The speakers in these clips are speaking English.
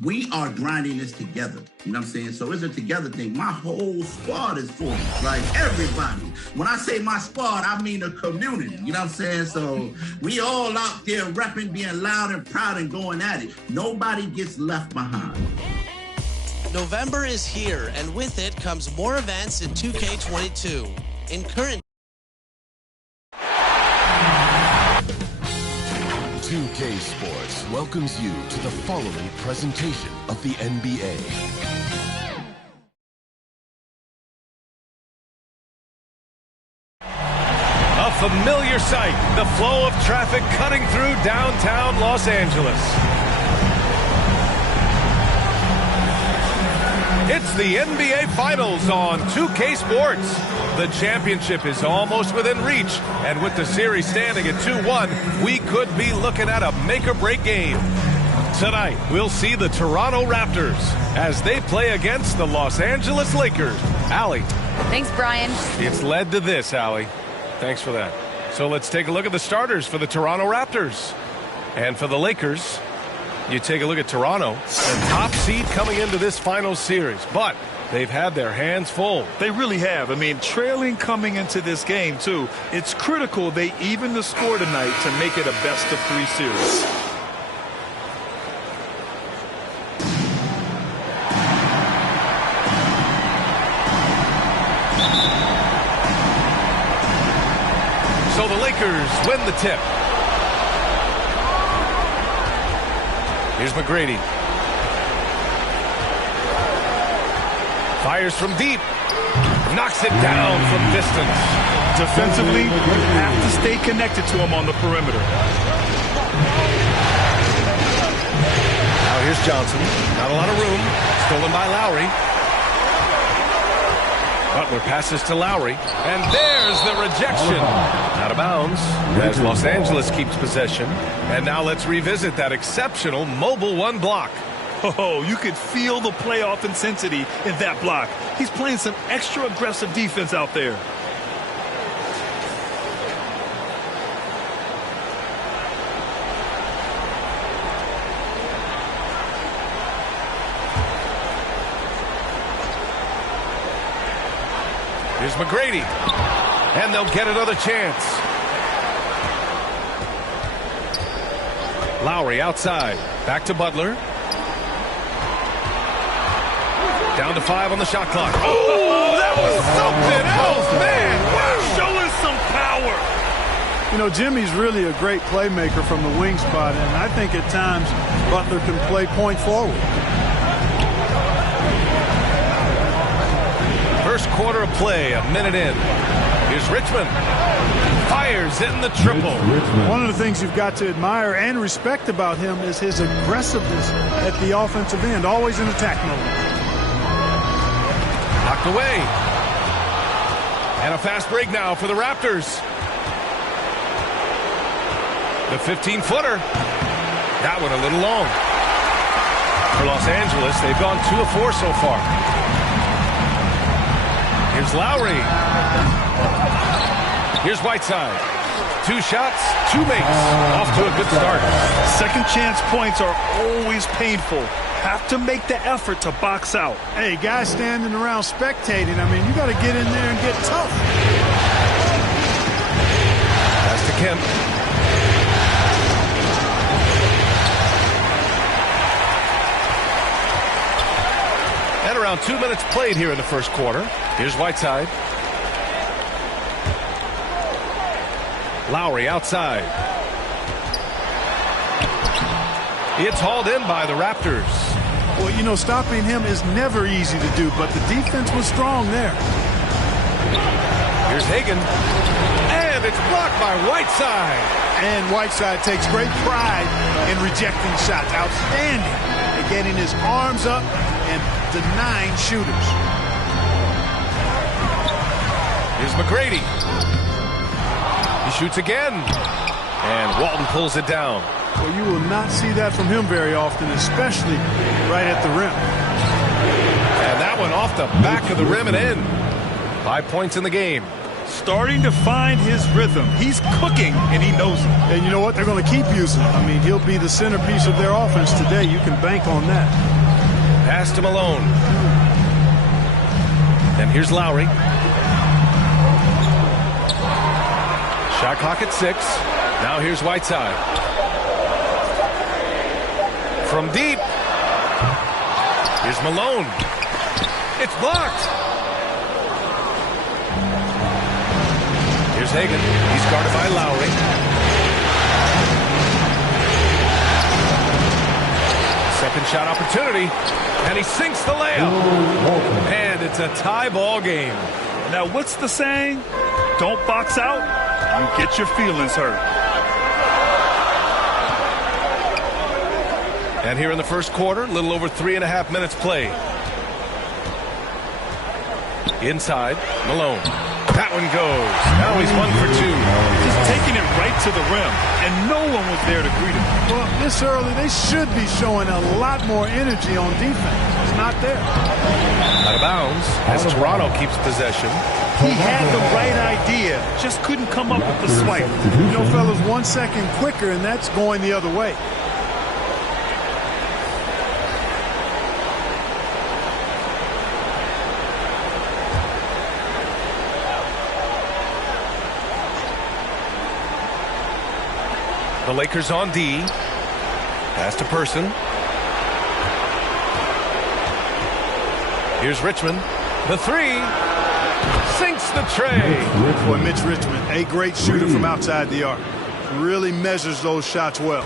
We are grinding this together. You know what I'm saying? So it's a together thing. My whole squad is for me. Like everybody. When I say my squad, I mean the community. You know what I'm saying? So we all out there repping, being loud and proud and going at it. Nobody gets left behind. November is here, and with it comes more events in 2K22. In current 2K Sports welcomes you to the following presentation of the NBA. A familiar sight, the flow of traffic cutting through downtown Los Angeles. It's the NBA Finals on 2K Sports. The championship is almost within reach, and with the series standing at 2-1, we could be looking at a make-or-break game. Tonight, we'll see the Toronto Raptors as they play against the Los Angeles Lakers. Allie. Thanks, Brian. It's led to this, Allie. Thanks for that. So let's take a look at the starters for the Toronto Raptors. And for the Lakers, you take a look at Toronto, the top seed coming into this finals series. But they've had their hands full. They really have. I mean, trailing coming into this game, too. It's critical they even the score tonight to make it a best-of-3 series. So the Lakers win the tip. Here's McGrady. Fires from deep. Knocks it down from distance. Defensively, you have to stay connected to him on the perimeter. Now here's Johnson. Not a lot of room. Stolen by Lowry. Butler passes to Lowry. And there's the rejection. Out of bounds as Los Angeles keeps possession. And now let's revisit that exceptional mobile one block. Oh, you could feel the playoff intensity in that block. He's playing some extra aggressive defense out there. Here's McGrady. And they'll get another chance. Lowry outside. Back to Butler. Down to 5 on the shot clock. Oh, that was something else, man. Wow. Showing some power. You know, Jimmy's really a great playmaker from the wing spot, and I think at times Butler can play point forward. First quarter of play, a minute in. Here's Richmond. Fires in the triple. One of the things you've got to admire and respect about him is his aggressiveness at the offensive end, always in attack mode. Knocked away. And a fast break now for the Raptors. The 15-footer. That one a little long. For Los Angeles, they've gone 2 of 4 so far. Here's Lowry. Here's Whiteside. 2 shots, 2 makes. Off to a good start. Second chance points are always painful. Have to make the effort to box out. Hey, guys standing around spectating, I mean, you got to get in there and get tough. Pass to Kemp. And around 2 minutes played here in the first quarter. Here's Whiteside. Lowry outside. It's hauled in by the Raptors. Well, you know, stopping him is never easy to do, but the defense was strong there. Here's Hagan. And it's blocked by Whiteside. And Whiteside takes great pride in rejecting shots. Outstanding at getting his arms up and denying shooters. Here's McGrady. He shoots again. And Walton pulls it down. Well, you will not see that from him very often, especially right at the rim. And that one off the back of the rim and in. 5 points in the game. Starting to find his rhythm. He's cooking, and he knows it. And you know what? They're going to keep using him. I mean, he'll be the centerpiece of their offense today. You can bank on that. Pass to Malone. And here's Lowry. Shot clock at 6. Now here's Whiteside. From deep. Here's Malone. It's blocked. Here's Hagan. He's guarded by Lowry. Second shot opportunity. And he sinks the layup. And it's a tie ball game. Now, what's the saying? Don't box out. You get your feelings hurt. And here in the first quarter, a little over 3.5 minutes played. Inside, Malone. That one goes. Now he's 1 for 2. Just taking it right to the rim, and no one was there to greet him. Well, this early, they should be showing a lot more energy on defense. It's not there. Out of bounds as Toronto keeps possession. He had the right idea, just couldn't come up with the swipe. You know, fellas, 1 second quicker, and that's going the other way. The Lakers on D. Pass to Person. Here's Richmond. The 3. Sinks the tray. Boy, Mitch Richmond, a great shooter from outside the arc. Really measures those shots well.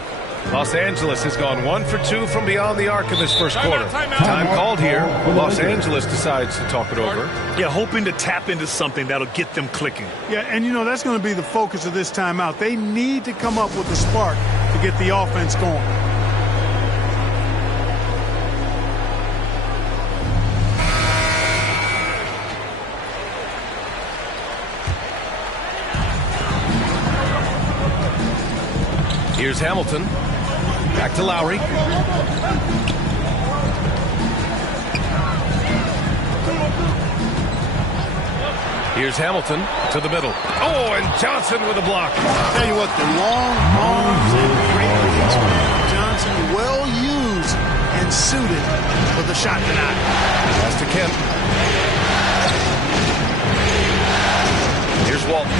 Los Angeles has gone 1 for 2 from beyond the arc in this first quarter. Time called here. Los Angeles decides to talk it over. Yeah, hoping to tap into something that'll get them clicking. Yeah, and you know, that's going to be the focus of this timeout. They need to come up with a spark to get the offense going. Here's Hamilton. Back to Lowry. Here's Hamilton to the middle. Oh, and Johnson with a block. Tell you what, the long arms and great release from Johnson, well used and suited for the shot tonight. Pass to Kemp. Here's Walton.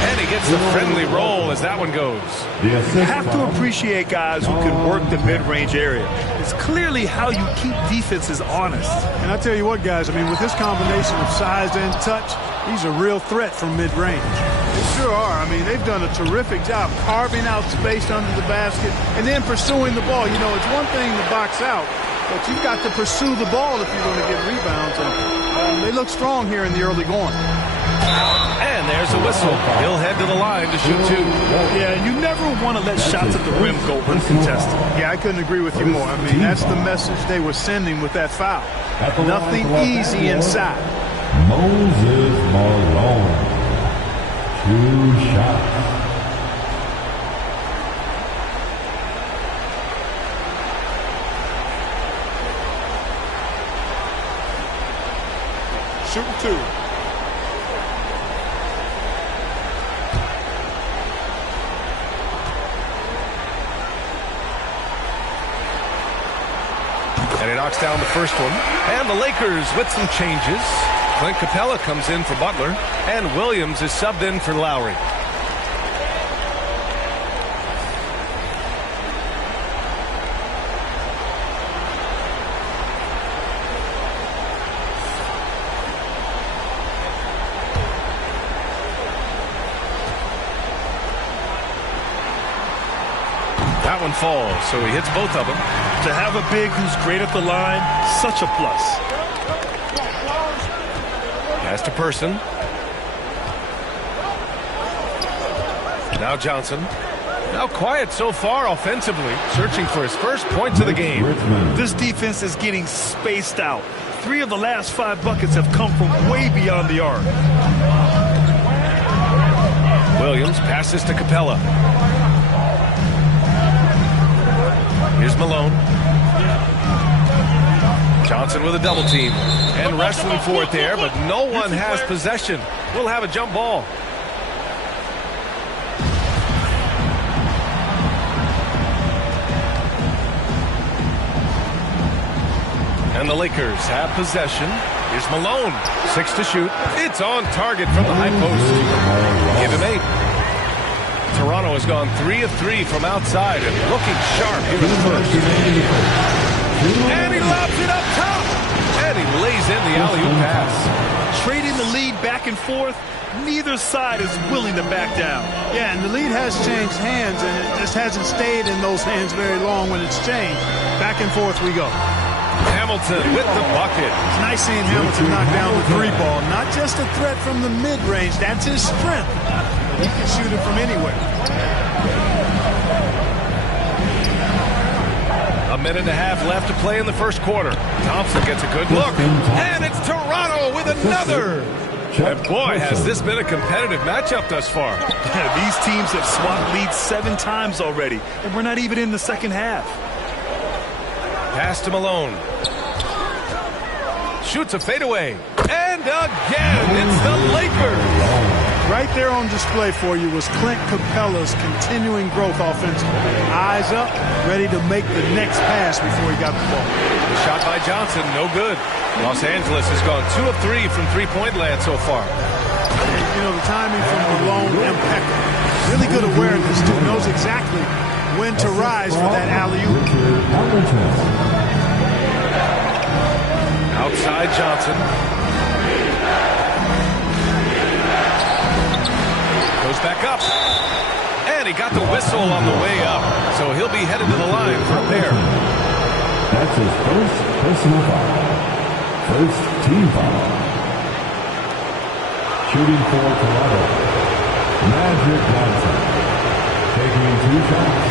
And he gets the friendly roll as that one goes. You have to appreciate guys who can work the mid-range area. It's clearly how you keep defenses honest. And I tell you what, guys, I mean, with this combination of size and touch, he's a real threat from mid-range. They sure are. I mean, they've done a terrific job carving out space under the basket and then pursuing the ball. You know, it's one thing to box out, but you've got to pursue the ball if you're going to get rebounds. And they look strong here in the early going. And there's a whistle. He'll head to the line to shoot 2. Yeah, you never want to let shots at the rim go uncontested. Yeah, I couldn't agree with you more. I mean, that's the message they were sending with that foul. Nothing easy inside. Moses Malone. 2 shots. Shooting 2. And he knocks down the first one. And the Lakers with some changes. Clint Capella comes in for Butler. And Williams is subbed in for Lowry. That one falls, so he hits both of them. To have a big who's great at the line, such a plus. Pass to Person. Now Johnson. Now quiet so far offensively, searching for his first points of the game. This defense is getting spaced out. 3 of the last 5 buckets have come from way beyond the arc. Williams passes to Capella. Here's Malone. Johnson with a double team. And wrestling for it there, but no one has possession. We'll have a jump ball. And the Lakers have possession. Here's Malone. 6 to shoot. It's on target from the high post. Give him 8. Toronto has gone 3 of 3 from outside and looking sharp here in the first. And he lobs it up top. And he lays in the alley-oop pass. Trading the lead back and forth, neither side is willing to back down. Yeah, and the lead has changed hands, and it just hasn't stayed in those hands very long when it's changed. Back and forth we go. Hamilton with the bucket. It's nice seeing Hamilton knock down the 3-ball. Not just a threat from the mid-range, that's his strength. He can shoot it from anywhere. A minute and a half left to play in the first quarter. Thompson gets a good look. And it's Toronto with another. And boy, has this been a competitive matchup thus far. These teams have swapped leads 7 times already, and we're not even in the second half. Pass to Malone. Shoots a fadeaway. And again, it's the Lakers. Right there on display for you was Clint Capella's continuing growth offensively. Eyes up, ready to make the next pass before he got the ball. The shot by Johnson, no good. Los Angeles has gone 2 of 3 from three-point land so far. You know, the timing from Malone, impeccable. Really good awareness, too. Knows exactly when to rise for that alley-oop. Outside Johnson. Goes back up. And he got the whistle on the way up. So he'll be headed to the line for a pair. That's his first personal foul. First team foul. Shooting for Toronto, Magic Johnson. Taking 2 shots.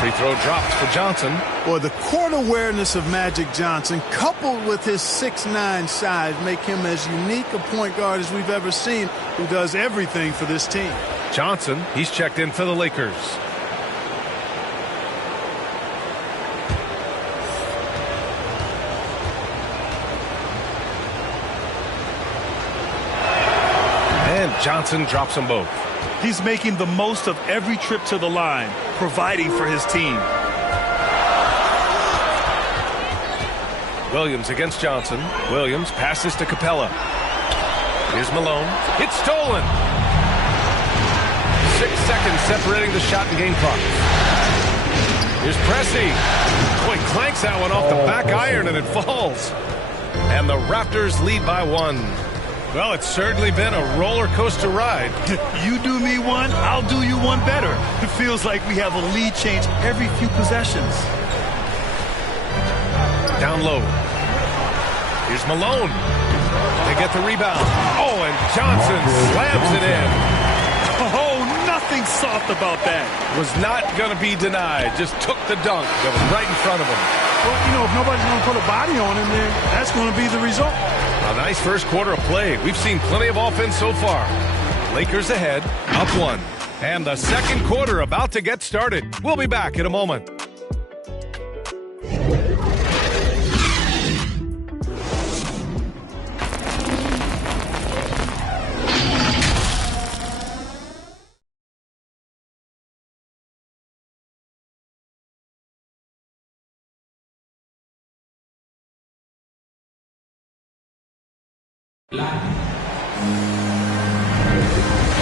Free throw dropped for Johnson. Boy, the court awareness of Magic Johnson, coupled with his 6'9" size, make him as unique a point guard as we've ever seen, who does everything for this team. Johnson, he's checked in for the Lakers. And Johnson drops them both. He's making the most of every trip to the line, providing for his team. Williams against Johnson. Williams passes to Capella. Here's Malone. It's stolen. 6 seconds separating the shot and game clock. Here's Pressey. Boy, clanks that one off the back iron and it falls. And the Raptors lead by 1. Well, it's certainly been a roller coaster ride. You do me one, I'll do you one better. It feels like we have a lead change every few possessions. Down low. Here's Malone. They get the rebound. Oh, and Johnson slams it in. Oh, nothing soft about that. Was not going to be denied. Just took the dunk that was right in front of him. Well, you know, if nobody's going to put a body on him, then that's going to be the result. A nice first quarter of play. We've seen plenty of offense so far. Lakers ahead, up 1. And the second quarter about to get started. We'll be back in a moment.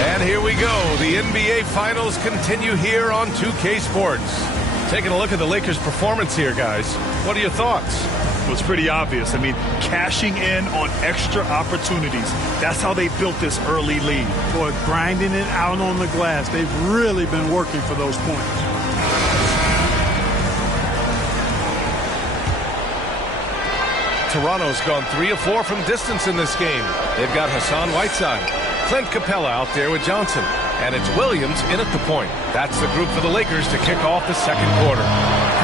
And here we go. The NBA Finals continue here on 2K Sports. Taking a look at the Lakers' performance here, guys. What are your thoughts? Well, it's pretty obvious. I mean, cashing in on extra opportunities. That's how they built this early lead. Boy, grinding it out on the glass. They've really been working for those points. Toronto's gone 3 of 4 from distance in this game. They've got Hassan Whiteside, Clint Capella out there with Johnson, and it's Williams in at the point. That's the group for the Lakers to kick off the second quarter.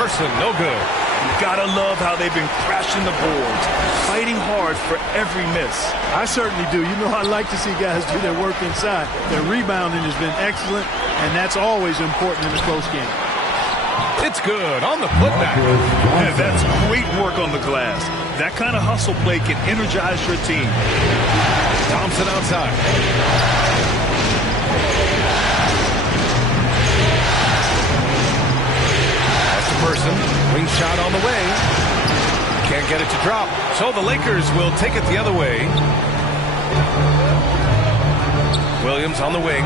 Person, no good. You gotta love how they've been crashing the boards, fighting hard for every miss. I certainly do. You know, I like to see guys do their work inside. Their rebounding has been excellent, and that's always important in a close game. It's good on the putback. Yeah, that's great work on the glass. That kind of hustle play can energize your team. Thompson outside. That's the person. Wing shot on the way. Can't get it to drop. So the Lakers will take it the other way. Williams on the wing.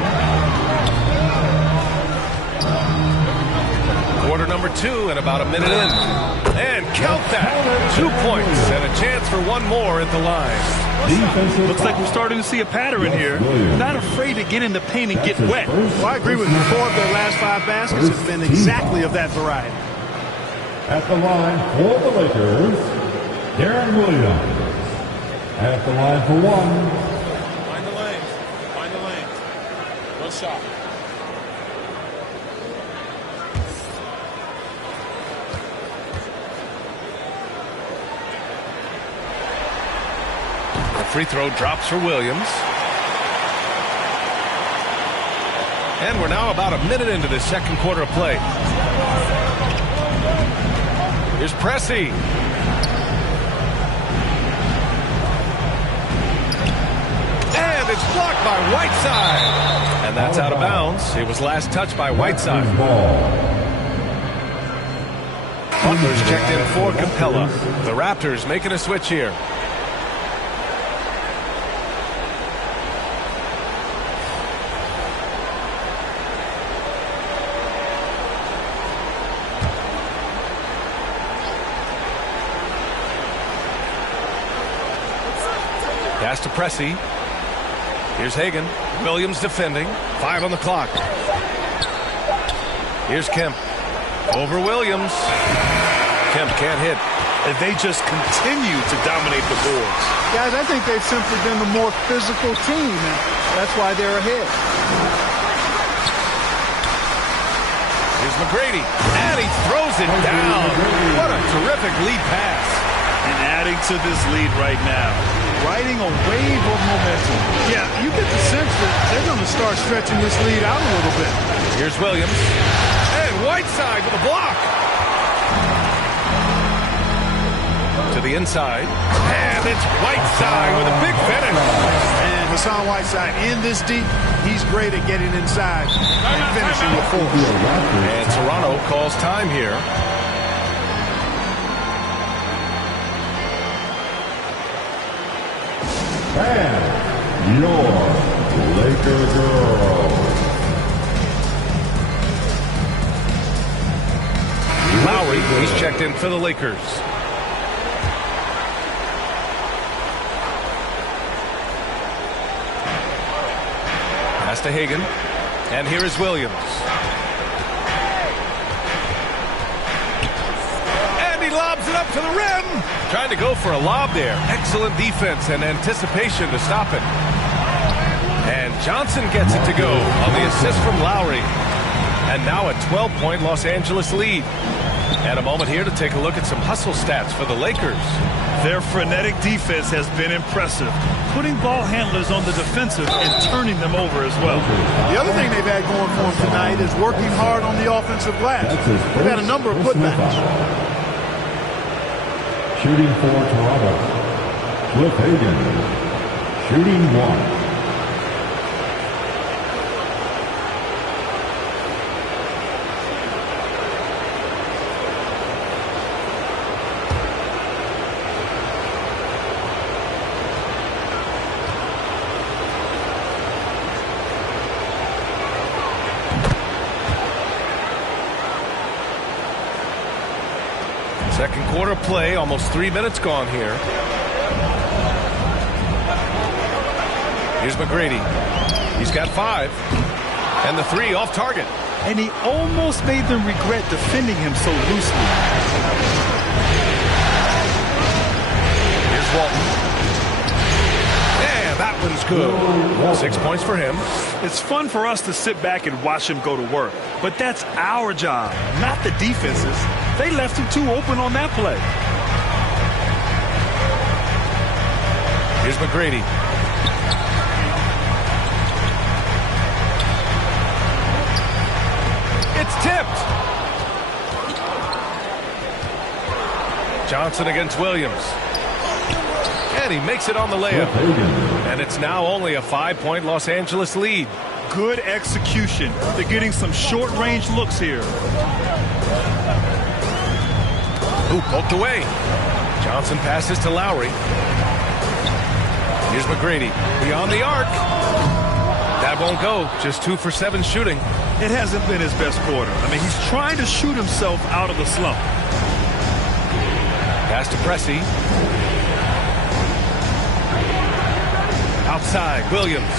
Quarter number 2 and about a minute in. And count that. 2 points and a chance for one more at the line. Looks like we're starting to see a pattern here. Not afraid to get in the paint and get wet. Well, I agree with you. 4 of their last 5 baskets have been exactly of that variety. At the line for the Lakers, Darren Williams. At the line for one. Find the lane. Find the lane. One shot. The free throw drops for Williams. And we're now about a minute into the second quarter of play. Here's Pressey. And it's blocked by Whiteside. And that's out of bounds. It was last touched by Whiteside. Butler's checked in for Capella. The Raptors making a switch here. Pass to Pressey. Here's Hagan. Williams defending. 5 on the clock. Here's Kemp. Over Williams. Kemp can't hit. And they just continue to dominate the boards. Guys, I think they've simply been the more physical team, and that's why they're ahead. Here's McGrady. And he throws it down. What a terrific lead pass. And adding to this lead right now. Riding a wave of momentum. Yeah, you get the sense that they're going to start stretching this lead out a little bit. Here's Williams. And Whiteside with a block. To the inside. And it's Whiteside with a big finish. And Hassan Whiteside in this deep, he's great at getting inside and finishing with force. And Toronto calls time here. And your Laker girl. Lowry, he's checked in for the Lakers. Pass to Hagan. And here is Williams. And he lobs it up to the rim. Trying to go for a lob there. Excellent defense and anticipation to stop it. And Johnson gets it to go on the assist from Lowry. And now a 12-point Los Angeles lead. And a moment here to take a look at some hustle stats for the Lakers. Their frenetic defense has been impressive, putting ball handlers on the defensive and turning them over as well. The other thing they've had going for them tonight is working hard on the offensive glass. They've had a number of putbacks. Shooting for Toronto, Cliff Hagan. Shooting 1. Second quarter play, almost 3 minutes gone here. Here's McGrady. He's got 5. And the 3 off target. And he almost made them regret defending him so loosely. Here's Walton. And that one's good. 6 points for him. It's fun for us to sit back and watch him go to work. But that's our job, not the defense's. They left him too open on that play. Here's McGrady. It's tipped. Johnson against Williams. And he makes it on the layup. And it's now only a 5-point Los Angeles lead. Good execution. They're getting some short-range looks here. Ooh, poked away. Johnson passes to Lowry. Here's McGrady. Beyond the arc. That won't go. Just 2 for 7 shooting. It hasn't been his best quarter. I mean, he's trying to shoot himself out of the slump. Pass to Pressey. Outside, Williams.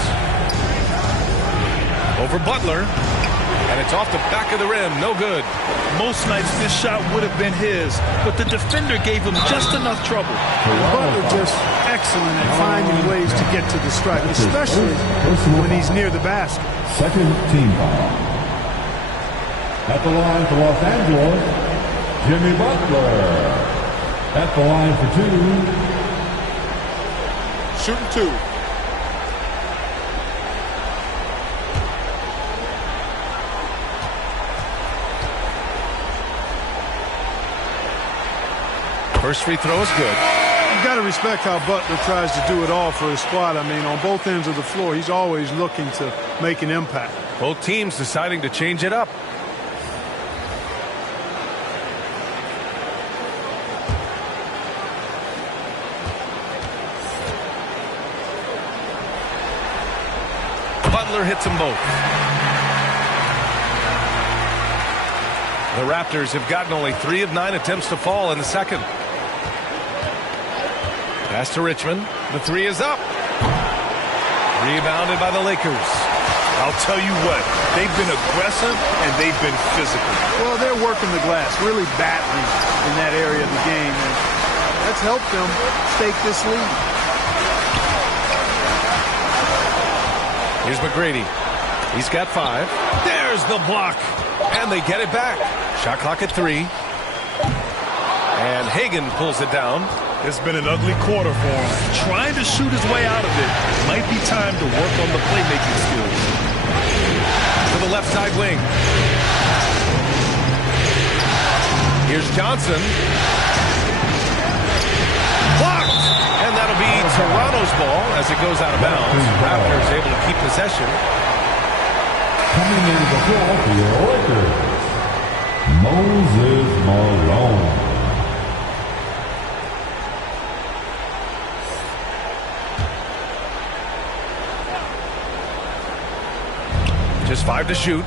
Over Butler. And it's off the back of the rim. No good. Most nights this shot would have been his, but the defender gave him just enough trouble. Butler just excellent at finding ways to get to the stripe, especially when he's near the basket. Second team foul. At the line for Los Angeles, Jimmy Butler. At the line for 2. Shooting 2. First free throw is good. You've got to respect how Butler tries to do it all for his squad. I mean, on both ends of the floor, he's always looking to make an impact. Both teams deciding to change it up. Butler hits them both. The Raptors have gotten only 3 of 9 attempts to fall in the second. Pass to Richmond. The 3 is up. Rebounded by the Lakers. I'll tell you what, they've been aggressive and they've been physical. Well, they're working the glass really badly in that area of the game, and that's helped them stake this lead. Here's McGrady. He's got 5. There's the block. And they get it back. Shot clock at 3. And Hagan pulls it down. It's been an ugly quarter for him. Trying to shoot his way out of it. Might be time to work on the playmaking skills. To the left side wing. Here's Johnson. Blocked! And that'll be Toronto's ball as it goes out of bounds. Raptors able to keep possession. Coming in the ball for your Lakers, Moses Malone. Just 5 to shoot.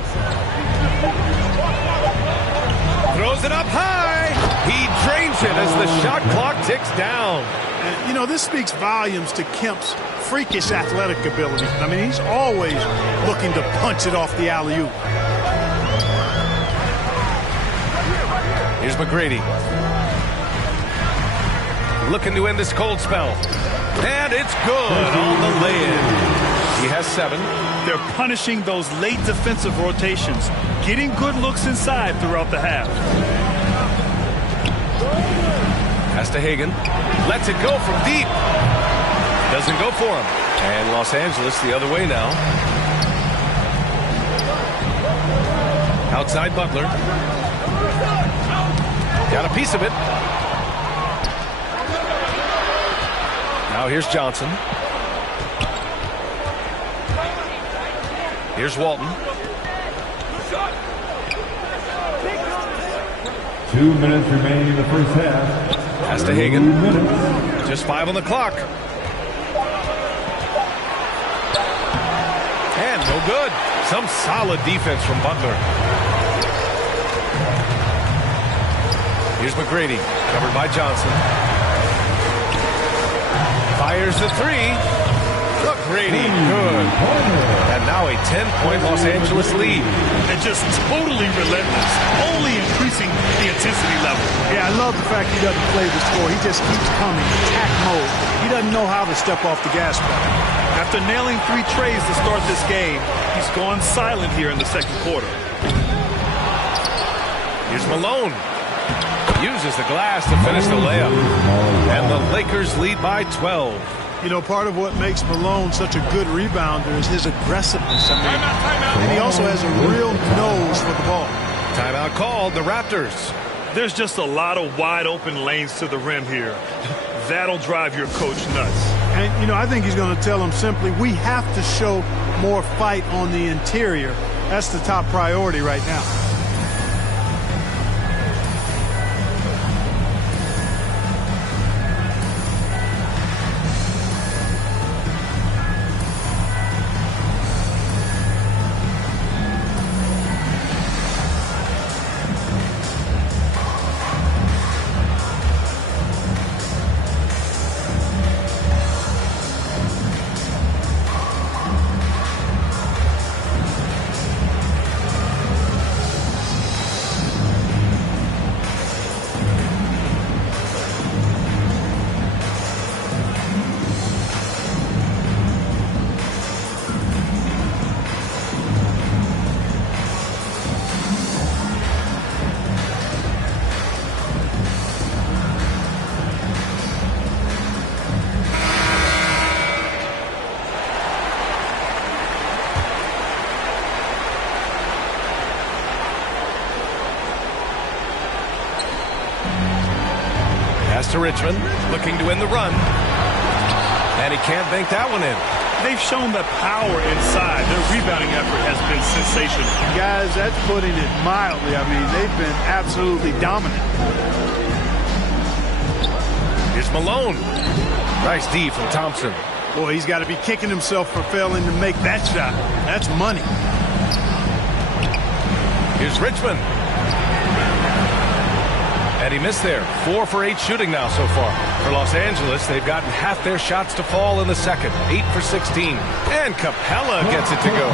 Throws it up high. He drains it as the shot clock ticks down. And, you know, this speaks volumes to Kemp's freakish athletic ability. I mean, he's always looking to punch it off the alley-oop. Here's McGrady. Looking to end this cold spell. And it's good on the lay-in. He has 7. They're punishing those late defensive rotations, getting good looks inside throughout the half. Pass to Hagan. Lets it go from deep. Doesn't go for him. And Los Angeles the other way now. Outside Butler. Got a piece of it. Now here's Johnson. Here's Walton. 2 minutes remaining in the first half. Pass to Hagan. Just 5 on the clock. And no good. Some solid defense from Butler. Here's McGrady, covered by Johnson. Fires the three. McGrady, good. And now a 10-point Los Angeles lead. And just totally relentless, only increasing the intensity level. Yeah, I love the fact he doesn't play the score. He just keeps coming, attack mode. He doesn't know how to step off the gas pedal. After nailing 3 trays to start this game, he's gone silent here in the second quarter. Here's Malone. Uses the glass to finish the layup. And the Lakers lead by 12. You know, part of what makes Malone such a good rebounder is his aggressiveness. I mean, Timeout. and he also has a real nose for the ball. Timeout called, the Raptors. There's just a lot of wide open lanes to the rim here. That'll drive your coach nuts. And, you know, I think he's going to tell him simply, we have to show more fight on the interior. That's the top priority right now. To Richmond, looking to win the run. And he can't bank that one in. They've shown the power inside. Their rebounding effort has been sensational. Guys, that's putting it mildly. I mean, they've been absolutely dominant. Here's Malone. Nice D from Thompson. Boy, he's got to be kicking himself for failing to make that shot. That's money. Here's Richmond. And he missed there. 4 for 8 shooting now so far. For Los Angeles, they've gotten half their shots to fall in the second. 8 for 16. And Capella gets it to go.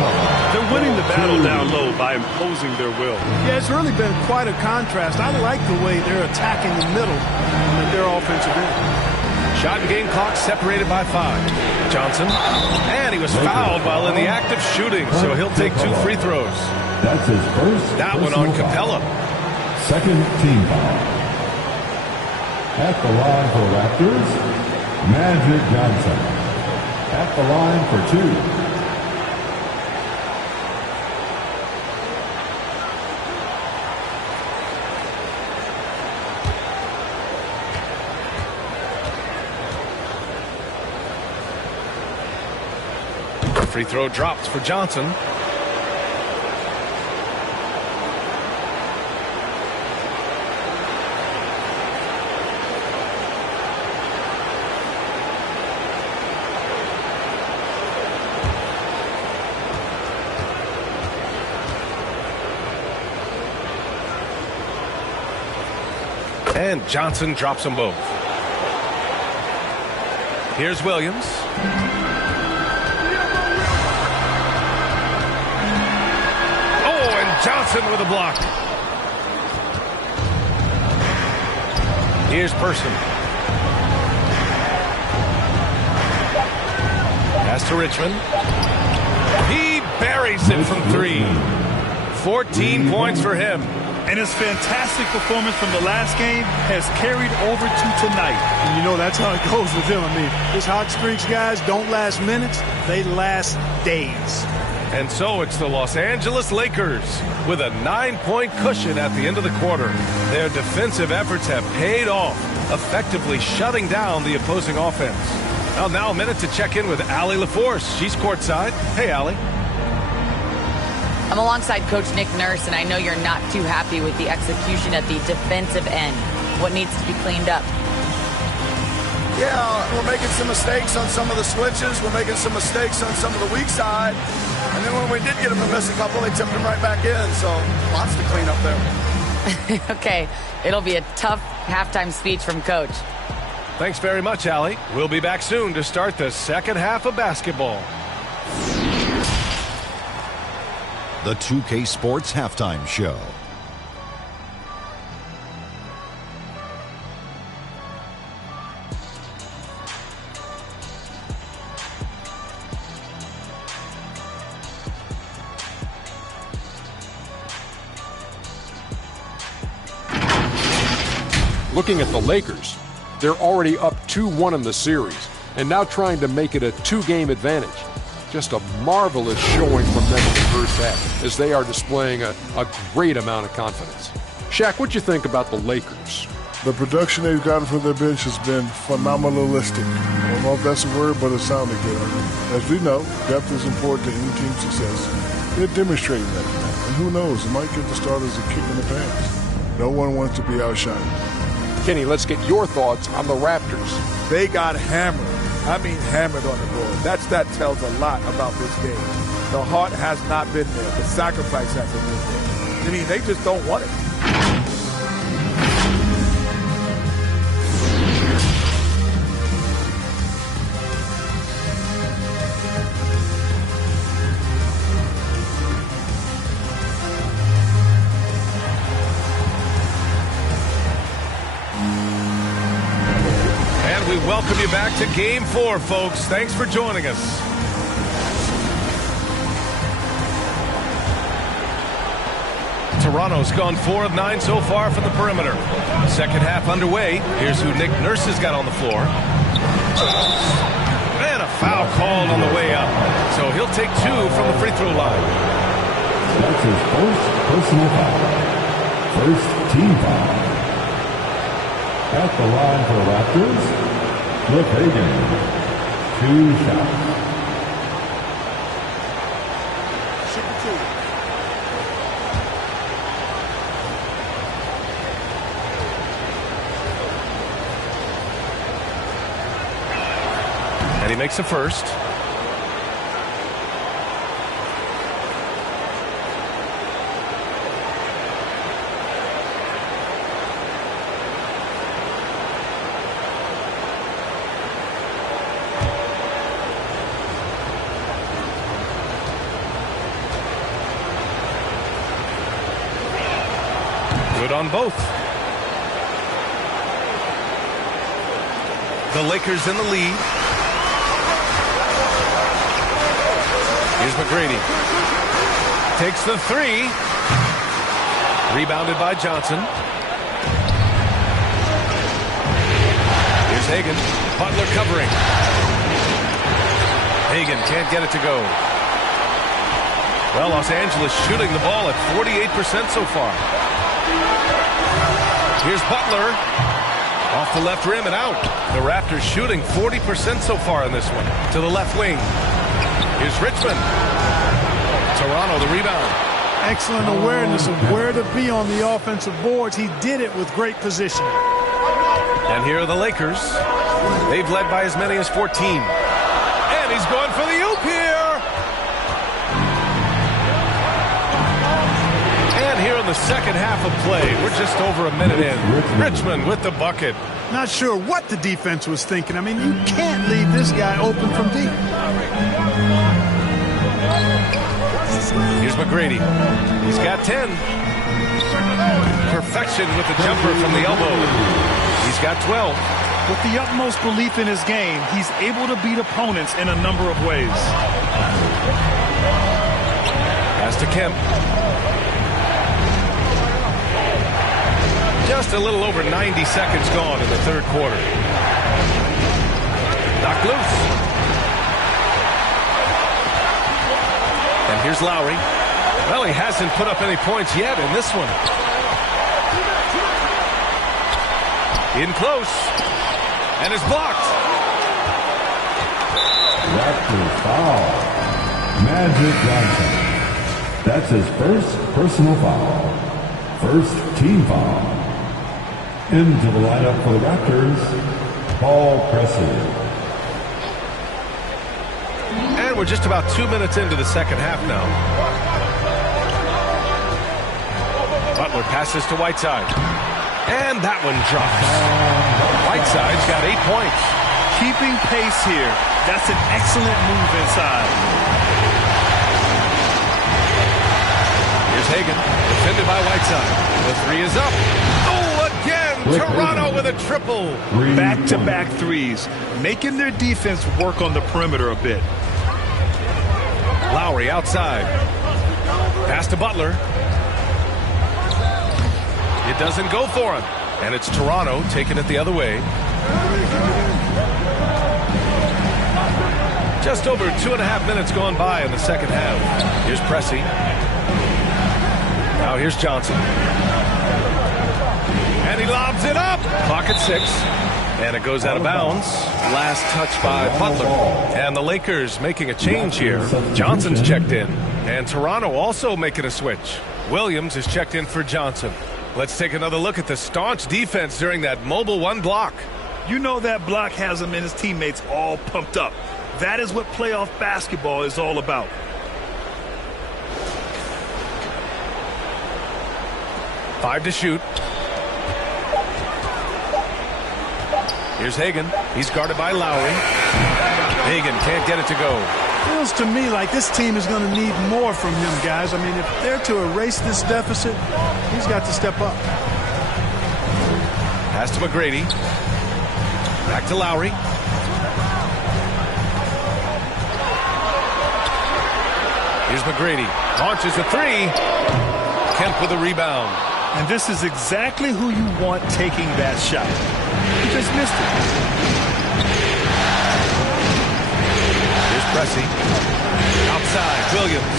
They're winning the battle down low by imposing their will. Yeah, it's really been quite a contrast. I like the way they're attacking the middle with their offensive end. Shot and game clock separated by 5. Johnson. And he was fouled while in the act of shooting, so he'll take 2 free throws. That's his first. That one on Capella. Second team foul. At the line for Raptors, Magic Johnson. At the line for 2. Free throw dropped for Johnson. And Johnson drops them both. Here's Williams. Oh, and Johnson with a block. Here's Person. Pass to Richmond. He buries it from 3. 14 points for him. And his fantastic performance from the last game has carried over to tonight. And you know, that's how it goes with him. I mean, his hot streaks, guys, don't last minutes. They last days. And so it's the Los Angeles Lakers with a 9-point cushion at the end of the quarter. Their defensive efforts have paid off, effectively shutting down the opposing offense. Now a minute to check in with Allie LaForce. She's courtside. Hey, Allie. I'm alongside Coach Nick Nurse, and I know you're not too happy with the execution at the defensive end. What needs to be cleaned up? Yeah, we're making some mistakes on some of the switches. We're making some mistakes on some of the weak side. And then when we did get them to miss a couple, they tipped them right back in. So lots to clean up there. Okay, it'll be a tough halftime speech from Coach. Thanks very much, Allie. We'll be back soon to start the second half of basketball. The 2K Sports Halftime Show. Looking at the Lakers, they're already up 2-1 in the series and now trying to make it a 2-game advantage. Just a marvelous showing from them in the first half as they are displaying a great amount of confidence. Shaq, what'd you think about the Lakers? The production they've gotten from their bench has been phenomenalistic. I don't know if that's a word, but it sounded good. As we know, depth is important to any team's success. They're demonstrating that. And who knows, it might give the starters a kick in the pants. No one wants to be outshined. Kenny, let's get your thoughts on the Raptors. They got hammered. I mean hammered on the board. That tells a lot about this game. The heart has not been there. The sacrifice hasn't been there. I mean, they just don't want it. We welcome you back to Game 4, folks. Thanks for joining us. Toronto's gone 4 of 9 so far from the perimeter. Second half underway. Here's who Nick Nurse has got on the floor. And a foul called on the way up. So he'll take 2 from the free throw line. That's his first personal foul. First team foul. At the line for the Raptors, Cliff Hagan, 2 shots. And he makes the first. Good on both. The Lakers in the lead. Here's McGrady. Takes the 3. Rebounded by Johnson. Here's Hagan. Butler covering. Hagan can't get it to go. Well, Los Angeles shooting the ball at 48% so far. Here's Butler. Off the left rim and out. The Raptors shooting 40% so far in this one. To the left wing. Here's Richmond. Toronto the rebound. Excellent awareness of where to be on the offensive boards. He did it with great positioning. And here are the Lakers. They've led by as many as 14. And he's going for the oop here. And here in the second half of play, we're just over a minute in. Richmond with the bucket. Not sure what the defense was thinking. I mean, you can't leave this guy open from deep. Here's McGrady. He's got 10. Perfection with the jumper from the elbow. He's got 12. With the utmost belief in his game, he's able to beat opponents in a number of ways. Pass to Kemp. Just a little over 90 seconds gone in the third quarter. Knocked loose. And here's Lowry. Well, he hasn't put up any points yet in this one. In close. And is blocked. Raptors foul. Magic Johnson. That's his first personal foul. First team foul. Into the lineup for the Raptors, Paul Pressey. And we're just about 2 minutes into the second half now. Butler passes to Whiteside. And that one drops. Whiteside's got 8 points. Keeping pace here. That's an excellent move inside. Here's Hagan, defended by Whiteside. The three is up. Oh, again! Toronto with a triple. Back-to-back threes, making their defense work on the perimeter a bit. Lowry outside. Pass to Butler. It doesn't go for him. And it's Toronto taking it the other way. Just over 2.5 minutes gone by in the second half. Here's Pressey. Now here's Johnson. And he lobs it up. Clock at 6. And it goes out of bounds. Last touch by Butler. And the Lakers making a change here. Johnson's checked in. And Toronto also making a switch. Williams is checked in for Johnson. Let's take another look at the staunch defense during that mobile one block. You know that block has him and his teammates all pumped up. That is what playoff basketball is all about. Five to shoot. Here's Hagan. He's guarded by Lowry. Hagan can't get it to go. Feels to me like this team is going to need more from him, guys. I mean, if they're to erase this deficit, he's got to step up. Pass to McGrady. Back to Lowry. Here's McGrady. Launches a three. Kemp with a rebound. And this is exactly who you want taking that shot. He just missed it. Here's Pressey. Outside, Williams.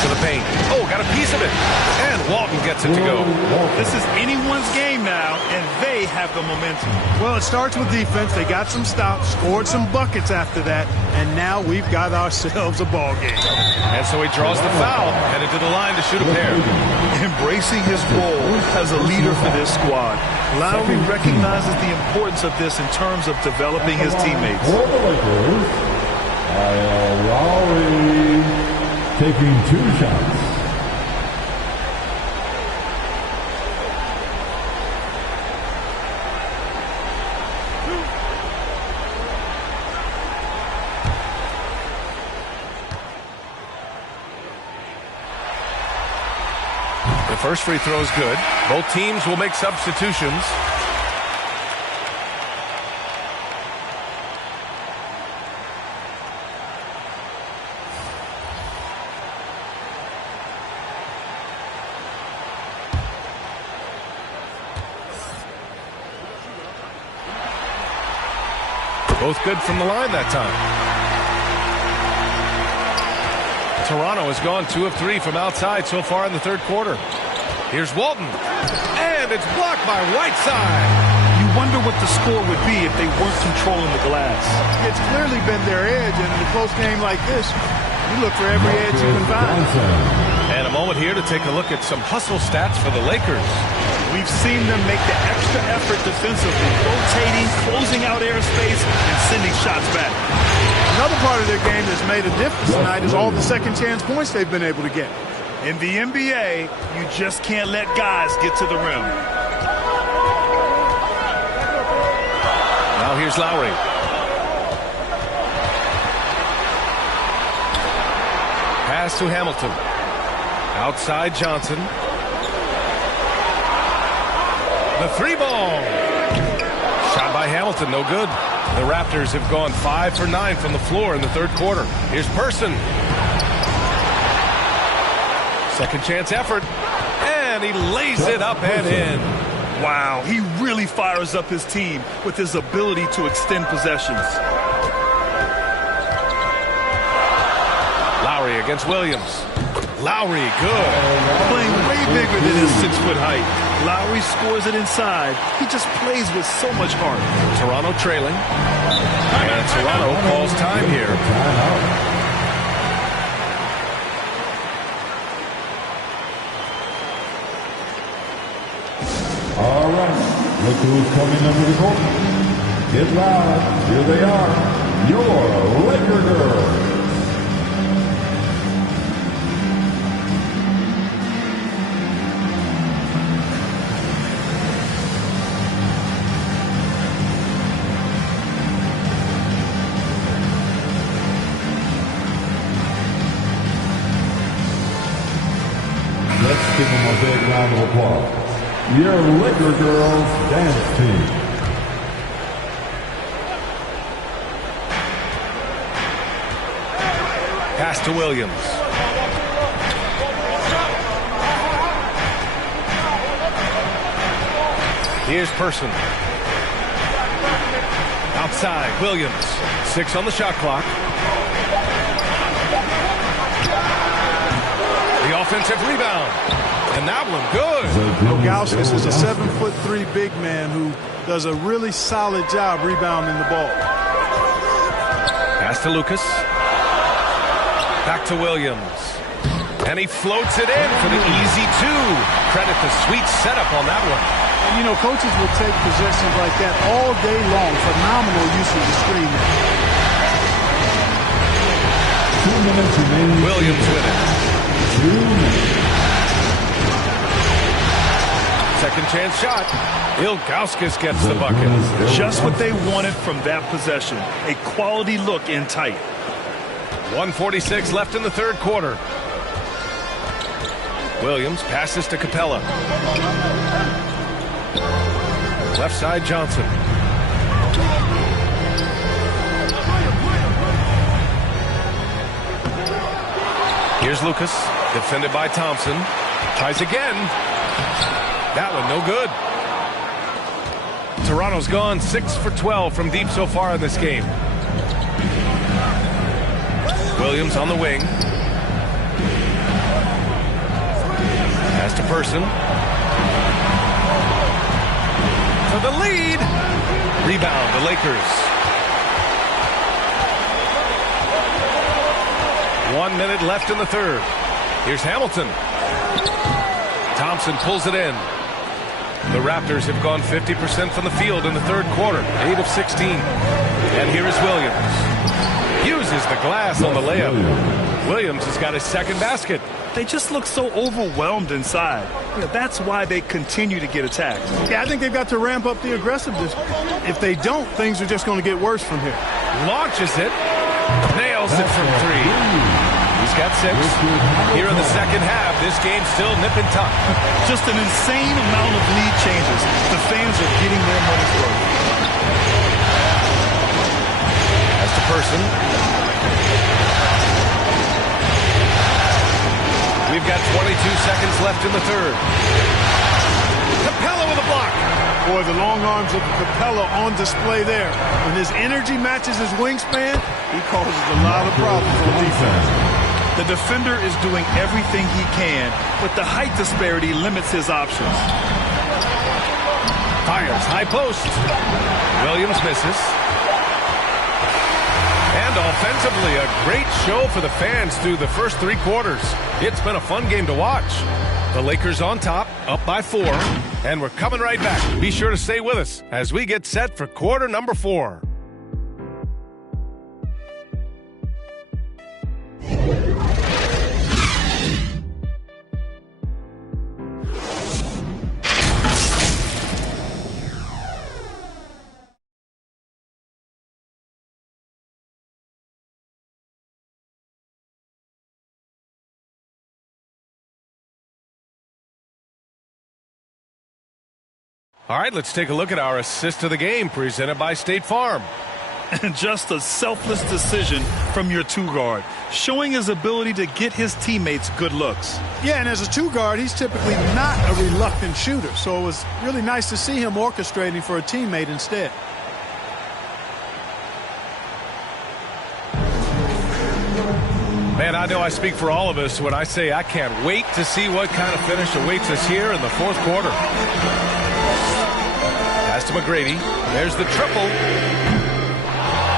To the paint. Oh, got a piece of it. And Walton gets it to go. This is anyone's game now, and they have the momentum. Well, it starts with defense. They got some stops, scored some buckets after that, and now we've got ourselves a ball game. And so he draws the foul, headed to the line to shoot a pair. Embracing his role as a leader for this squad, Lowry recognizes the importance of this in terms of developing his teammates. Lowry taking 2 shots. The first free throw is good. Both teams will make substitutions. Both good from the line that time. Toronto has gone 2 of 3 from outside so far in the third quarter. Here's Walton. And it's blocked by Whiteside. You wonder what the score would be if they weren't controlling the glass. It's clearly been their edge, and in a close game like this, you look for every edge you can find. And a moment here to take a look at some hustle stats for the Lakers. We've seen them make the extra effort defensively, rotating, closing out airspace, and sending shots back. Another part of their game that's made a difference tonight is all the second chance points they've been able to get. In the NBA, you just can't let guys get to the rim. Now here's Lowry. Pass to Hamilton. Outside Johnson. The 3-ball. Shot by Hamilton, no good. The Raptors have gone 5 for 9 from the floor in the third quarter. Here's Person. Second chance effort. and he lays it up and in. Wow, he really fires up his team with his ability to extend possessions. Lowry against Williams. Lowry, good. Playing way bigger than his 6-foot height. Lowry scores it inside. He just plays with so much heart. Toronto trailing. And Toronto calls time here. All right, look who's coming under the court. Get loud. Here they are, your Laker girls. Let's give them a big round of applause. Your Laker girls dance team. Pass to Williams. Here's Person. Outside, Williams. 6 on the shot clock. The offensive rebound. And that one good. Ilgauskas is a 7'3" big man who does a really solid job rebounding the ball. Pass to Lucas. Back to Williams. And he floats it in for the easy 2. Credit the sweet setup on that one. And, you know, coaches will take possessions like that all day long. Phenomenal use of the screen. 2 minutes remaining. Williams with it. 2 minutes. Second chance shot. Ilgauskas gets the bucket. Just what they wanted from that possession. A quality look in tight. 1:46 left in the third quarter. Williams passes to Capella. Left side, Johnson. Here's Lucas, defended by Thompson. Tries again. That one no good. Toronto's gone 6 for 12 from deep so far in this game. Williams on the wing. Pass to Person. For the lead. Rebound, the Lakers. 1 minute left in the third. Here's Hamilton. Thompson pulls it in. The Raptors have gone 50% from the field in the third quarter, 8 of 16. And here is Williams. Uses the glass on the layup. Williams has got his second basket. They just look so overwhelmed inside. You know, that's why they continue to get attacked. Yeah, I think they've got to ramp up the aggressiveness. If they don't, things are just going to get worse from here. Launches it. Nails it from 3. He's got 6. Here in the second half, this game's still nip and tuck. Just an insane amount of lead changes. The fans are getting their money's worth. That's the Person. We've got 22 seconds left in the third. Capella with a block. Boy, the long arms of Capella on display there. When his energy matches his wingspan, he causes a lot of problems on defense. The defender is doing everything he can, but the height disparity limits his options. Fires, high post. Williams misses. And offensively, a great show for the fans through the first 3 quarters. It's been a fun game to watch. The Lakers on top, up by 4. And we're coming right back. Be sure to stay with us as we get set for quarter number 4. All right, let's take a look at our assist of the game presented by State Farm. And just a selfless decision from your two guard, showing his ability to get his teammates good looks. Yeah, and as a two guard, he's typically not a reluctant shooter. So it was really nice to see him orchestrating for a teammate instead. Man, I know I speak for all of us when I say I can't wait to see what kind of finish awaits us here in the fourth quarter. Pass to McGrady. There's the triple.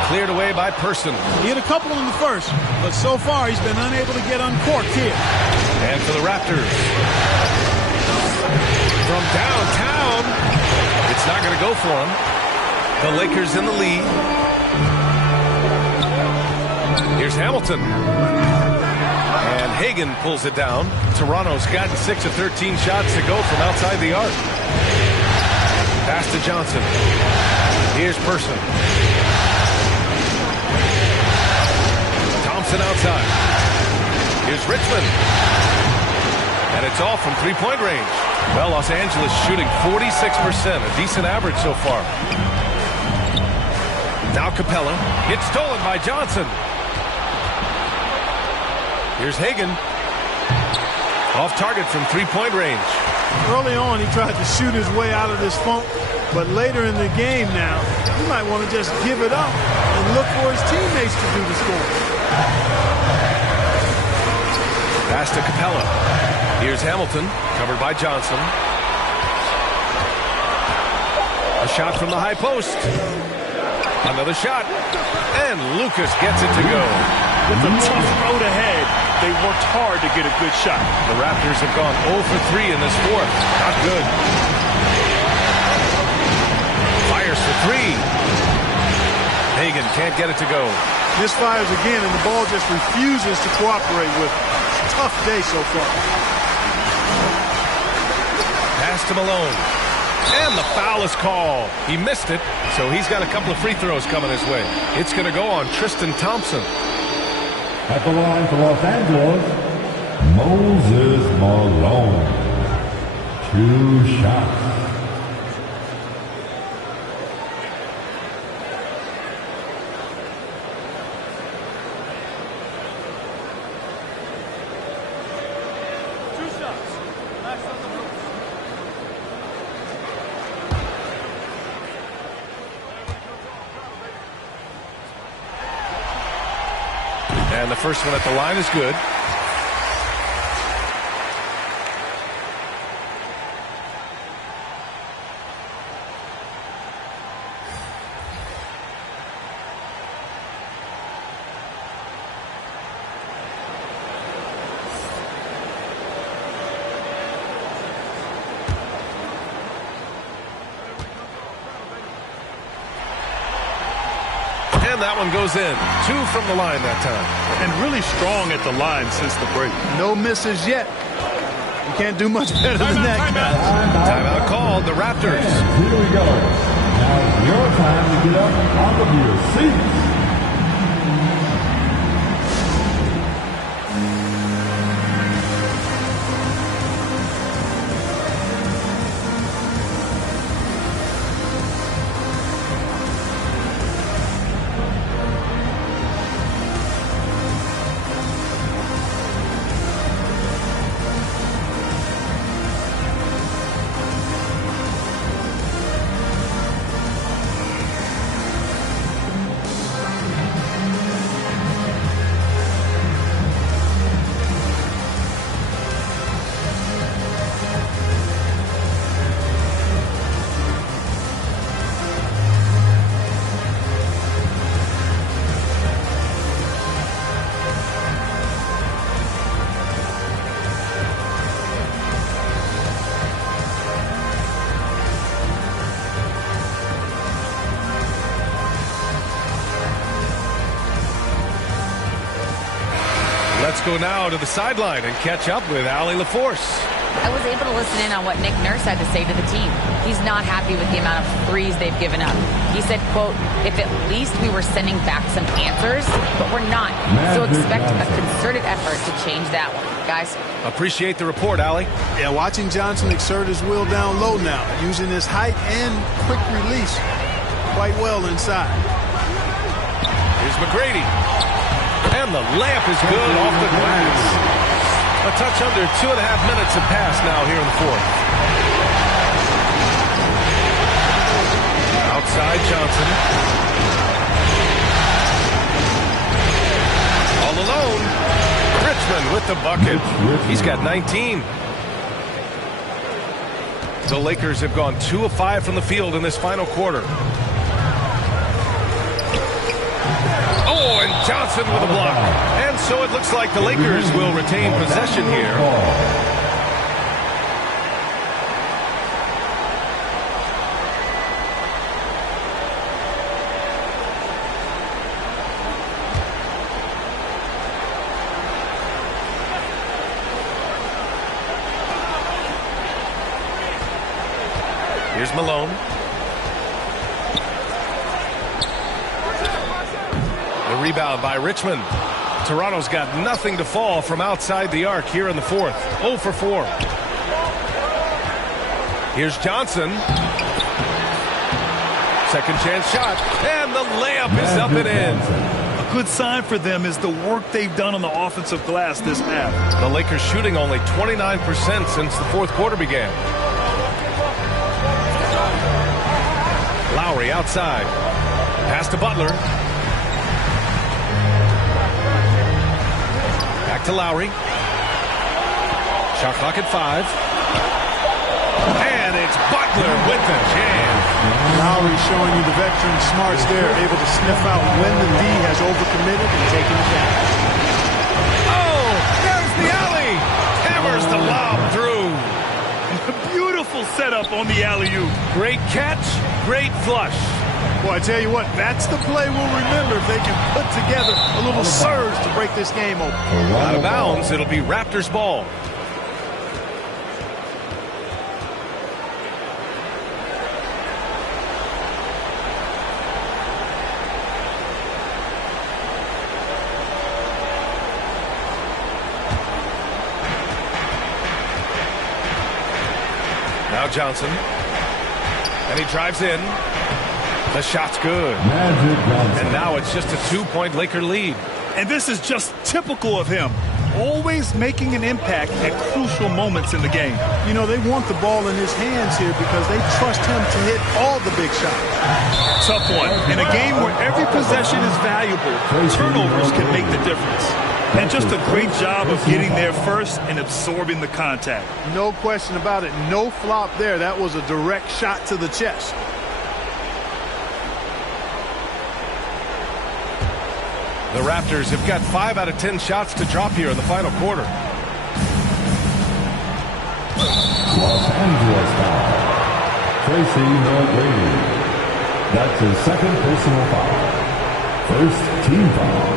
Cleared away by Person. He had a couple in the first, but so far he's been unable to get uncorked here. And for the Raptors. From downtown. It's not going to go for him. The Lakers in the lead. Here's Hamilton. And Hagan pulls it down. Toronto's gotten 6 of 13 shots to go from outside the arc. Pass to Johnson. Here's Person. Thompson outside. Here's Richmond. And it's all from three-point range. Well, Los Angeles shooting 46%, a decent average so far. Now Capella. It's stolen by Johnson. Here's Hagan. Off target from three-point range. Early on, he tried to shoot his way out of this funk, but later in the game now, he might want to just give it up and look for his teammates to do the scoring. Pass to Capella. Here's Hamilton, covered by Johnson. A shot from the high post. Another shot. And Lucas gets it to go. With a tough road ahead, they worked hard to get a good shot. The Raptors have gone 0 for 3 in this fourth. Not good. Fires for three. Hagan can't get it to go. Misfires again, and the ball just refuses to cooperate with him. Tough day so far. Pass to Malone. And the foul is called. He missed it, so he's got a couple of free throws coming his way. It's going to go on Tristan Thompson. At the line for Los Angeles, Moses Malone. 2 shots. And the first one at the line is good. And that one goes in. 2 from the line that time. And really strong at the line since the break. No misses yet. You can't do much better than that. Timeout called. The Raptors. Here we go. Now it's your time to get up off of your seats. Let's go now to the sideline and catch up with Allie LaForce. I was able to listen in on what Nick Nurse had to say to the team. He's not happy with the amount of threes they've given up. He said, quote, if at least we were sending back some answers, but we're not. So expect a concerted effort to change that one. Guys. Appreciate the report, Allie. Yeah, watching Johnson exert his will down low now, using his height and quick release quite well inside. Here's McGrady. And the layup is good off the glass. A touch under 2.5 minutes have passed now here in the fourth. Outside Johnson. All alone. Richmond with the bucket. He's got 19. The Lakers have gone 2 of 5 from the field in this final quarter. Oh, and Johnson with a block. And so it looks like the Lakers will retain possession here. Here's Malone. The rebound by Richmond. Toronto's got nothing to fall from outside the arc here in the fourth. 0 for 4. Here's Johnson. Second chance shot. And the layup is up and in. A good sign for them is the work they've done on the offensive glass this half. The Lakers shooting only 29% since the fourth quarter began. Lowry outside. Pass to Butler. Back to Lowry. Shot clock at 5. And it's Butler with the jam. Lowry showing you the veteran smarts there, able to sniff out when the D has overcommitted and taken it down. Oh, there's the alley. Hammers the lob through. Beautiful setup on the alley-oop. Great catch, great flush. Well, I tell you what, that's the play we'll remember if they can put together a little surge to break this game open. Out of bounds, it'll be Raptors ball. Now Johnson. And he drives in. The shot's good. And now it's just a 2-point Laker lead. And this is just typical of him. Always making an impact at crucial moments in the game. You know, they want the ball in his hands here because they trust him to hit all the big shots. Tough one. In a game where every possession is valuable, turnovers can make the difference. And just a great job of getting there first and absorbing the contact. No question about it. No flop there. That was a direct shot to the chest. The Raptors have got 5 out of 10 shots to drop here in the final quarter. Los Angeles foul. Tracy McGrady. That's his second personal foul. First team foul.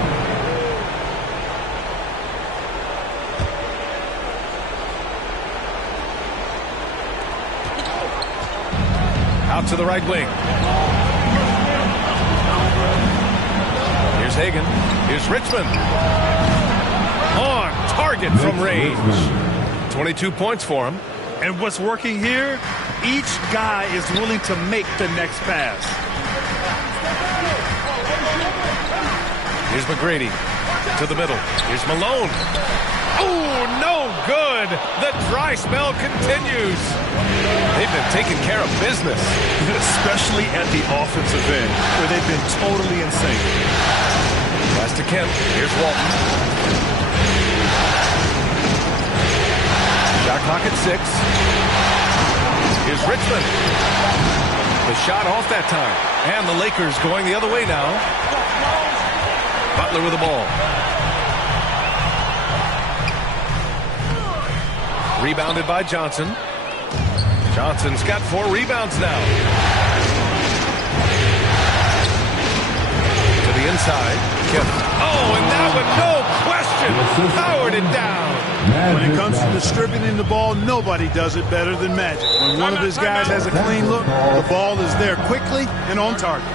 Out to the right wing. Here's Hagan. Here's Richmond. On target from range. 22 points for him. And what's working here? Each guy is willing to make the next pass. Here's McGrady. To the middle. Here's Malone. Oh, no good. The dry spell continues. They've been taking care of business. Especially at the offensive end, where they've been totally in sync. Pass to Kemp. Here's Walton. Shot clock at 6. Here's Richmond. The shot off that time. And the Lakers going the other way now. Butler with the ball. Rebounded by Johnson. Johnson's got 4 rebounds now. To the inside. Kemp. Oh, and that one, no question, powered it down. When it comes to distributing the ball, nobody does it better than Magic. When one of his guys has a clean look, the ball is there quickly and on target.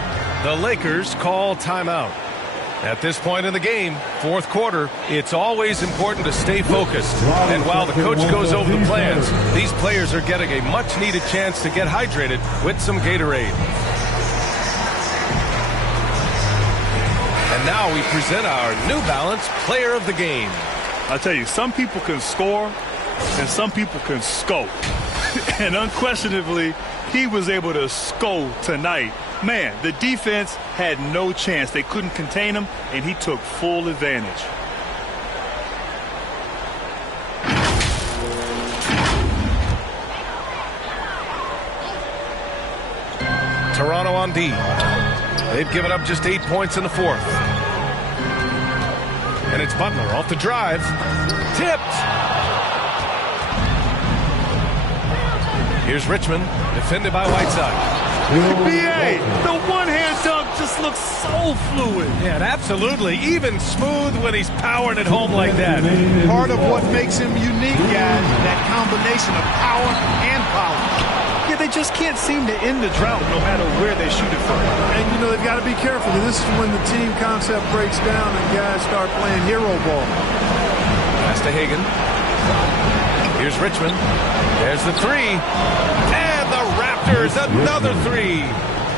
The Lakers call timeout. At this point in the game, fourth quarter, it's always important to stay focused. And while the coach goes over the plans, these players are getting a much-needed chance to get hydrated with some Gatorade. And And now we present our New Balance Player of the Game. I tell you, some people can score and some people can scope. And unquestionably, he was able to score tonight. Man, the defense had no chance. They couldn't contain him, and he took full advantage. Toronto on D. They've given up just 8 points in the fourth. And it's Butler off the drive. Tipped. Here's Richmond, defended by Whiteside. NBA, the one-hand dunk just looks so fluid. Yeah, absolutely. Even smooth when he's powering it home like that. Part of what makes him unique, guys, that combination of power and power. Yeah, they just can't seem to end the drought no matter where they shoot it from. And, you know, they've got to be careful. This is when the team concept breaks down and guys start playing hero ball. Pass to Hagan. Here's Richmond. There's the three. And the Raptors, another three.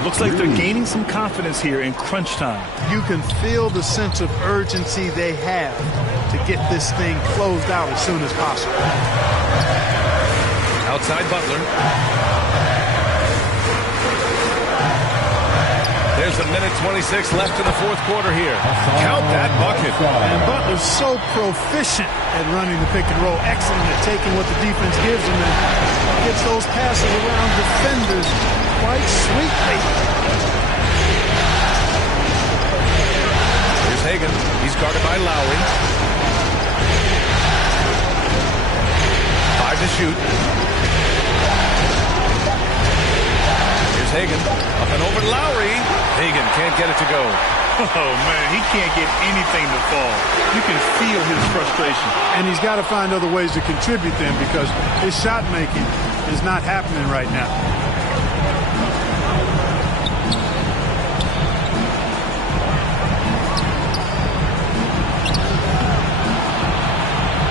Looks like they're gaining some confidence here in crunch time. You can feel the sense of urgency they have to get this thing closed out as soon as possible. Outside Butler. There's a minute 26 left in the fourth quarter here. Count that bucket. And Butler's so proficient at running the pick and roll. Excellent at taking what the defense gives him and gets those passes around defenders quite sweetly. Here's Hagan. He's guarded by Lowry. 5 to shoot. Here's Hagan. Up and over to Lowry. Hagan can't get it to go. Oh, man, he can't get anything to fall. You can feel his frustration. And he's got to find other ways to contribute then because his shot making is not happening right now.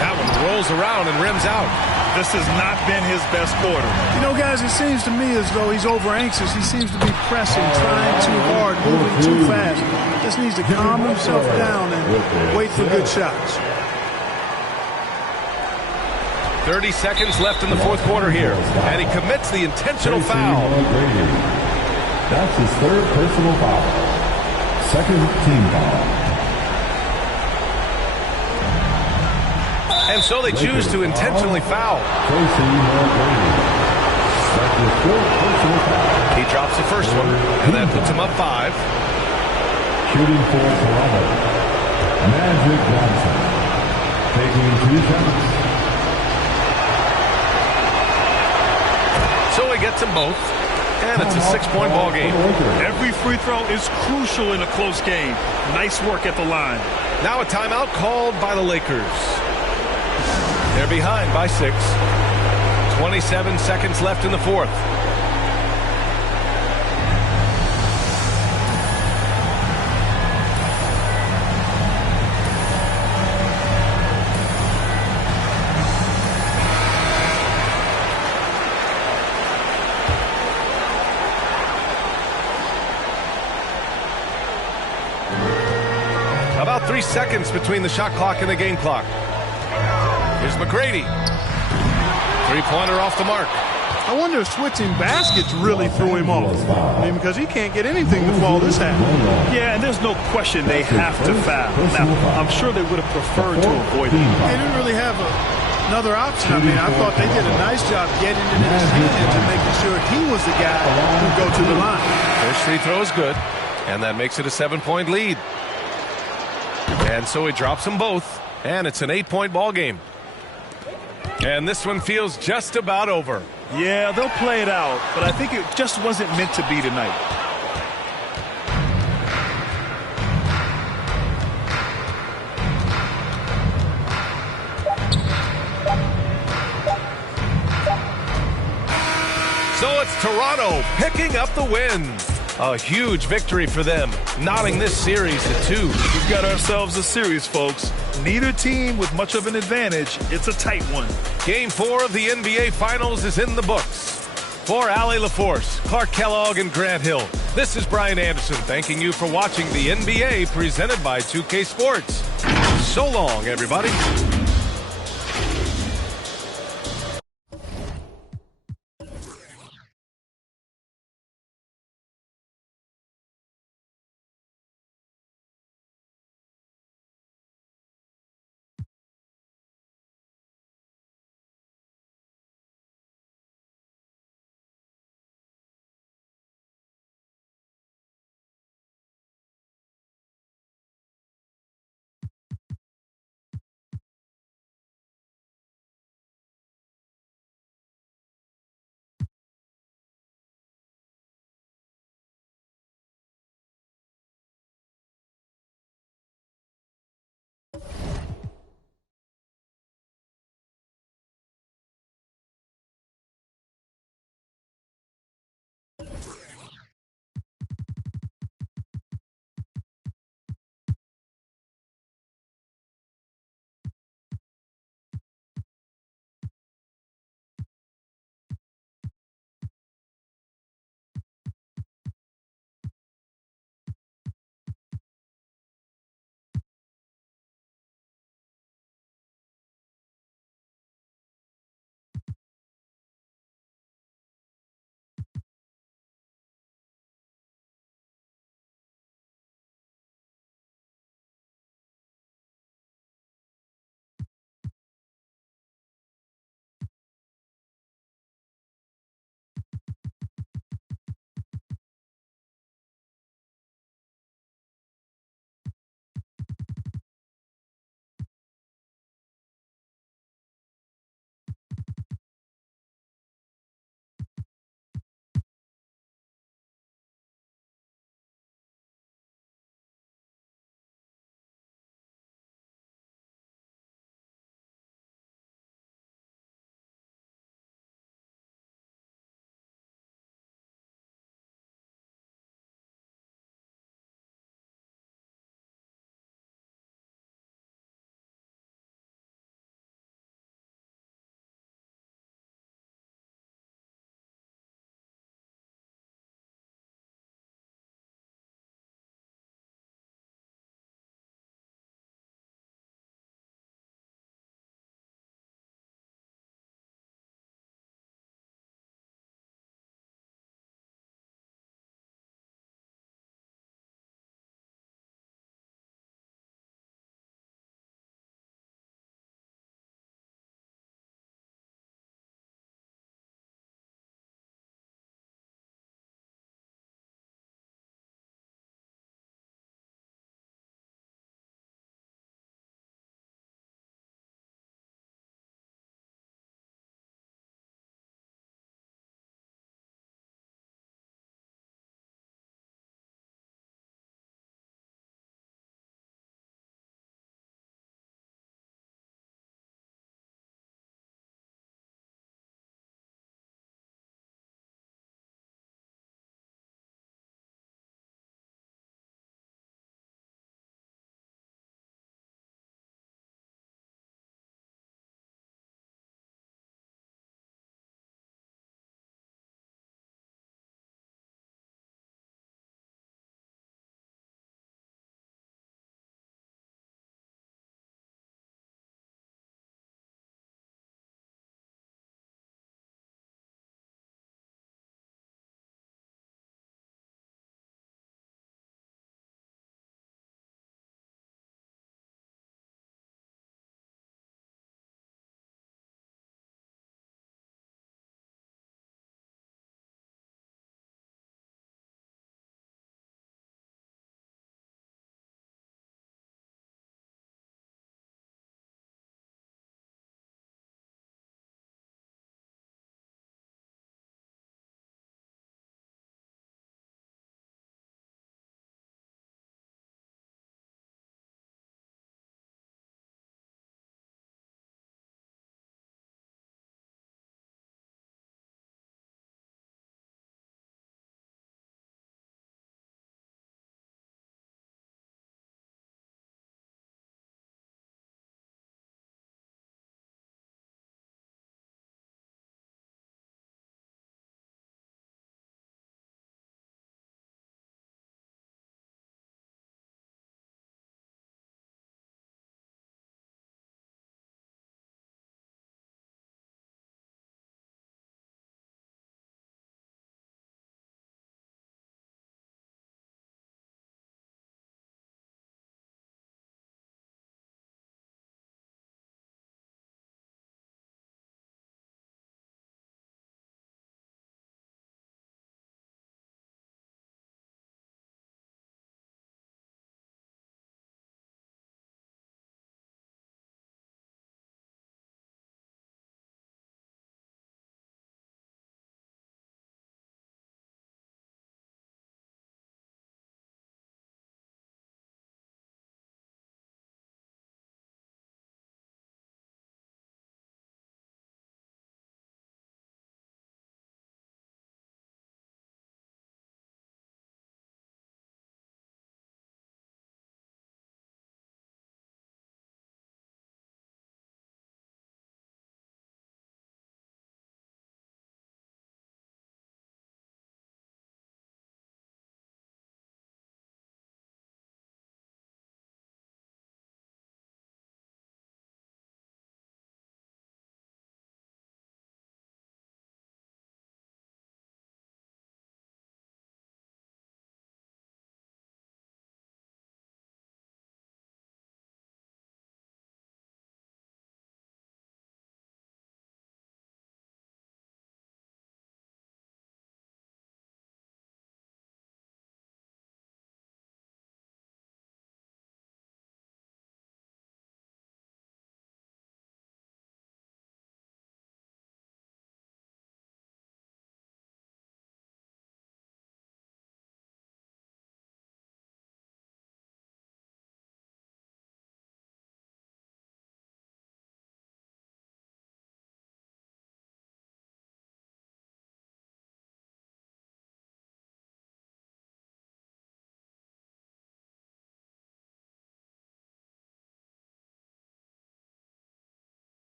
That one rolls around and rims out. This has not been his best quarter. You know, guys, it seems to me as though he's over-anxious. He seems to be pressing, trying too hard, moving too fast. Just needs to calm himself down and wait for good shots. 30 seconds left in the fourth quarter here. And he commits the intentional foul. That's his third personal foul. Second team foul. And so they choose to intentionally foul. He drops the first one, and that puts him up 5. Shooting for Toronto, Magic Johnson. Taking 2 shots. So he gets them both, and it's a 6-point ball game. Every free throw is crucial in a close game. Nice work at the line. Now a timeout called by the Lakers. They're behind by 6. 27 seconds left in the fourth. About 3 seconds between the shot clock and the game clock. Here's McGrady. Three-pointer off the mark. I wonder if switching baskets really threw him off. I mean, because he can't get anything to fall this half. Yeah, and there's no question they have to foul. Now, I'm sure they would have preferred to avoid it. They didn't really have another option. I mean, I thought they did a nice job getting it in his hands and making sure he was the guy who go to the line. First free throw is good, and that makes it a 7-point lead. And so he drops them both, and it's an 8-point ball game. And this one feels just about over. Yeah, they'll play it out, but I think it just wasn't meant to be tonight. So it's Toronto picking up the win. A huge victory for them, knotting this series to 2. We've got ourselves a series, folks. Neither team with much of an advantage. It's a tight one. Game 4 of the NBA Finals is in the books. For Allie LaForce, Clark Kellogg, and Grant Hill, This is Brian Anderson thanking you for watching the NBA presented by 2K Sports. So long, everybody.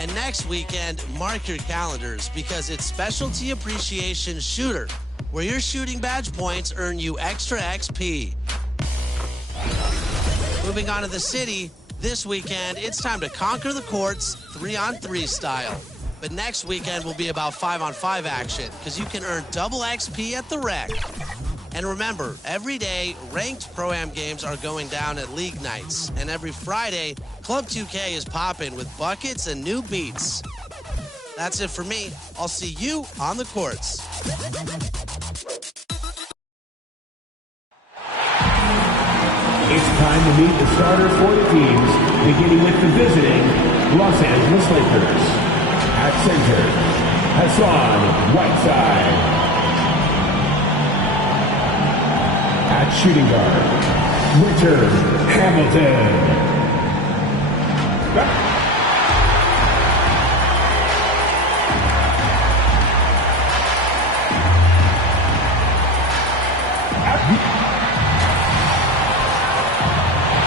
And next weekend, mark your calendars because it's Specialty Appreciation Shooter, where your shooting badge points earn you extra XP. Moving on to the city, this weekend, it's time to conquer the courts 3-on-3 style. But next weekend will be about 5-on-5 action because you can earn double XP at the rec. And remember, every day, ranked Pro-Am games are going down at league nights. And every Friday, Club 2K is popping with buckets and new beats. That's it for me. I'll see you on the courts. It's time to meet the starters for the teams, beginning with the visiting Los Angeles Lakers. At center, Hassan Whiteside. At shooting guard, Richard Hamilton.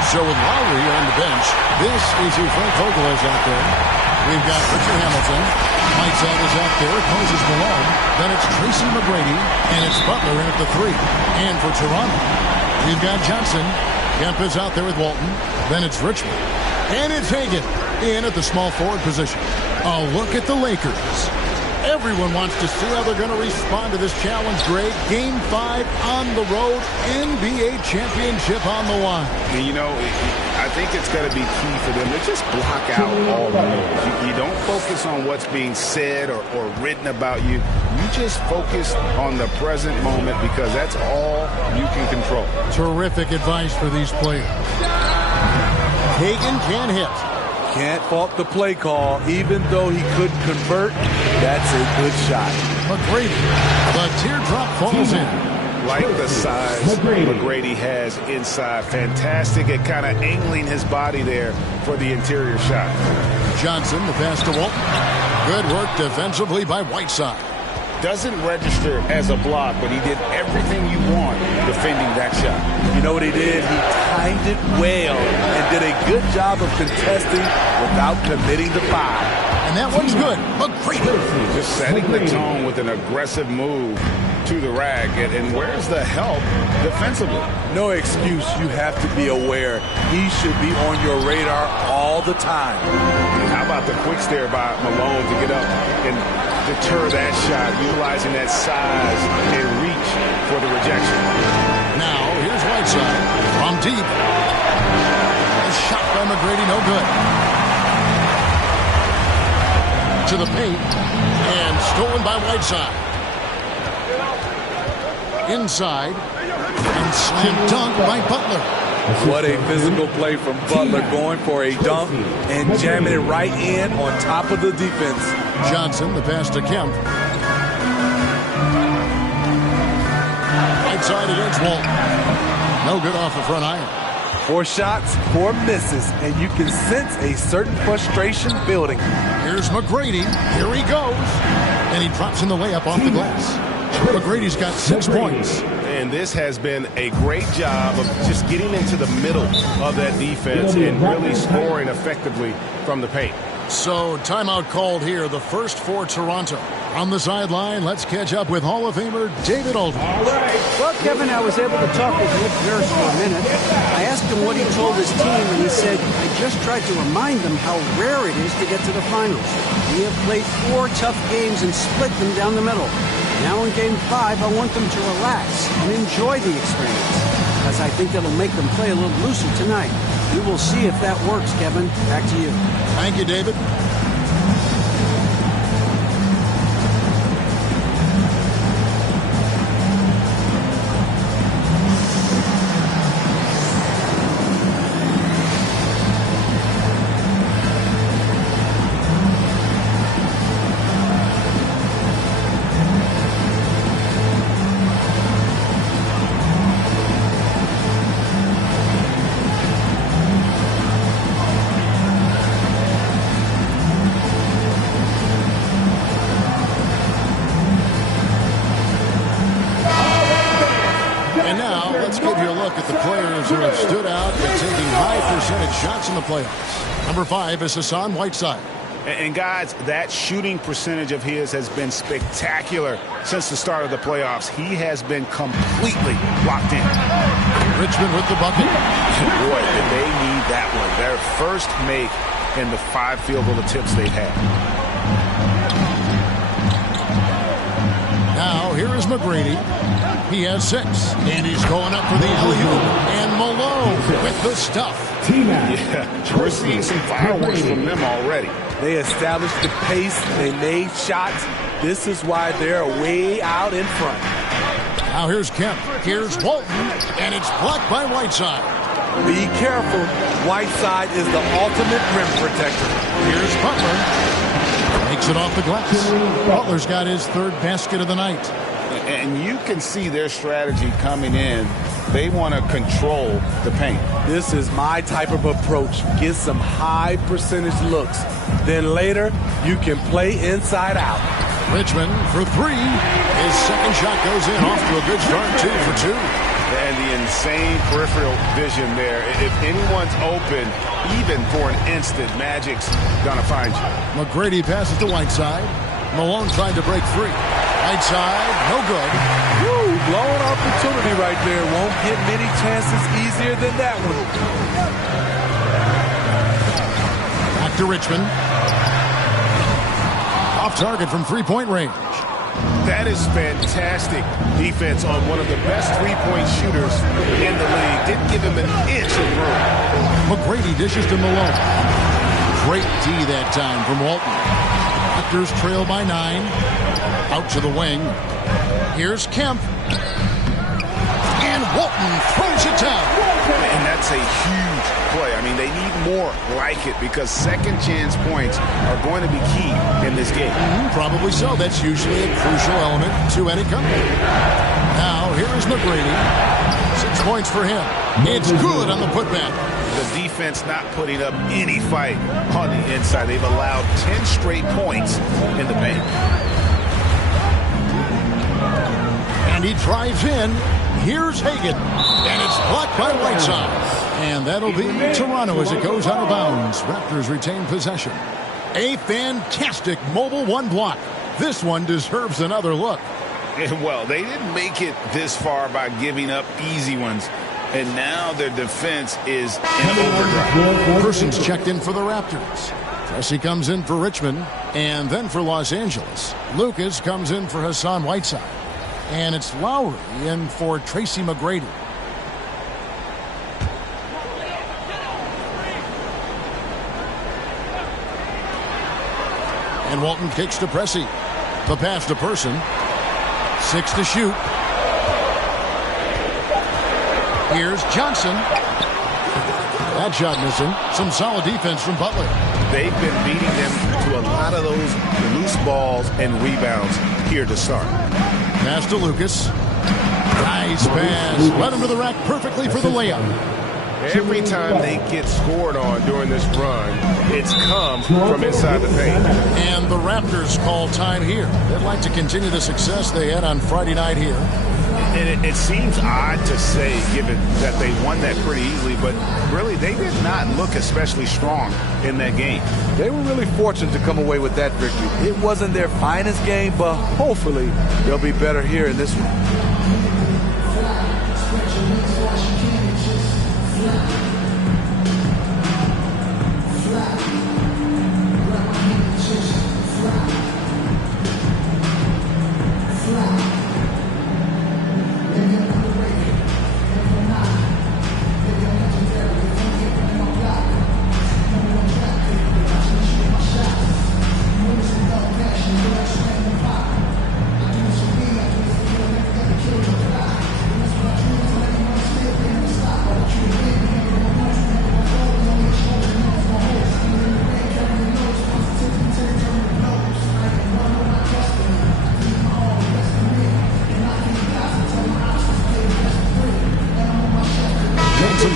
So with Lowry on the bench, this is who Frank Vogel is out there. We've got Richard Hamilton. Whiteside is out there. Moses Malone. Then it's Tracy McGrady. And it's Butler in at the 3. And for Toronto, we've got Johnson. Kemp is out there with Walton. Then it's Richmond. And it's Hagan in at the small forward position. A look at the Lakers. Everyone wants to see how they're going to respond to this challenge, Greg. Game 5 on the road, NBA championship on the line. And you know, I think it's going to be key for them to just block out all the noise. You don't focus on what's being said or written about you. You just focus on the present moment because that's all you can control. Terrific advice for these players. Hagan can't hit. Can't fault the play call. Even though he couldn't convert, that's a good shot. McGrady, the teardrop falls in. Like the size McGrady has inside. Fantastic at kind of angling his body there for the interior shot. Johnson, the pass to Walton. Good work defensively by Whiteside. Doesn't register as a block, but he did everything you want defending that shot. You know what he did? He timed it well and did a good job of contesting without committing the foul. And that one's good. McGrady. Just setting the tone with an aggressive move to the rack. And where's the help defensively? No excuse. You have to be aware. He should be on your radar all the time. How about the quick stare by Malone to get up and deter that shot, utilizing that size and reach for the rejection. Now, here's Whiteside from deep. A shot by McGrady, no good. To the paint, and stolen by Whiteside. Inside, and slam dunk by Butler. What a physical play from Butler, going for a dunk and jamming it right in on top of the defense. Johnson, the pass to Kemp. Right side against Walton. No good off the front iron. 4 shots, 4 misses, and you can sense a certain frustration building. Here's McGrady. Here he goes. And he drops in the layup off the glass. McGrady's got 6 points. And this has been a great job of just getting into the middle of that defense and really scoring effectively from the paint. So, timeout called here, the first for Toronto. On the sideline, let's catch up with Hall of Famer David Aldridge. All right. Well, Kevin, I was able to talk with Nick Nurse for a minute. I asked him what he told his team, and he said, I just tried to remind them how rare it is to get to the finals. We have played 4 tough games and split them down the middle. Now in Game 5, I want them to relax and enjoy the experience, as I think that'll make them play a little looser tonight. We will see if that works, Kevin. Back to you. Thank you, David. Shots in the playoffs. Number 5 is Hassan Whiteside. And guys, that shooting percentage of his has been spectacular since the start of the playoffs. He has been completely locked in. Richmond with the bucket. Boy, did they need that one. Their first make in the 5 field goal attempts they've had. Now, here is McGrady. He has 6. And he's going up for the alley-oop. And Malone with the stuff. Yeah, we're seeing some fireworks from them already. They established the pace. They made shots. This is why they're way out in front. Now here's Kemp. Here's Walton. And it's blocked by Whiteside. Be careful. Whiteside is the ultimate rim protector. Here's Butler. Makes it off the glass. Butler's got his 3rd basket of the night. And you can see their strategy coming in. They want to control the paint. This is my type of approach. Get some high percentage looks. Then later, you can play inside out. Richmond for 3. His second shot goes in. Off to a good start. 2 for 2. And the insane peripheral vision there. If anyone's open, even for an instant, Magic's going to find you. McGrady passes to Whiteside. Malone trying to break 3. Whiteside, no good. Woo, blown opportunity right there. Won't get many chances easier than that one. Back to Richmond. Off target from 3-point range. That is fantastic defense on one of the best 3-point shooters in the league. Didn't give him an inch of room. McGrady dishes to Malone. Great D that time from Walton. Raptors trail by 9. Out to the wing. Here's Kemp. And Walton throws it down. And that's a huge play. I mean, they need more like it because second chance points are going to be key in this game. Probably so. That's usually a crucial element to any company. Now, here is McGrady. 6 points for him. It's good on the putback. The defense not putting up any fight on the inside. They've allowed 10 straight points in the paint. And he drives in. Here's Hagan. And it's blocked by Whiteside. And that'll be Toronto as it goes out of bounds. Raptors retain possession. A fantastic mobile 1 block. This one deserves another look. And well, they didn't make it this far by giving up easy ones. And now their defense is in overdrive. Persons checked in for the Raptors. Pressey comes in for Richmond. And then for Los Angeles. Lucas comes in for Hassan Whiteside. And it's Lowry in for Tracy McGrady. And Walton kicks to Pressey. The pass to Person. 6 to shoot. Here's Johnson. That shot missing. Some solid defense from Butler. They've been beating them to a lot of those loose balls and rebounds here to start. Pass to Lucas. Nice pass. Led him to the rack perfectly for the layup. Every time they get scored on during this run, it's come from inside the paint. And the Raptors call time here. They'd like to continue the success they had on Friday night here. And it seems odd to say, given that they won that pretty easily, but really they did not look especially strong in that game. They were really fortunate to come away with that victory. It wasn't their finest game, but hopefully they'll be better here in this one.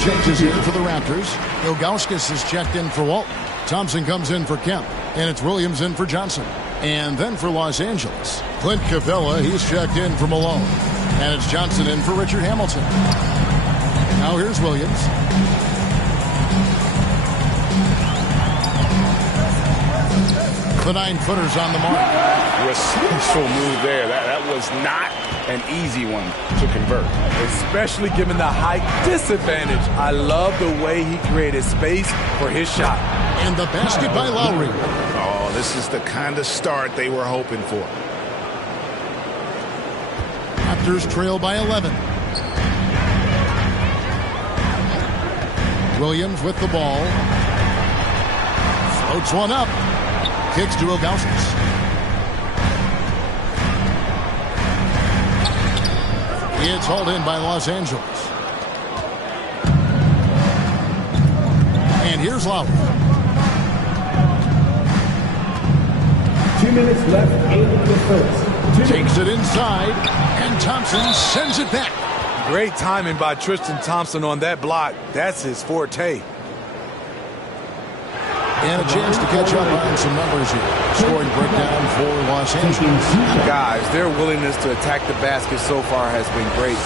Changes here for the Raptors. Ilgauskas is checked in for Walton. Thompson comes in for Kemp. And it's Williams in for Johnson. And then for Los Angeles, Clint Capella, he's checked in for Malone. And it's Johnson in for Richard Hamilton. Now here's Williams. The 9-footer's on the mark. Resourceful move there. That was not an easy one to convert. Especially given the height disadvantage. I love the way he created space for his shot. And the basket by Lowry. Oh, this is the kind of start they were hoping for. Raptors trail by 11. Williams with the ball. Floats one up. Kicks to Ilgauskas. It's hauled in by Los Angeles. And here's Lowry. 2 minutes left in the first. Takes it inside, and Thompson sends it back. Great timing by Tristan Thompson on that block. That's his forte. And a chance to catch up on some numbers here. Scoring breakdown for Los Angeles. Guys, their willingness to attack the basket so far has been great.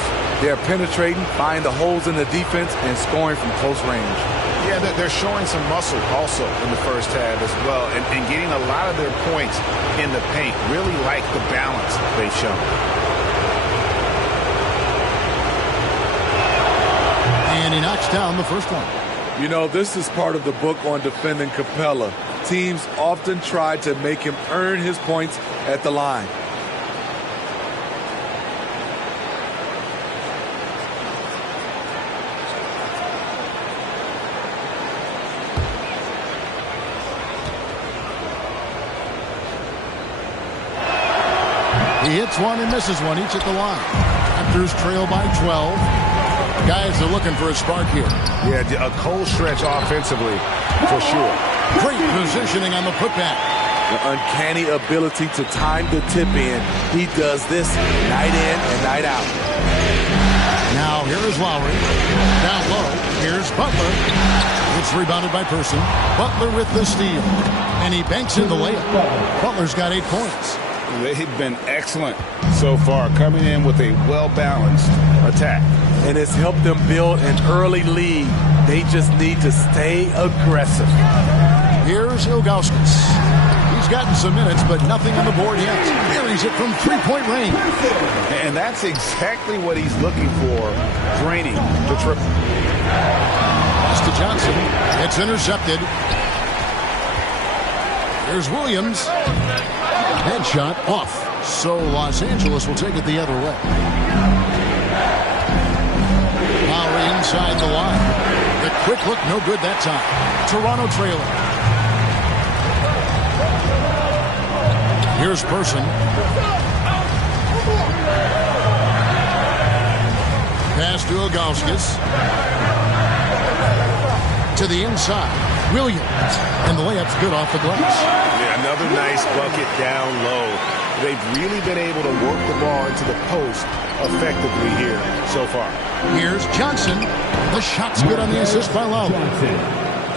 They're penetrating, finding the holes in the defense, and scoring from close range. Yeah, they're showing some muscle also in the first half as well, and getting a lot of their points in the paint. Really like the balance they've shown. And he knocks down the first one. You know, this is part of the book on defending Capella. Teams often try to make him earn his points at the line. He hits one and misses one, each at the line. Raptors trail by 12. Guys are looking for a spark here. Yeah, a cold stretch offensively, for sure. Great positioning on the putback. The uncanny ability to time the tip in. He does this night in and night out. Now here is Lowry. Down low, here's Butler. It's rebounded by Person. Butler with the steal. And he banks in the layup. Butler's got 8 points. They've been excellent so far, coming in with a well-balanced attack. And it's helped them build an early lead. They just need to stay aggressive. Here's Ilgauskas. He's gotten some minutes, but nothing on the board yet. Buries it from three-point range. And that's exactly what he's looking for, draining the triple. Pass to Johnson. It's intercepted. Here's Williams. Head shot off. So Los Angeles will take it the other way. Lowry inside the line. The quick look, no good that time. Toronto trailing. Here's Person. Pass to Ilgauskas. To the inside. Williams. And the layup's good off the glass. Yeah, another nice bucket down low. They've really been able to work the ball into the post effectively here so far. Here's Johnson. The shot's good on the assist by Lowry.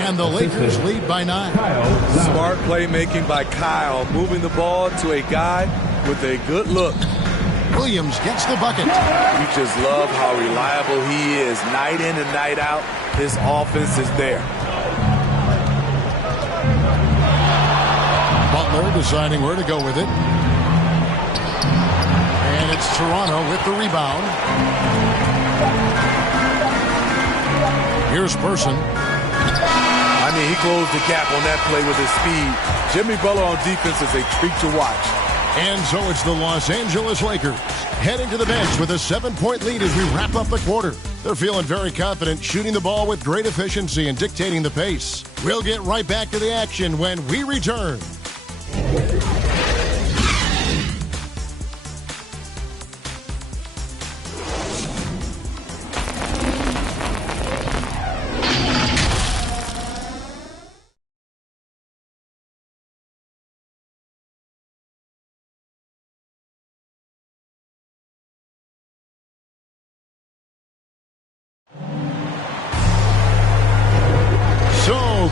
And the Lakers lead by 9. Smart playmaking by Kyle, moving the ball to a guy with a good look. Williams gets the bucket. You just love how reliable he is. Night in and night out, his offense is there. Butler deciding where to go with it. And it's Toronto with the rebound. Here's Person. I mean, he closed the gap on that play with his speed. Jimmy Butler on defense is a treat to watch. And so it's the Los Angeles Lakers heading to the bench with a 7-point lead as we wrap up the quarter. They're feeling very confident, shooting the ball with great efficiency and dictating the pace. We'll get right back to the action when we return.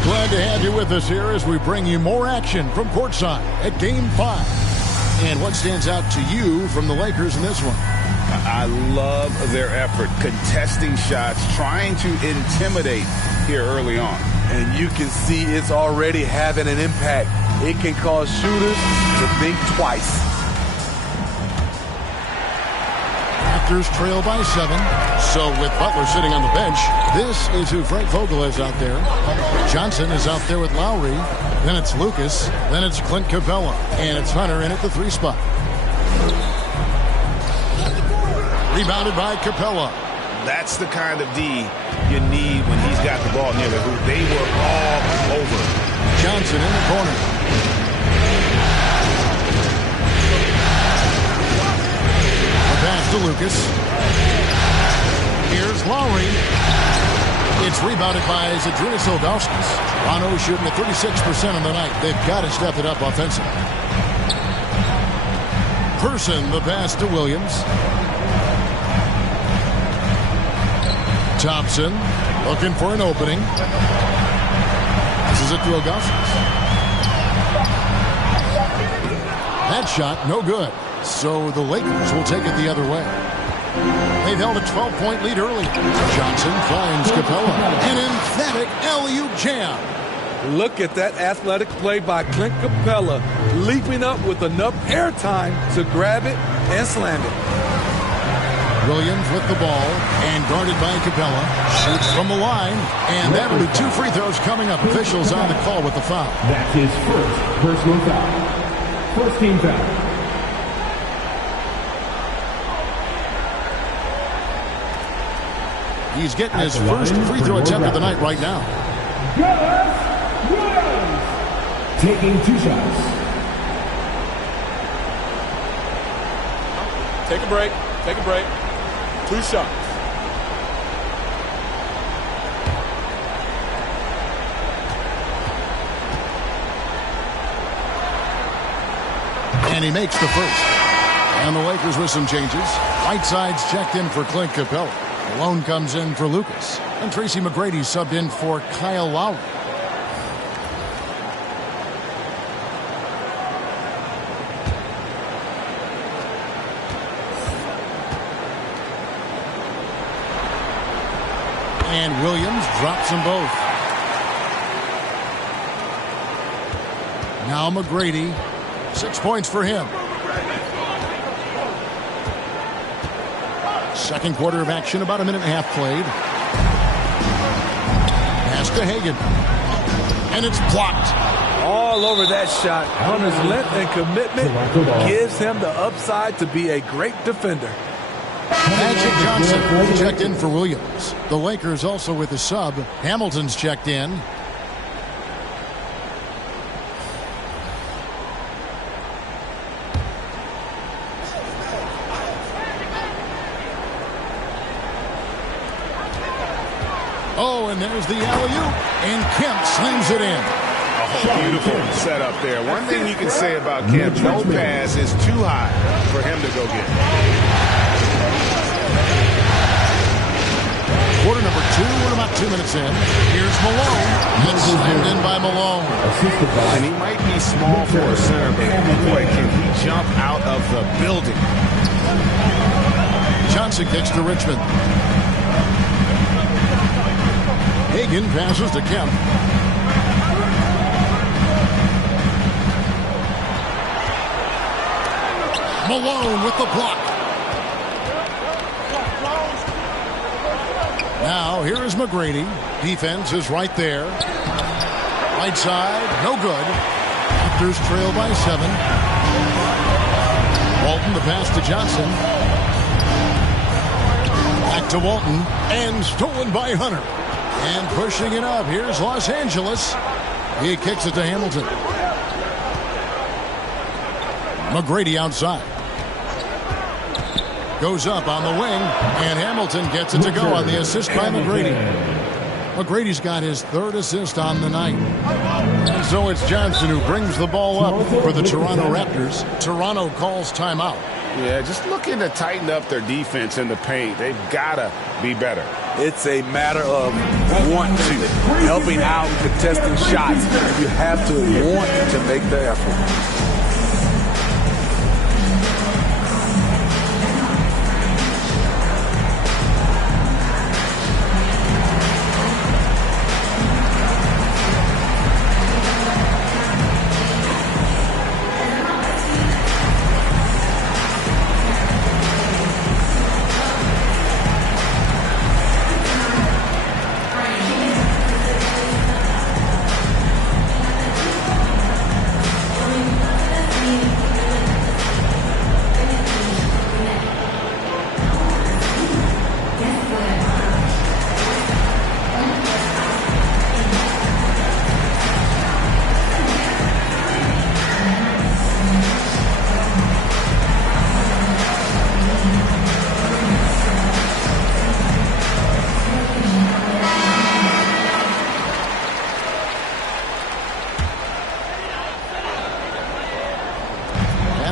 Glad to have you with us here as we bring you more action from courtside at Game 5. And what stands out to you from the Lakers in this one? I love their effort, contesting shots, trying to intimidate here early on. And you can see it's already having an impact. It can cause shooters to think twice. Raptors trail by 7. So with Butler sitting on the bench, this is who Frank Vogel is out there. Johnson is out there with Lowry. Then it's Lucas. Then it's Clint Capella. And it's Hunter in at the 3 spot. Rebounded by Capella. That's the kind of D you need when he's got the ball near the hoop. They were all over. Johnson in the corner. Pass to Lucas. Here's Lowry. It's rebounded by Zydrunas Ilgauskas. Toronto shooting at 36% on the night. They've got to step it up offensively. Person, the pass to Williams. Thompson looking for an opening. Passes it to Ilgauskas. That shot, no good. So the Lakers will take it the other way. They've held a 12-point lead early. Johnson finds Capella. An emphatic alley-oop jam. Look at that athletic play by Clint Capella, leaping up with enough air time to grab it and slam it. Williams with the ball and guarded by Capella. Shoots from the line, and that'll be 2 free throws coming up. Officials on the call with the foul. That's his first personal foul. First team foul. He's getting his first free throw attempt of the night right now. Taking 2 shots. Take a break. Take a break. 2 shots. And he makes the first. And the Lakers with some changes. Whiteside's checked in for Clint Capella. Malone comes in for Lucas. And Tracy McGrady subbed in for Kyle Lowry. And Williams drops them both. Now McGrady. 6 points for him. Second quarter of action, about a minute and a half played. Pass to Hagan. And it's blocked. All over that shot. On his length and commitment gives him the upside to be a great defender. Magic Johnson checked in for Williams. The Lakers also with a sub. Hamilton's checked in. Oh, and there's the alley-oop, and Kemp slams it in. Oh, beautiful setup there. One thing you can say about Kemp, no pass is too high for him to go get. Quarter number 2, we're about 2 minutes in. Here's Malone, and slammed in by Malone. And he might be small for a center, but boy, can he jump out of the building. Johnson kicks to Richmond. Hagan passes to Kemp. Malone with the block. Now here is McGrady. Defense is right there. Right side, no good. Raptors trail by 7. Walton the pass to Johnson. Back to Walton and stolen by Hunter. And pushing it up. Here's Los Angeles. He kicks it to Hamilton. McGrady outside. Goes up on the wing, and Hamilton gets it to go on the assist by McGrady. McGrady's got his 3rd assist on the night. And so it's Johnson who brings the ball up for the Toronto Raptors. Toronto calls timeout. Yeah, just looking to tighten up their defense in the paint. They've got to be better. It's a matter of want to, helping out, contesting shots. You have to want to make the effort.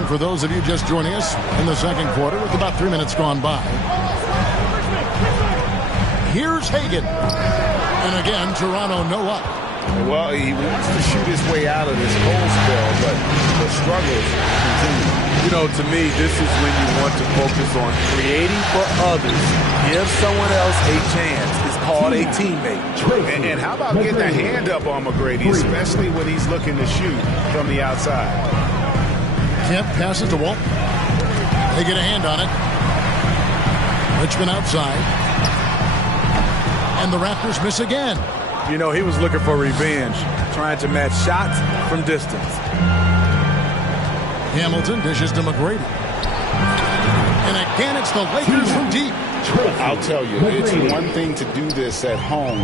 For those of you just joining us in the second quarter with about 3 minutes gone by. Here's Hagan. And again, Toronto no up. Well, he wants to shoot his way out of this cold spell, but the struggles continue. You know, to me, this is when you want to focus on creating for others. Give someone else a chance. It's called a teammate. And how about getting a hand up on McGrady, especially when he's looking to shoot from the outside? Kemp passes to Walton. They get a hand on it. Richmond outside. And the Raptors miss again. You know, he was looking for revenge, trying to match shots from distance. Hamilton dishes to McGrady. And again, it's the Lakers from deep. I'll tell you, it's one thing to do this at home,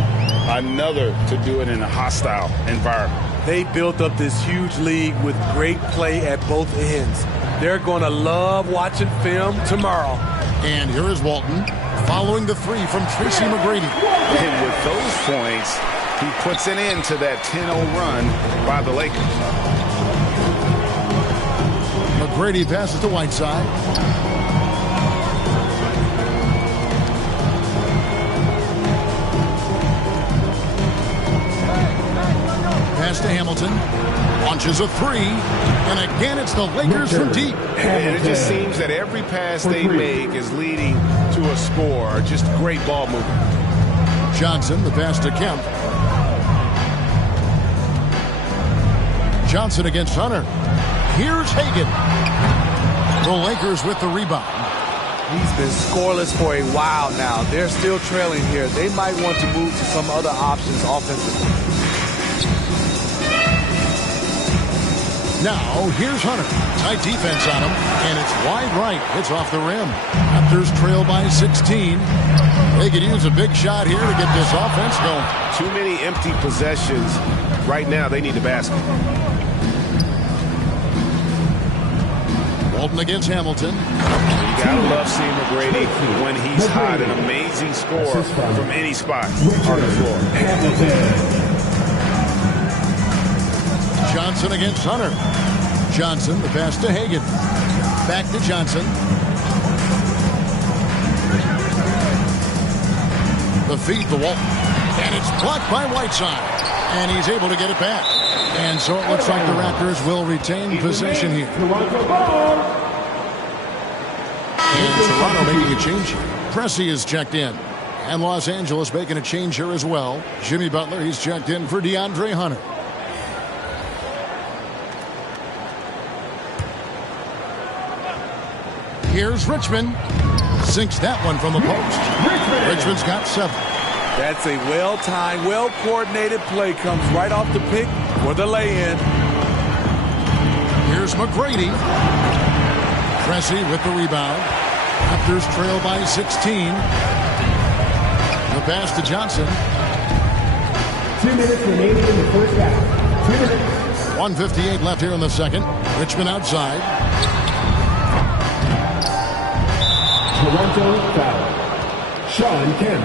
another to do it in a hostile environment. They built up this huge league with great play at both ends. They're going to love watching film tomorrow. And here is Walton following the 3 from Tracy McGrady. And with those points, he puts an end to that 10-0 run by the Lakers. McGrady passes to Whiteside. Pass to Hamilton. Launches a 3. And again, it's the Lakers from deep. And it just seems that every pass they make is leading to a score. Just great ball movement. Johnson, the pass to Kemp. Johnson against Hunter. Here's Hagan. The Lakers with the rebound. He's been scoreless for a while now. They're still trailing here. They might want to move to some other options offensively. Now, here's Hunter. Tight defense on him, and it's wide right. It's off the rim. Raptors trail by 16. They could use a big shot here to get this offense going. Too many empty possessions. Right now, they need the basket. Walton against Hamilton. You gotta love seeing McGrady when he's hot. An amazing score from any spot on the floor. Johnson against Hunter. Johnson, the pass to Hagan. Back to Johnson. The feed to Walton. And it's blocked by Whiteside. And he's able to get it back. And so it looks like the Raptors will retain possession here. Toronto making a change here. Pressey is checked in. And Los Angeles making a change here as well. Jimmy Butler, he's checked in for DeAndre Hunter. Here's Richmond. Sinks that one from the post. Richmond's got 7. That's a well-timed, well-coordinated play. Comes right off the pick for the lay-in. Here's McGrady. Pressey with the rebound. Raptors trail by 16. The pass to Johnson. 2 minutes remaining in the first half. 2 minutes. 1:58 left here in the second. Richmond outside. Toronto foul. Sean Kemp.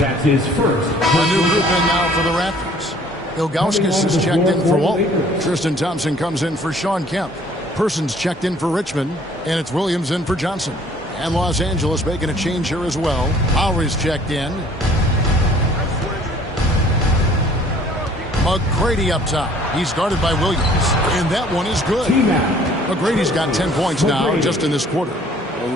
That's his first. A new group in now for the Raptors. Ilgauskas is checked in for Walton. Tristan Thompson comes in for Sean Kemp. Persons checked in for Richmond. And it's Williams in for Johnson. And Los Angeles making a change here as well. Lowry's checked in. McGrady up top. He's guarded by Williams. And that one is good. McGrady's got 10 points now just in this quarter.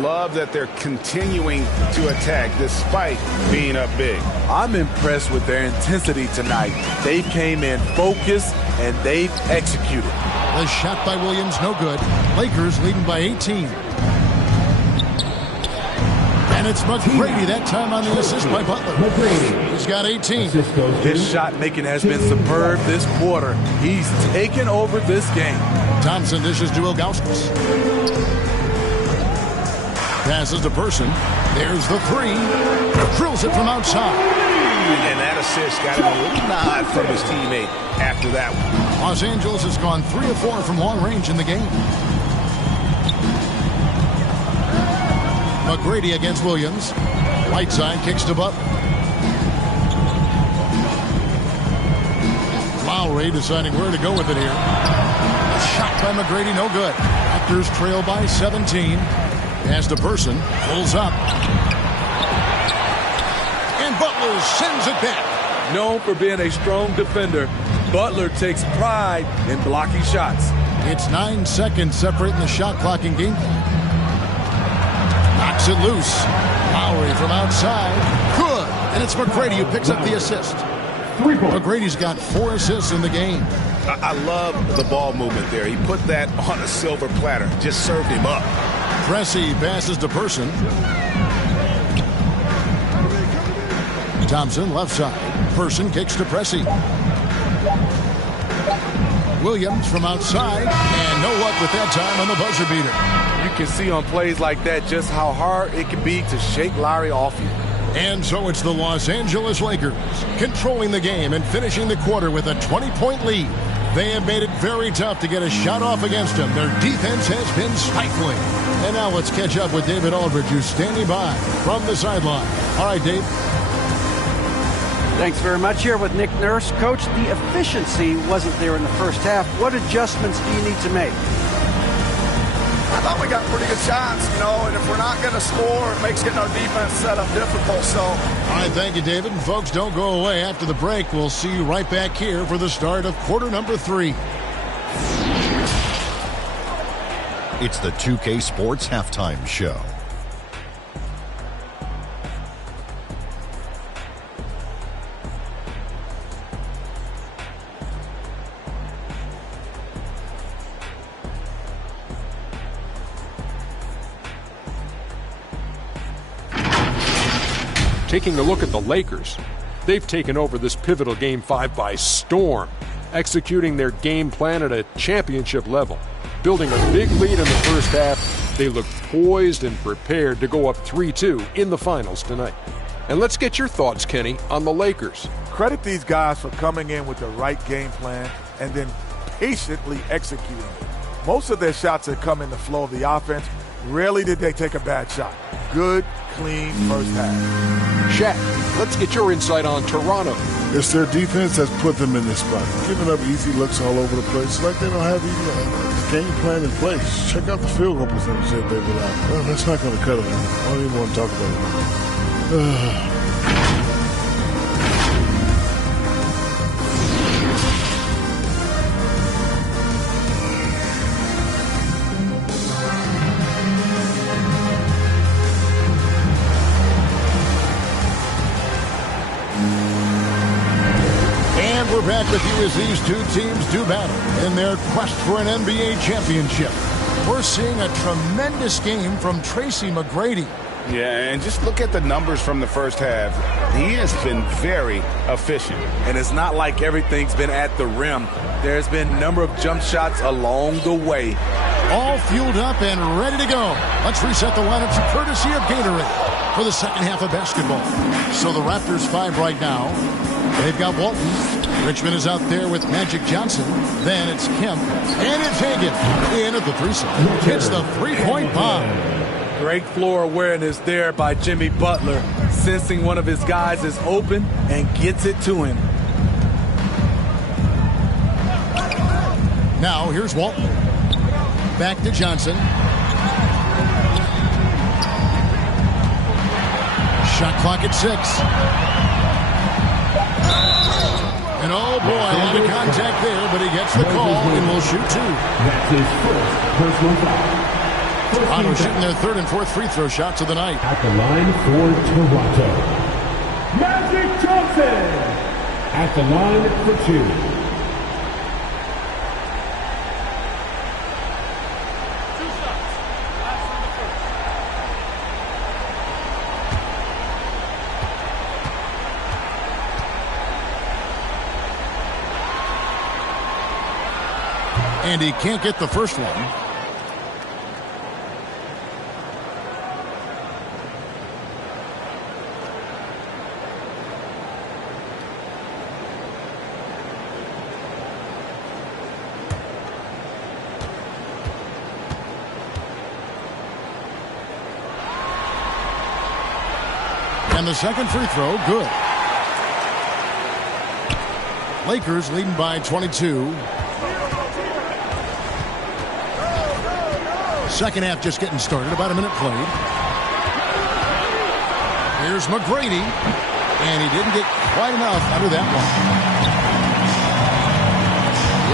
Love that they're continuing to attack despite being up big. I'm impressed with their intensity tonight. They came in focused and they've executed. The shot by Williams, no good. Lakers leading by 18. And it's McGrady that time on the assist by Butler. He's got 18. His shot making has been superb this quarter. He's taken over this game. Thompson dishes to Ilgauskas. Passes to Person. There's the 3. Drills it from outside. And that assist got him a little nod from his teammate after that one. Los Angeles has gone 3 of 4 from long range in the game. McGrady against Williams. Right side kicks to Butler. Lowry deciding where to go with it here. A shot by McGrady, no good. Raptors trail by 17. Pass to Person. Pulls up. And Butler sends it back. Known for being a strong defender, Butler takes pride in blocking shots. It's 9 seconds separating the shot clock and game clock. Knocks it loose. Lowry from outside. Good. And it's McGrady who picks up the assist. McGrady's got 4 assists in the game. I love the ball movement there. He put that on a silver platter. Just served him up. Pressey passes to Person. Thompson left side. Person kicks to Pressey. Williams from outside. And no luck with that time on the buzzer beater. You can see on plays like that just how hard it can be to shake Lowry off you. And so it's the Los Angeles Lakers controlling the game and finishing the quarter with a 20-point lead. They have made it very tough to get a shot off against them. Their defense has been stifling. And now let's catch up with David Aldridge, who's standing by from the sideline. All right, Dave. Thanks very much. Here with Nick Nurse. Coach, the efficiency wasn't there in the first half. What adjustments do you need to make? I thought we got pretty good shots, and if we're not going to score, it makes getting our defense set up difficult. So, all right, thank you, David. And folks, don't go away. After the break, we'll see you right back here for the start of quarter number 3. It's the 2K Sports Halftime Show. Taking a look at the Lakers, they've taken over this pivotal Game 5 by storm, executing their game plan at a championship level. Building a big lead in the first half, they look poised and prepared to go up 3-2 in the finals tonight. And let's get your thoughts, Kenny, on the Lakers. Credit these guys for coming in with the right game plan and then patiently executing it. Most of their shots have come in the flow of the offense. Rarely did they take a bad shot. Good, clean first half. Shaq, let's get your insight on Toronto. It's their defense that's put them in this spot. Giving up easy looks all over the place. Like they don't have even a game plan in place. Check out the field goal percentage that they've allowed. Well, that's not going to cut it. I don't even want to talk about it. back with you as these two teams do battle in their quest for an NBA championship. We're seeing a tremendous game from Tracy McGrady. Yeah, and just look at the numbers from the first half. He has been very efficient. And it's not like everything's been at the rim. There's been a number of jump shots along the way. All fueled up and ready to go. Let's reset the lineups courtesy of Gatorade for the second half of basketball. So the Raptors 5 right now. They've got Walton. Richmond is out there with Magic Johnson. Then it's Kemp. And it's Hagan in at the 3-side. It's the three-point bomb. Great floor awareness there by Jimmy Butler, sensing one of his guys is open and gets it to him. Now here's Walton. Back to Johnson. Shot clock at 6. And oh boy, a lot of contact there, but he gets the call and will shoot 2. That's his first personal foul. Toronto shooting their third and fourth free throw shots of the night. At the line for Toronto, Magic Johnson. At the line for 2. And he can't get the first one. And the second free throw, good. Lakers leading by 22. Second half just getting started, about a minute played. Here's McGrady, and he didn't get quite enough out of that one.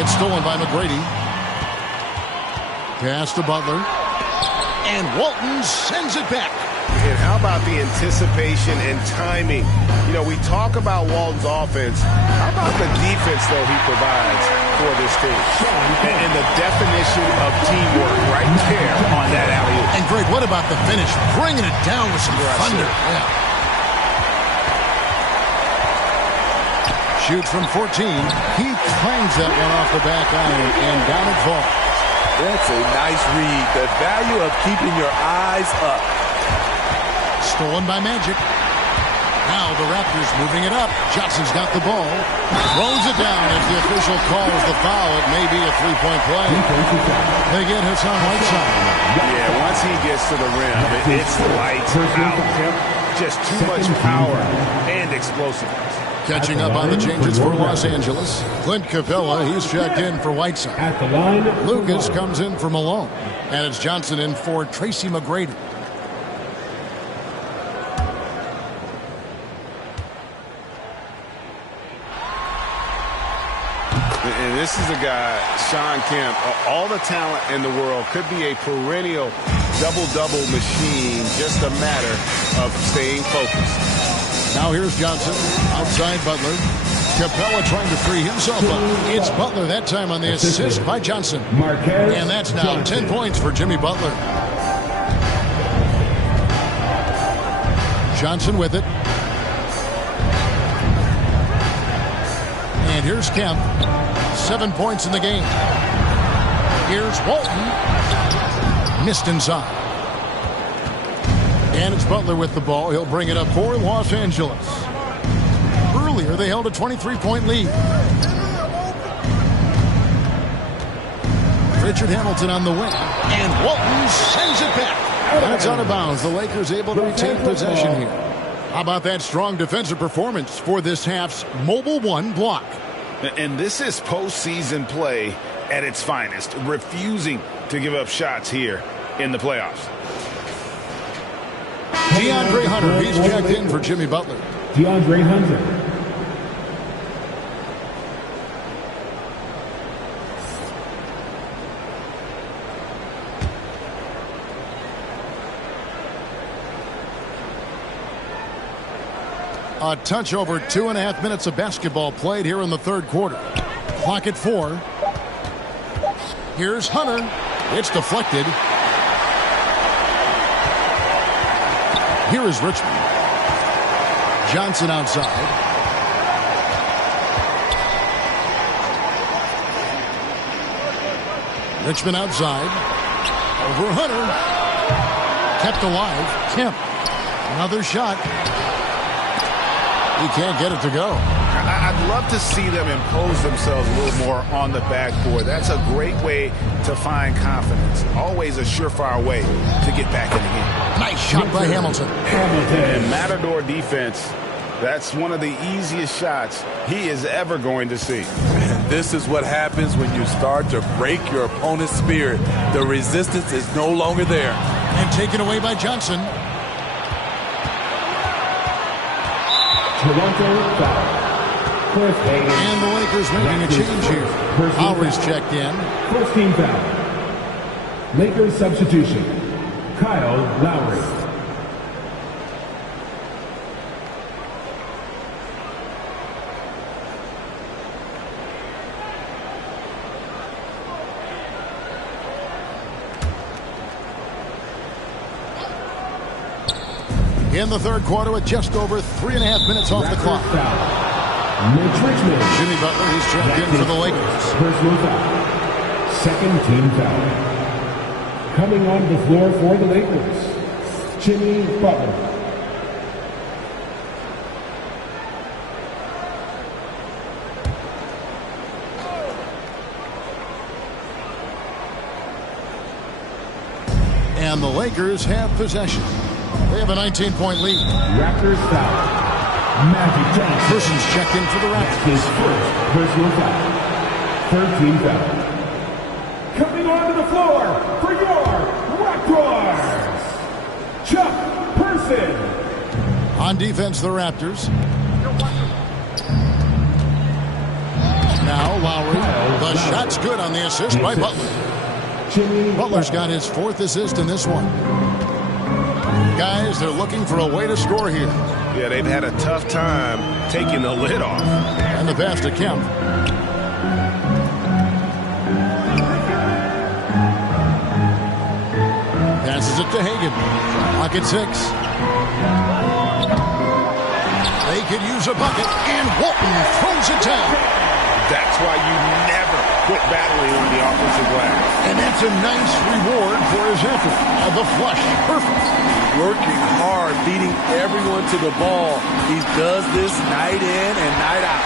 It's stolen by McGrady. Pass to Butler. And Walton sends it back. And how about the anticipation and timing? You know, we talk about Walton's offense. How about the defense, though, he provides for this team? And the definition of teamwork right there on that alley-oop. And, Greg, what about the finish? Bringing it down with some thunder. Yeah. Shoots from 14. He clangs that one off the back iron, and down it falls. That's a nice read. The value of keeping your eyes up. Stolen by Magic. Now the Raptors moving it up. Johnson's got the ball. Throws it down as the official calls the foul. It may be a three-point play. They get Hassan Whiteside. Yeah, once he gets to the rim, it's lights out. Just too much power and explosiveness. Catching up on the changes for Los Angeles. Clint Capella, he's checked in for Whiteside. At the line, Lucas comes in for Malone. And it's Johnson in for Tracy McGrady. And this is a guy, Shawn Kemp, all the talent in the world, could be a perennial double-double machine, just a matter of staying focused. Now here's Johnson, outside Butler. Capella trying to free himself up. It's Butler that time on the assist by Johnson. And that's now 10 points for Jimmy Butler. Johnson with it. And here's Kemp. 7 points in the game. Here's Walton. Missed inside. And it's Butler with the ball. He'll bring it up for Los Angeles. Earlier, they held a 23-point lead. Richard Hamilton on the wing. And Walton sends it back. And it's out of bounds. The Lakers able to retain possession here. How about that strong defensive performance for this half's Mobile One block? And this is postseason play at its finest, refusing to give up shots here in the playoffs. DeAndre Hunter, he's checked in for Jimmy Butler. DeAndre Hunter. A touch over 2.5 minutes of basketball played here in the third quarter. Clock at 4. Here's Hunter. It's deflected. Here is Richmond. Johnson outside. Richmond outside. Over Hunter. Kept alive. Kemp. Another shot. He can't get it to go. I'd love to see them impose themselves a little more on the backboard. That's a great way to find confidence. Always a surefire way to get back in the game. Nice shot by Hamilton. And Matador defense, that's one of the easiest shots he is ever going to see. And this is what happens when you start to break your opponent's spirit. The resistance is no longer there. And taken away by Johnson. Toronto foul. And the Lakers making a change here. Lowry's checked in. First team foul. Lakers substitution. Kyle Lowry. In the third quarter with just over 3.5 minutes off the clock. Mitch Richmond. Jimmy Butler, he's checked in for the Lakers. Personal foul. Second team foul. Coming on the floor for the Lakers, Jimmy Butler. And the Lakers have possession. They have a 19-point lead. Raptors foul. Magic Johnson. Person's checked in for the Raptors. His first personal foul. Third team foul. Coming onto the floor for your Raptors, Chuck Person. On defense, the Raptors. Now Lowry. The shot's good on the assist by Butler. Butler's got his 4th assist in this one. Guys, they're looking for a way to score here. Yeah, they've had a tough time taking the lid off. And the pass to Kemp. Passes it to Hagan. Clock at 6. They could use a bucket, and Walton throws it down. That's why you never quit battling on the offensive glass. And that's a nice reward for his effort. The flush, perfect. Working hard, beating everyone to the ball. He does this night in and night out.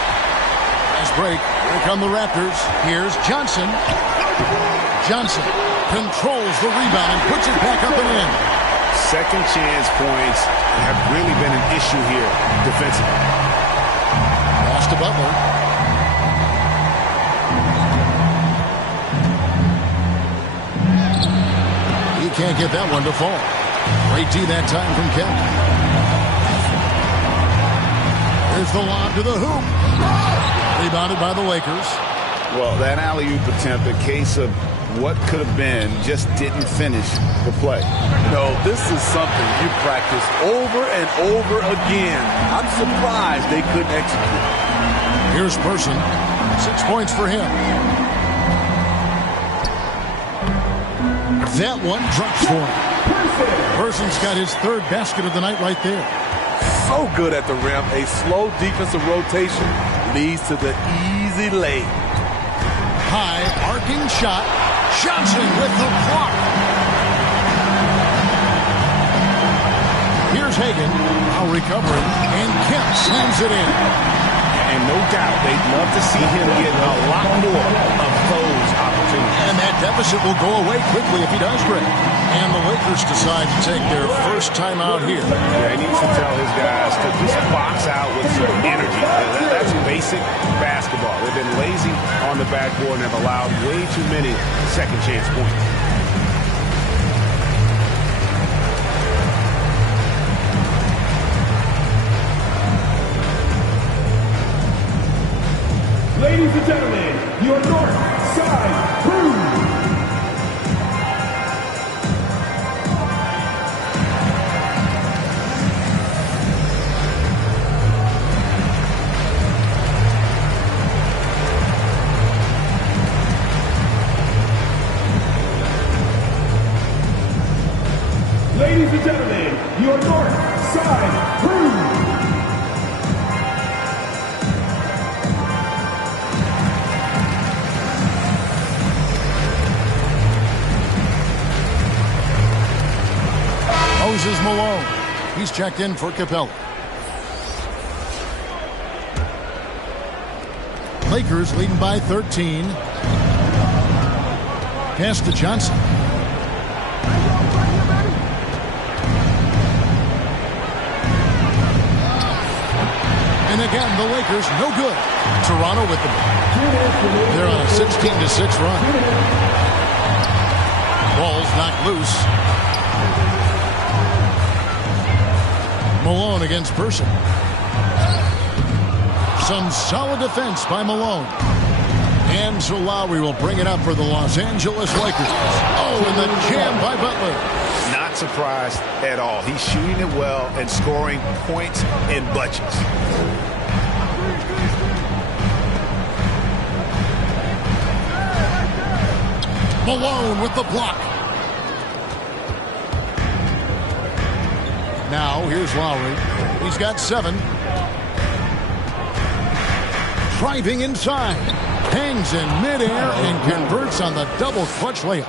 Nice break. Here come the Raptors. Here's Johnson. Johnson controls the rebound and puts it back up and in. Second chance points have really been an issue here defensively. Pass to Butler. He can't get that one to fall. Great D that time from Kemp. Here's the lob to the hoop. Rebounded by the Lakers. Well, that alley-oop attempt, a case of what could have been, just didn't finish the play. No, this is something you practice over and over again. I'm surprised they couldn't execute. Here's Person. 6 points for him. That one drops for him. Person's got his 3rd basket of the night right there. So good at the rim. A slow defensive rotation leads to the easy lay. High arcing shot. Johnson with the block. Here's Hagan. Now recovering. And Kemp slams it in. And no doubt they'd love to see him get a lot more of those opportunities. And that deficit will go away quickly if he does, Greg. And the Lakers decide to take their first time out here. Yeah, he needs to tell his guys to just box out with some energy. That's basic basketball. They've been lazy on the backboard and have allowed way too many second chance points. Ladies and gentlemen, your North Side Crew. Moses Malone. He's checked in for Capella. Lakers leading by 13. Pass to Johnson. And again, the Lakers no good. Toronto with the ball. They're on a 16-6 run. Ball's knocked loose. Malone against Person. Some solid defense by Malone. And so Lowry will bring it up for the Los Angeles Lakers. Oh, and the jam by Butler. Not surprised at all. He's shooting it well and scoring points in bunches. Malone with the block. Now, here's Lowry. He's got 7. Driving inside. Hangs in midair and converts on the double clutch layup.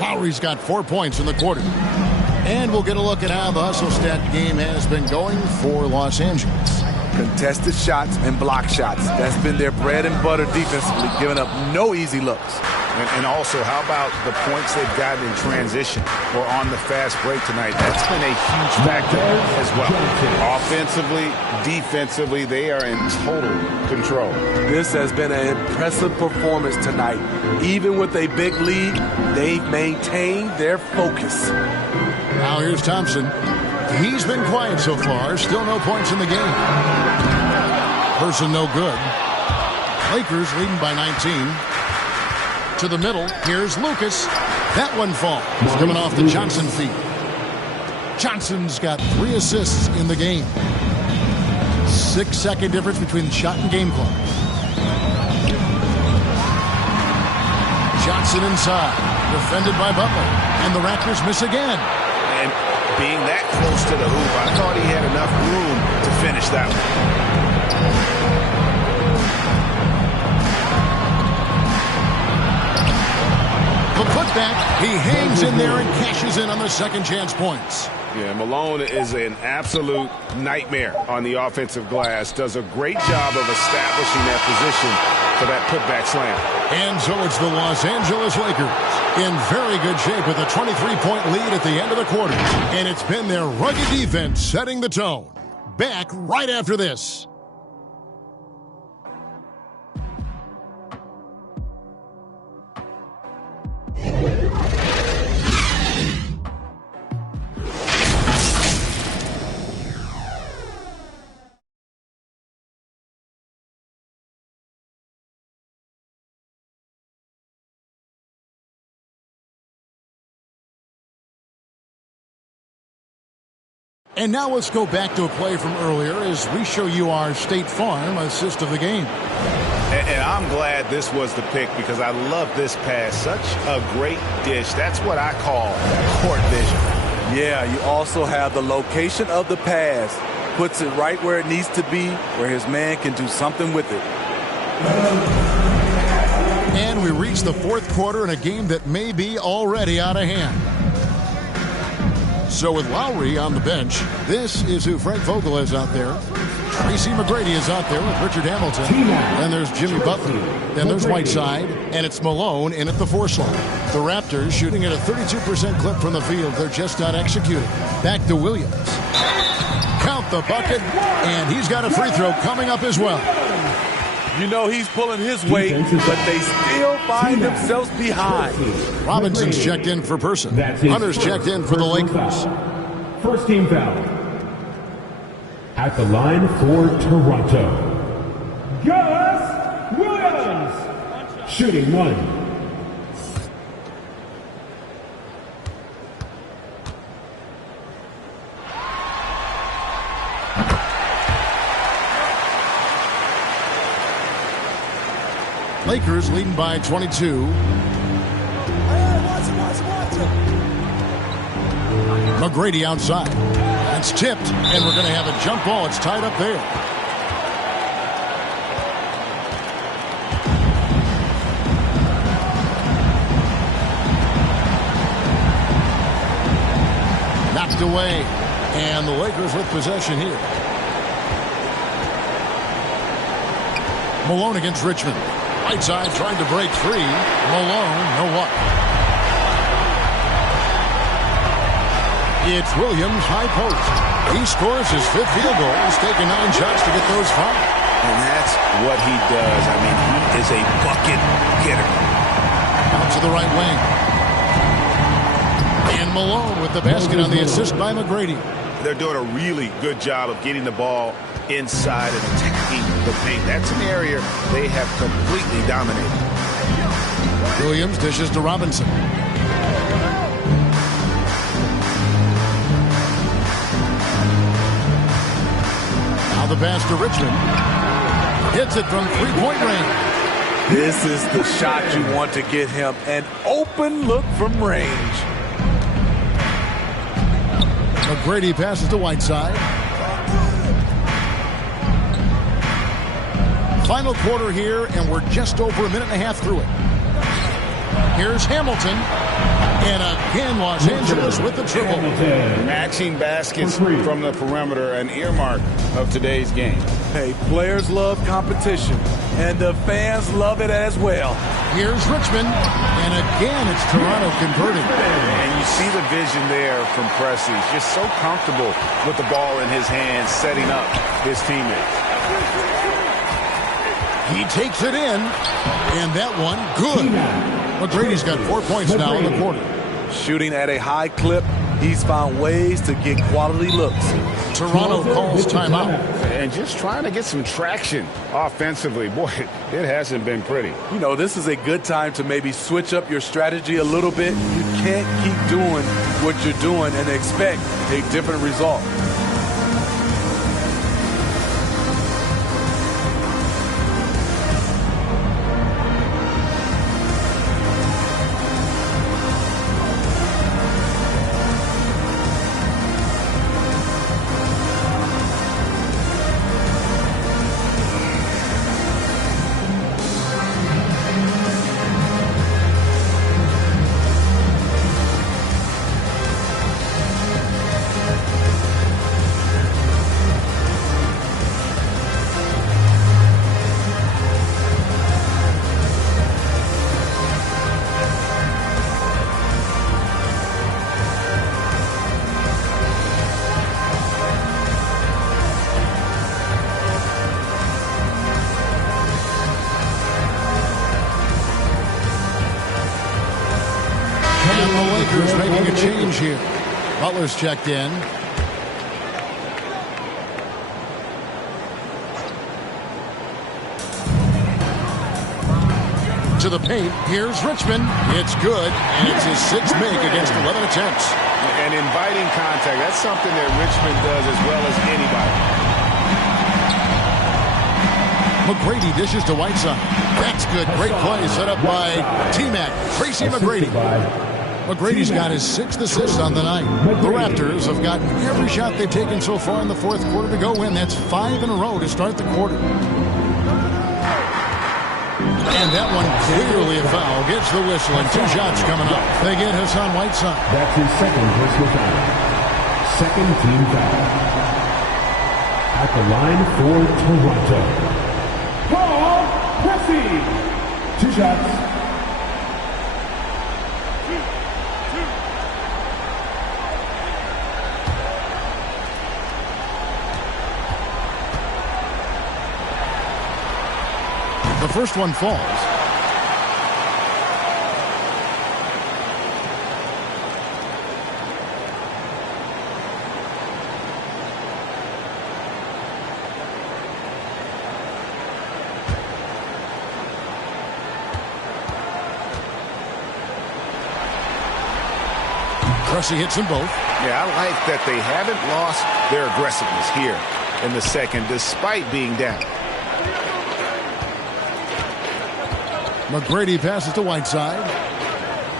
Lowry's got 4 points in the quarter. And we'll get a look at how the hustle stat game has been going for Los Angeles. Contested shots and block shots. That's been their bread and butter defensively, giving up no easy looks. And also, how about the points they've gotten in transition or on the fast break tonight? That's been a huge factor as well. Offensively, defensively, they are in total control. This has been an impressive performance tonight. Even with a big lead, they've maintained their focus. Now here's Thompson. He's been quiet so far. Still no points in the game. Person no good. Lakers leading by 19. To the middle. Here's Lucas. That one falls. Coming off the Johnson feed. Johnson's got 3 assists in the game. 6-second difference between shot and game clock. Johnson inside. Defended by Butler. And the Raptors miss again. And being that close to the hoop, I thought he had enough room to finish that one. The putback, he hangs in there and cashes in on the second chance points. Yeah, Malone is an absolute nightmare on the offensive glass. Does a great job of establishing that position for that putback slam. And so it's the Los Angeles Lakers in very good shape with a 23-point lead at the end of the quarter. And it's been their rugged defense setting the tone. Back right after this. And now let's go back to a play from earlier as we show you our State Farm assist of the game. And I'm glad this was the pick because I love this pass. Such a great dish. That's what I call court vision. Yeah, you also have the location of the pass. Puts it right where it needs to be, where his man can do something with it. And we reach the fourth quarter in a game that may be already out of hand. So with Lowry on the bench, this is who Frank Vogel is out there. Tracy McGrady is out there with Richard Hamilton. Then there's Jimmy Butler. Then there's Whiteside. And it's Malone in at the 4 slot. The Raptors shooting at a 32% clip from the field. They're just not executing. Back to Williams. Count the bucket. And he's got a free throw coming up as well. You know he's pulling his weight, but they still find themselves behind. Robinson's checked in for Person. Hunter's checked in for the Lakers. First team foul. At the line for Toronto, Gus Williams. Shooting 1. Lakers leading by 22. McGrady outside. It's tipped, and we're going to have a jump ball. It's tied up there. Knocked away, and the Lakers with possession here. Malone against Richmond. Right side trying to break free. Malone, no luck. It's Williams, high post. He scores his 5th field goal. He's taken 9 shots to get those 5. And that's what he does. I mean, he is a bucket getter. Out to the right wing. And Malone with the basket on the assist by McGrady. They're doing a really good job of getting the ball inside and attacking the paint. That's an area they have completely dominated. Williams dishes to Robinson. Now the pass to Richmond. Hits it from 3-point range. This is the shot you want to get him. An open look from range. McGrady passes to Whiteside. Final quarter here, and we're just over a minute and a half through it. Here's Hamilton. And again, Los Angeles with the triple. Matching baskets from the perimeter, an earmark of today's game. Hey, players love competition, and the fans love it as well. Here's Richmond, and again, it's Toronto converting. And you see the vision there from Pressey. He's just so comfortable with the ball in his hands, setting up his teammates. He takes it in, and that one, good. McGrady's got 4 points now in the quarter. Shooting at a high clip, he's found ways to get quality looks. Toronto calls timeout. And just trying to get some traction offensively. Boy, it hasn't been pretty. You know, this is a good time to maybe switch up your strategy a little bit. You can't keep doing what you're doing and expect a different result. Making a change here. Butler's checked in. To the paint. Here's Richmond. It's good. And it's his 6th make against 11 attempts. And inviting contact. That's something that Richmond does as well as anybody. McGrady dishes to Whiteside. That's good. Great play set up by T-Mac. Tracy McGrady. McGrady's got his 6th assist on the night. The Raptors have gotten every shot they've taken so far in the 4th quarter to go in. That's 5 in a row to start the quarter. And that one clearly a foul. Gets the whistle, and 2 shots coming up. They get Hassan Whiteside. That's his 2nd personal foul. 2nd team foul. At the line for Toronto, Paul Pressey. 2 shots. The first one falls. Pressey hits them both. Yeah, I like that they haven't lost their aggressiveness here in the second, despite being down. McGrady passes to Whiteside.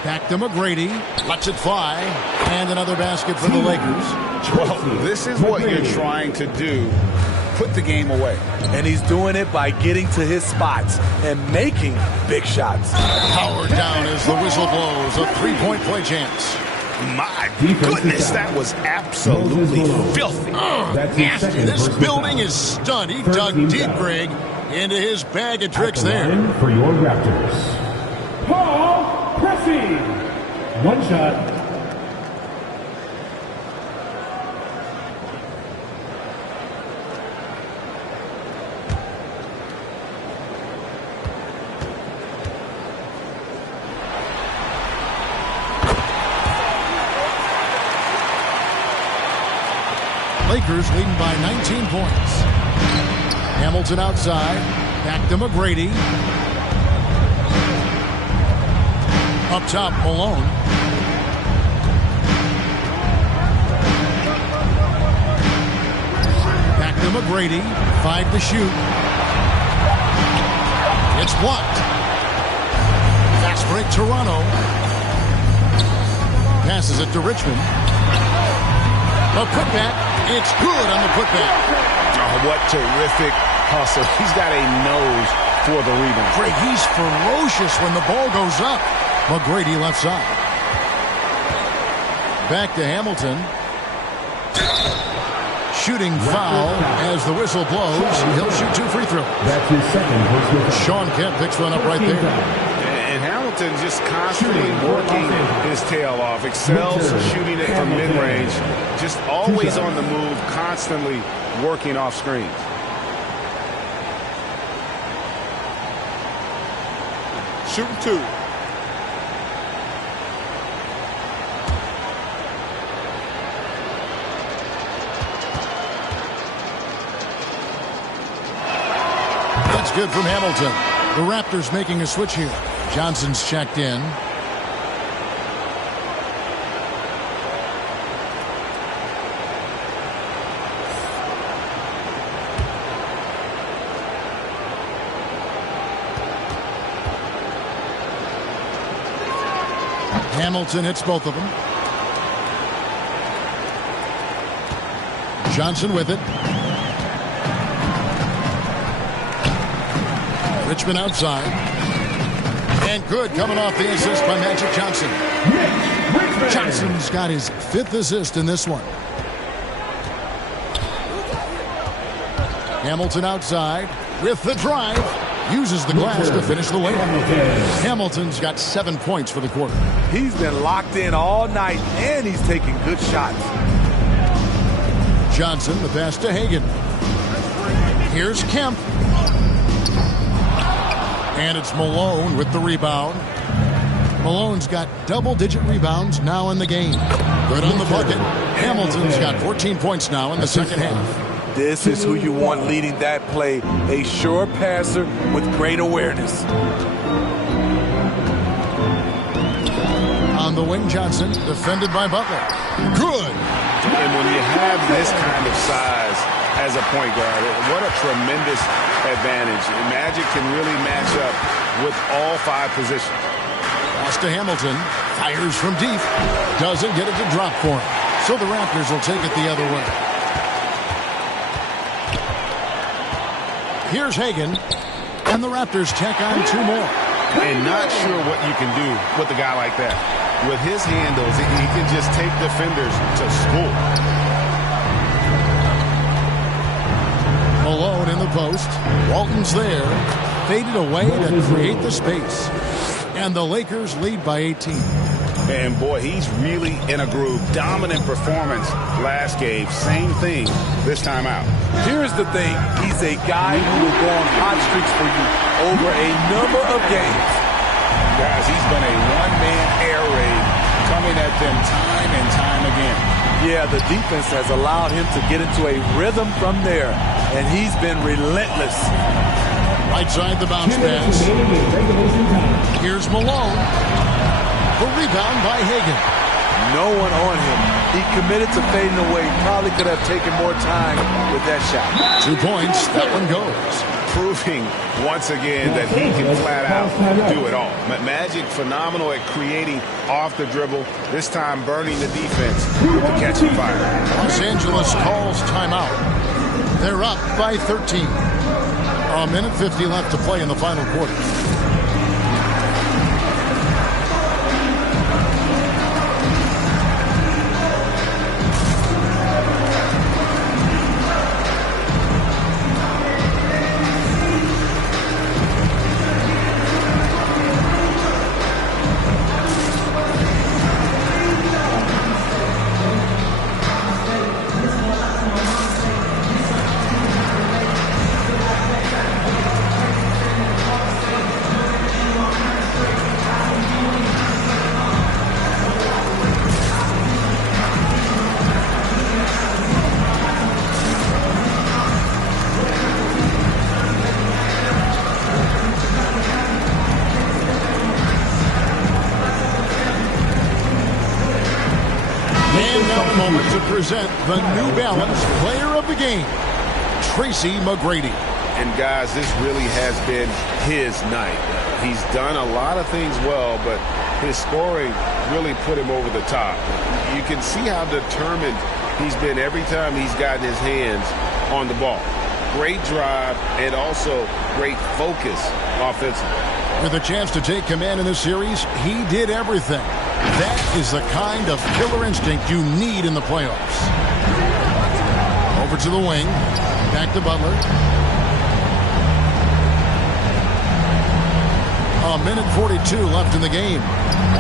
Back to McGrady. Lets it fly. And another basket for the Lakers. Well, this is what you're trying to do. Put the game away. And he's doing it by getting to his spots and making big shots. Powered down as the whistle blows. A three-point play chance. My goodness, that was absolutely filthy. Nasty. This building is stunned. He dug deep, Greg, into his bag of tricks there. For your Raptors, Paul Pressey. One shot. Lakers leading by 19 points. Hamilton outside. Back to McGrady. Up top, Malone. Back to McGrady. 5 to shoot. It's blocked. Fast break, Toronto. Passes it to Richmond. A putback. It's good on the putback. Oh, what terrific hustle. He's got a nose for the rebound. Greg, he's ferocious when the ball goes up. McGrady left side. Back to Hamilton. Shooting foul as the whistle blows. He'll shoot 2 free throws. That's his second personal foul. Sean Kemp picks one up right there. And Hamilton just constantly working his tail off. Excels shooting it from mid-range. Just always on the move, constantly working off screens. Shooting 2. That's good from Hamilton. The Raptors making a switch here. Johnson's checked in. Hamilton hits both of them. Johnson with it. Richmond outside. And good coming off the assist by Magic Johnson. Johnson's got his 5th assist in this one. Hamilton outside with the drive. Uses the glass to finish the layup. Hamilton's got 7 points for the quarter. He's been locked in all night, and he's taking good shots. Johnson, the pass to Hagan. Here's Kemp. And it's Malone with the rebound. Malone's got double-digit rebounds now in the game. Good on the bucket. Hamilton's got 14 points now in the second half. This is who you want leading that play. A sure passer with great awareness. On the wing, Johnson, defended by Butler. Good. And when you have this kind of size as a point guard, what a tremendous advantage. Magic can really match up with all 5 positions. Pass to Hamilton. Fires from deep. Doesn't get it to drop for him. So the Raptors will take it the other way. Here's Hagan. And the Raptors tack on 2 more. And not sure what you can do with a guy like that. With his handles, he can just take defenders to school. Malone in the post. Walton's there. Faded away to create the space. And the Lakers lead by 18. And boy, he's really in a groove. Dominant performance last game. Same thing this time out. Here's the thing. He's a guy who will go on hot streaks for you over a number of games. Guys, he's been a one-man air raid coming at them time and time again. Yeah, the defense has allowed him to get into a rhythm from there, and he's been relentless. Right side the bounce pass. Here's Malone. The rebound by Hagan. No one on him. He committed to fading away. Probably could have taken more time with that shot. 2 points. That one goes. proving once again that he can flat out do it all. Magic phenomenal at creating off the dribble, this time burning the defense with the catching fire. Los Angeles calls timeout. They're up by 13. A minute 50 left to play in the final quarter. To present the New Balance Player of the Game, Tracy McGrady. And guys, this really has been his night. He's done a lot of things well, but his scoring really put him over the top. You can see how determined he's been every time he's gotten his hands on the ball. Great drive and also great focus offensively. With a chance to take command in this series, he did everything. That is the kind of killer instinct you need in the playoffs. Over to the wing. Back to Butler. A minute 42 left in the game.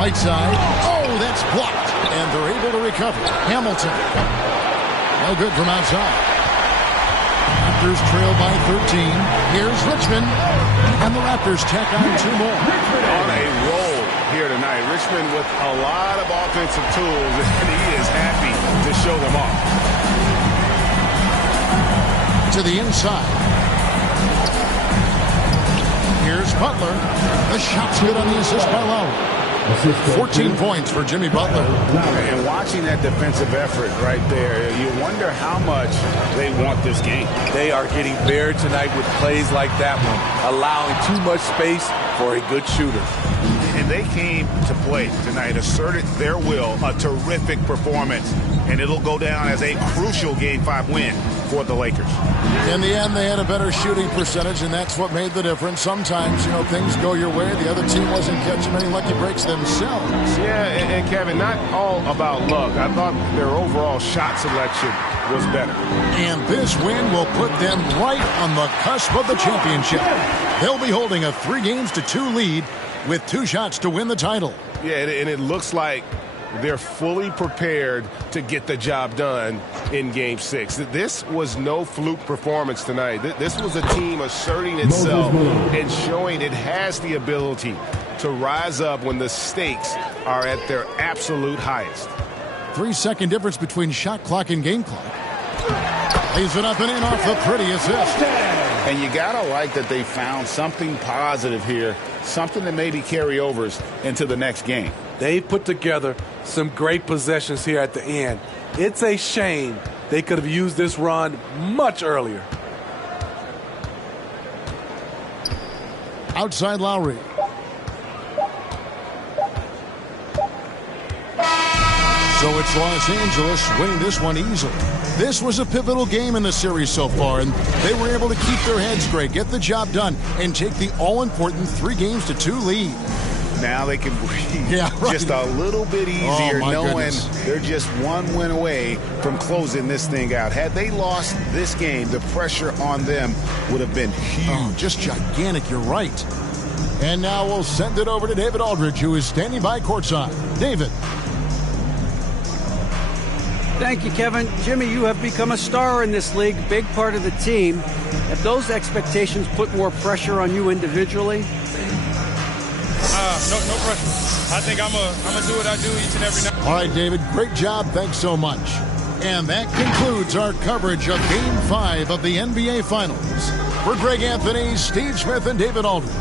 Right side. Oh, that's blocked. And they're able to recover. Hamilton. No good from outside. Raptors trail by 13. Here's Richmond. And the Raptors tack on 2 more. On a roll here tonight. Richmond with a lot of offensive tools, and he is happy to show them off. To the inside. Here's Butler. The shot's good on the assist by Lowry. 14 points for Jimmy Butler. And watching that defensive effort right there, you wonder how much they want this game. They are getting buried tonight with plays like that one, allowing too much space for a good shooter. And they came to play tonight, asserted their will, a terrific performance, and it'll go down as a crucial Game 5 win for the Lakers. In the end, they had a better shooting percentage, and that's what made the difference. Sometimes, things go your way. The other team wasn't catching many lucky breaks themselves. Yeah, and Kevin, not all about luck. I thought their overall shot selection was better. And this win will put them right on the cusp of the championship. They'll be holding a 3-2 lead with 2 shots to win the title. Yeah, and it looks like they're fully prepared to get the job done in Game 6. This was no fluke performance tonight. This was a team asserting itself and showing it has the ability to rise up when the stakes are at their absolute highest. 3-second difference between shot clock and game clock. Lays it up and in off the pretty assist. And you gotta like that they found something positive here, something that maybe carry overs into the next game. They put together some great possessions here at the end. It's a shame they could have used this run much earlier. Outside Lowry. So it's Los Angeles winning this one easily. This was a pivotal game in the series so far, and they were able to keep their heads straight, get the job done, and take the all-important 3-2 lead. Now they can breathe right. just a little bit easier, knowing goodness. they're just 1 win away from closing this thing out. Had they lost this game, the pressure on them would have been huge. Oh, just gigantic, you're right. And now we'll send it over to David Aldridge, who is standing by courtside. David. Thank you, Kevin. Jimmy, you have become a star in this league, big part of the team. Have those expectations put more pressure on you individually? No pressure. I think I'm gonna do what I do each and every night. All right, David, great job. Thanks so much. And that concludes our coverage of Game 5 of the NBA Finals. For Greg Anthony, Steve Smith, and David Aldridge.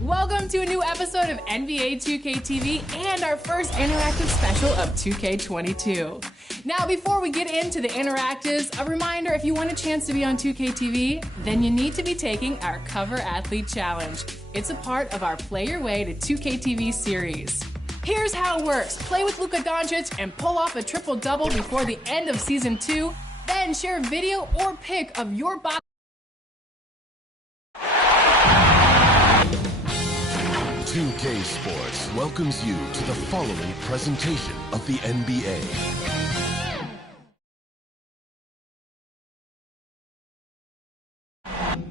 Welcome to a new episode of NBA 2K TV and our first interactive special of 2K22. Now, before we get into the interactives, a reminder, if you want a chance to be on 2K TV, then you need to be taking our Cover Athlete Challenge. It's a part of our Play Your Way to 2K TV series. Here's how it works. Play with Luka Doncic and pull off a triple-double before the end of Season 2. Then share a video or pic of your box. 2K Sports welcomes you to the following presentation of the NBA.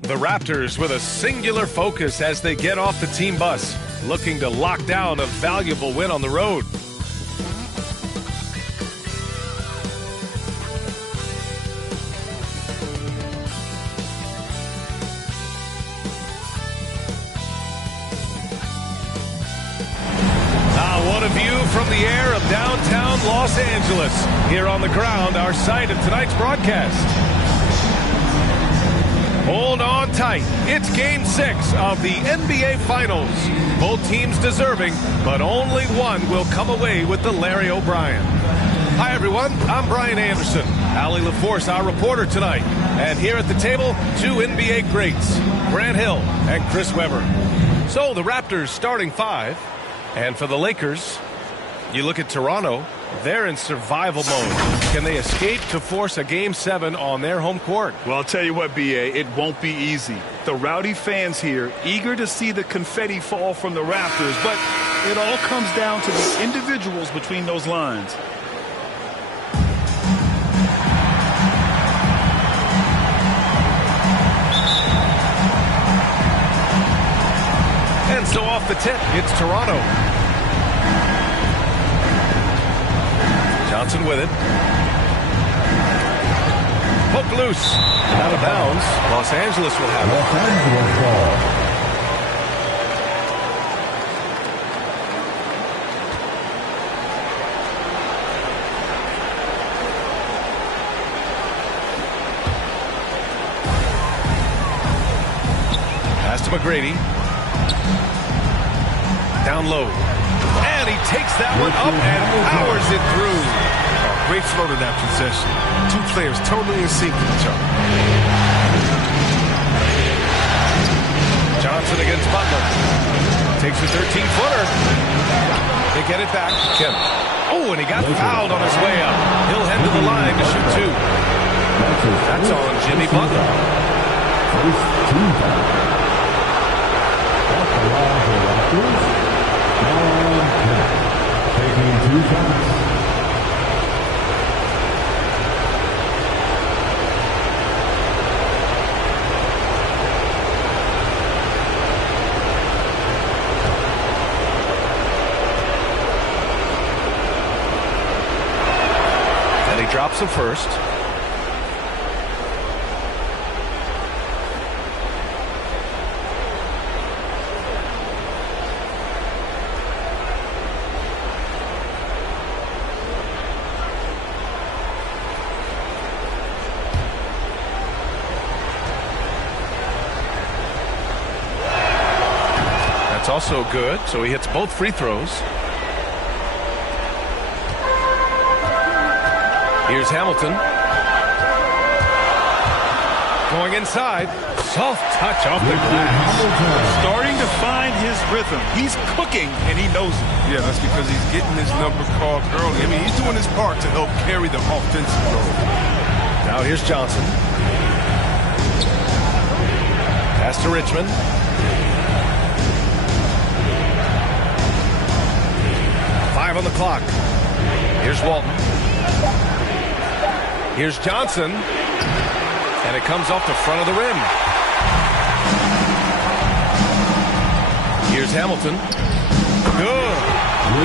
The Raptors with a singular focus as they get off the team bus, looking to lock down a valuable win on the road. What a view from the air of downtown Los Angeles. Here on the ground, our site of tonight's broadcast. Hold on tight. It's Game 6 of the NBA Finals. Both teams deserving, but only one will come away with the Larry O'Brien. Hi, everyone. I'm Brian Anderson. Allie LaForce, our reporter tonight. And here at the table, two NBA greats, Grant Hill and Chris Webber. So the Raptors starting five. And for the Lakers, you look at Toronto, they're in survival mode. Can they escape to force a Game 7 on their home court? Well, I'll tell you what, B.A., it won't be easy. The rowdy fans here, eager to see the confetti fall from the Raptors, but it all comes down to the individuals between those lines. And so off the tip, it's Toronto. Johnson with it. Poke loose. Out of bounds. Los Angeles will have it. Pass to McGrady. Down low. And he takes that one up and powers it through. Oh, great flow to that possession. Two players totally in sync with each other. Johnson against Butler. Takes a 13-footer. They get it back. Kim. Oh, and he got fouled on his way up. He'll head to the line to shoot two. That's on Jimmy Butler. First team foul. At the line for the Raptors. Taking 2 shots. And he drops him first. Also good, so he hits both free throws. Here's Hamilton. Going inside. Soft touch off the glass. Starting to find his rhythm. He's cooking, and he knows it. Yeah, that's because he's getting his number called early. I mean, he's doing his part to help carry the offensive load. Now here's Johnson. Pass to Richmond. On the clock. Here's Walton. Here's Johnson. And it comes off the front of the rim. Here's Hamilton. Good.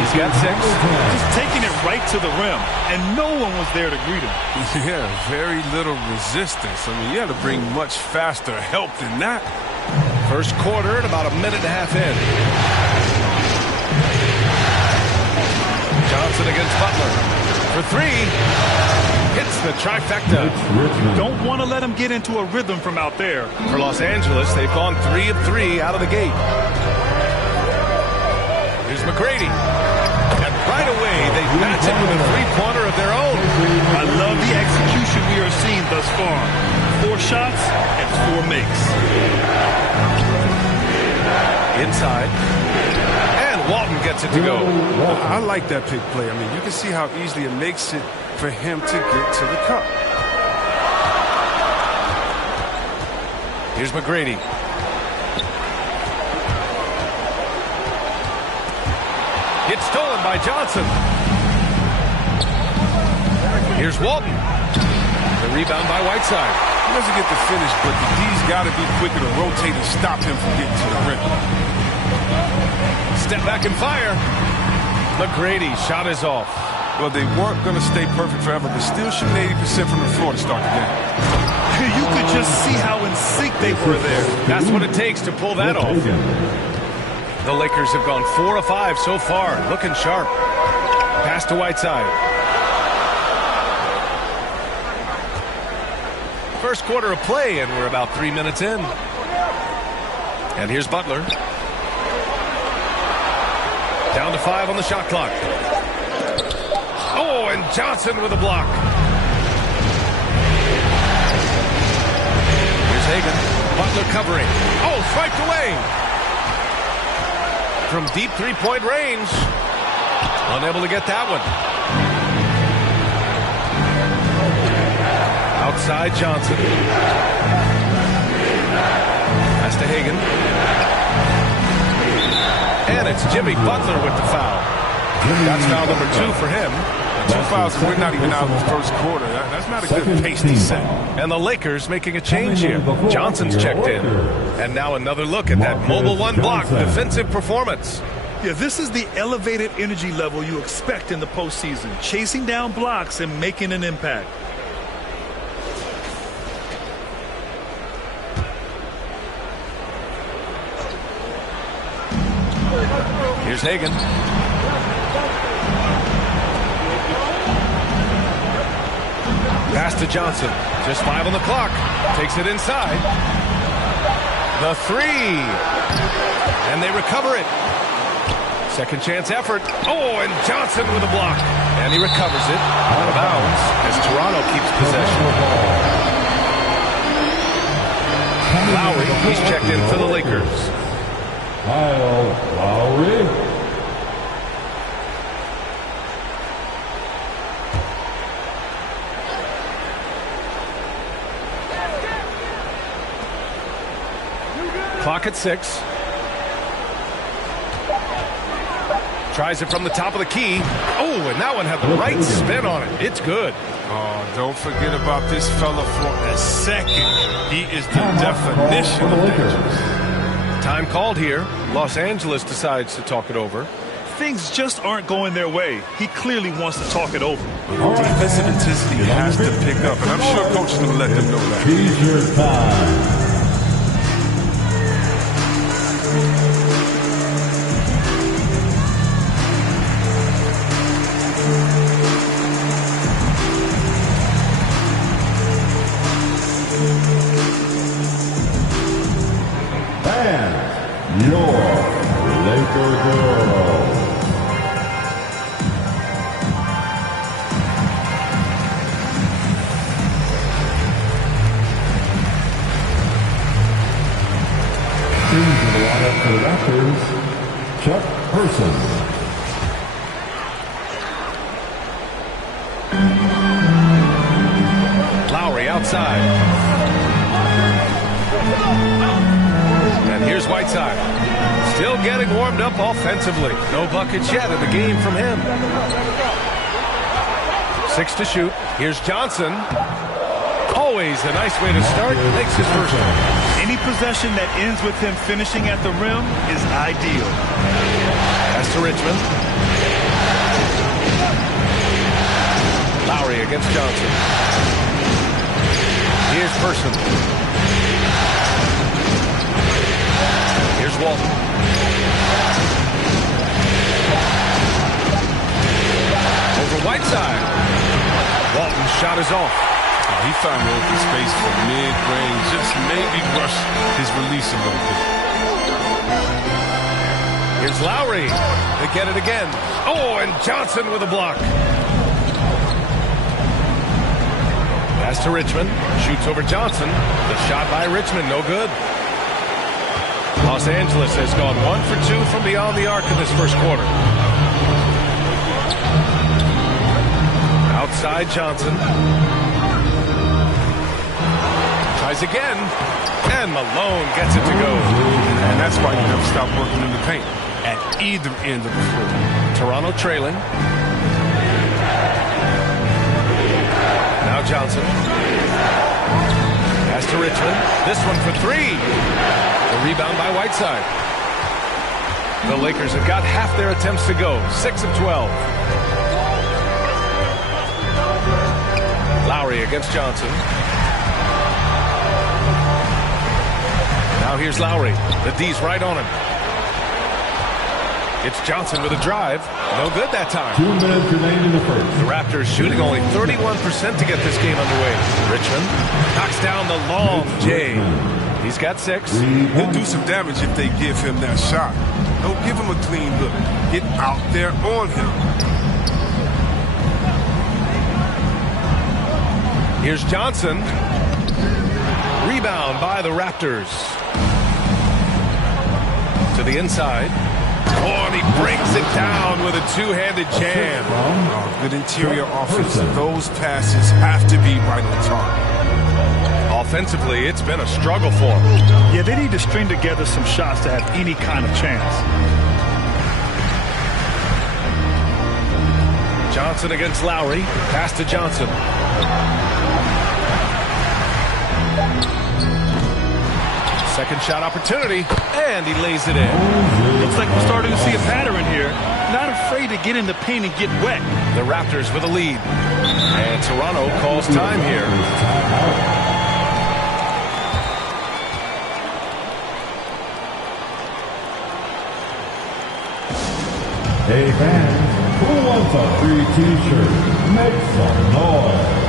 He's got 6. Just taking it right to the rim, and no one was there to greet him. Yeah, very little resistance. I mean, you had to bring much faster help than that. First quarter and about a minute and a half in. Johnson against Butler for 3. Hits the trifecta. Don't want to let him get into a rhythm from out there. For Los Angeles, they've gone 3 of 3 out of the gate. Here's McGrady. And right away, they match it with a three-pointer of their own. I love the execution we are seeing thus far. 4 shots and 4 makes. Inside. And Walton gets it to go. I like that pick play. I mean, you can see how easily it makes it for him to get to the cup. Here's McGrady. It's stolen by Johnson. Here's Walton. The rebound by Whiteside. He doesn't get the finish, but the D's got to be quicker to rotate and stop him from getting to the rim. Step back and fire. McGrady shot is off. Well, they weren't going to stay perfect forever, but still shooting 80% from the floor to start the game. You could just see how in sync they were there. That's what it takes to pull that off. The Lakers have gone 4 of 5 so far, looking sharp. Pass to Whiteside. First quarter of play, and we're about 3 minutes in. And here's Butler. Down to 5 on the shot clock. Oh, and Johnson with a block. Here's Hagan. Butler covering. Oh, swiped away. From deep three-point range. Unable to get that one. Outside Johnson. Pass to Hagan. And it's Jimmy Butler with the foul. That's foul number 2 for him. 2 fouls, and we're not even out of the first quarter. That's not a good pace to set. And the Lakers making a change here. Johnson's checked in. And now another look at that mobile one block defensive performance. Yeah, this is the elevated energy level you expect in the postseason. Chasing down blocks and making an impact. Here's Hagan. Pass to Johnson. Just 5 on the clock. Takes it inside. The 3. And they recover it. Second chance effort. Oh, and Johnson with a block. And he recovers it. Out of bounds as Toronto keeps possession. Lowry, he's checked in for the Lakers. Kyle Lowry. Clock at 6. Tries it from the top of the key. Oh, and that one had the right spin on it. It's good. Oh, don't forget about this fella for a second. He is the definition of dangerous. Time called here. Los Angeles decides to talk it over. Things just aren't going their way. He clearly wants to talk it over. Defensive intensity has to pick up, and I'm sure coach is going to let them know that. T-shirt time. And your Laker girls. Into the lineup for the Raptors, Chuck Person. Lowry outside. And here's Whiteside. Still getting warmed up offensively. No buckets yet in the game from him. 6 to shoot. Here's Johnson. Always a nice way to start. Makes his first one. Any possession that ends with him finishing at the rim is ideal. Pass to Richmond. Lowry against Johnson. Here's Person. Here's Walton. Over Whiteside. Walton's shot is off. He found open space for mid-range. Just maybe rush his release a little bit. Here's Lowry. They get it again. Oh, and Johnson with a block. Pass to Richmond. Shoots over Johnson. The shot by Richmond, no good. Los Angeles has gone 1 for 2 from beyond the arc in this first quarter. Outside Johnson. Tries again. And Malone gets it to go. And that's why you never stop working in the paint at either end of the floor. Toronto trailing. Now Johnson. Pass to Richmond. This one for 3. The rebound by Whiteside. The Lakers have got half their attempts to go. 6 of 12. Lowry against Johnson. Now here's Lowry. The D's right on him. It's Johnson with a drive. No good that time. 2 minutes remain in the first. The Raptors shooting only 31% to get this game underway. Richmond knocks down the long J. He's got 6. He'll do some damage if they give him that shot. Don't give him a clean look. Get out there on him. Here's Johnson. Rebound by the Raptors. To the inside. Oh, and he brings it down with a two-handed jam. Oh, good interior offense. Those passes have to be right on target. Offensively, it's been a struggle for him. Yeah, they need to string together some shots to have any kind of chance. Johnson against Lowry. Pass to Johnson. Second shot opportunity, and he lays it in. Looks like we're starting to see a pattern here. Not afraid to get in the paint and get wet. The Raptors with a lead. And Toronto calls time here. Hey fans, who wants a free t-shirt? Make some noise.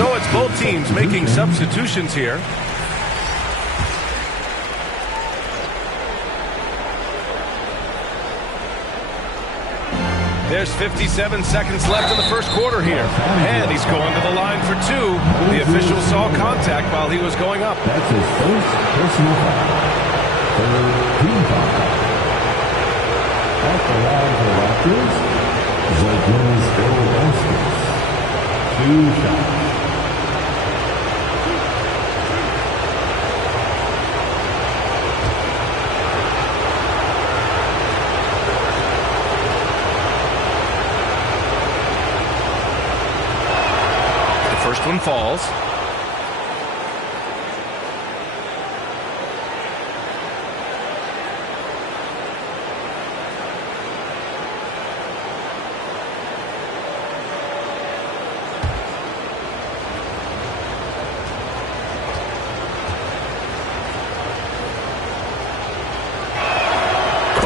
So it's both teams making substitutions here. There's 57 seconds left in the first quarter here. And he's going to the line for 2. The official saw contact while he was going up. That's his first personal foul. Third team foul. At the line for the Raptors, Zydrunas Ilgauskas. 2 shots. First one falls.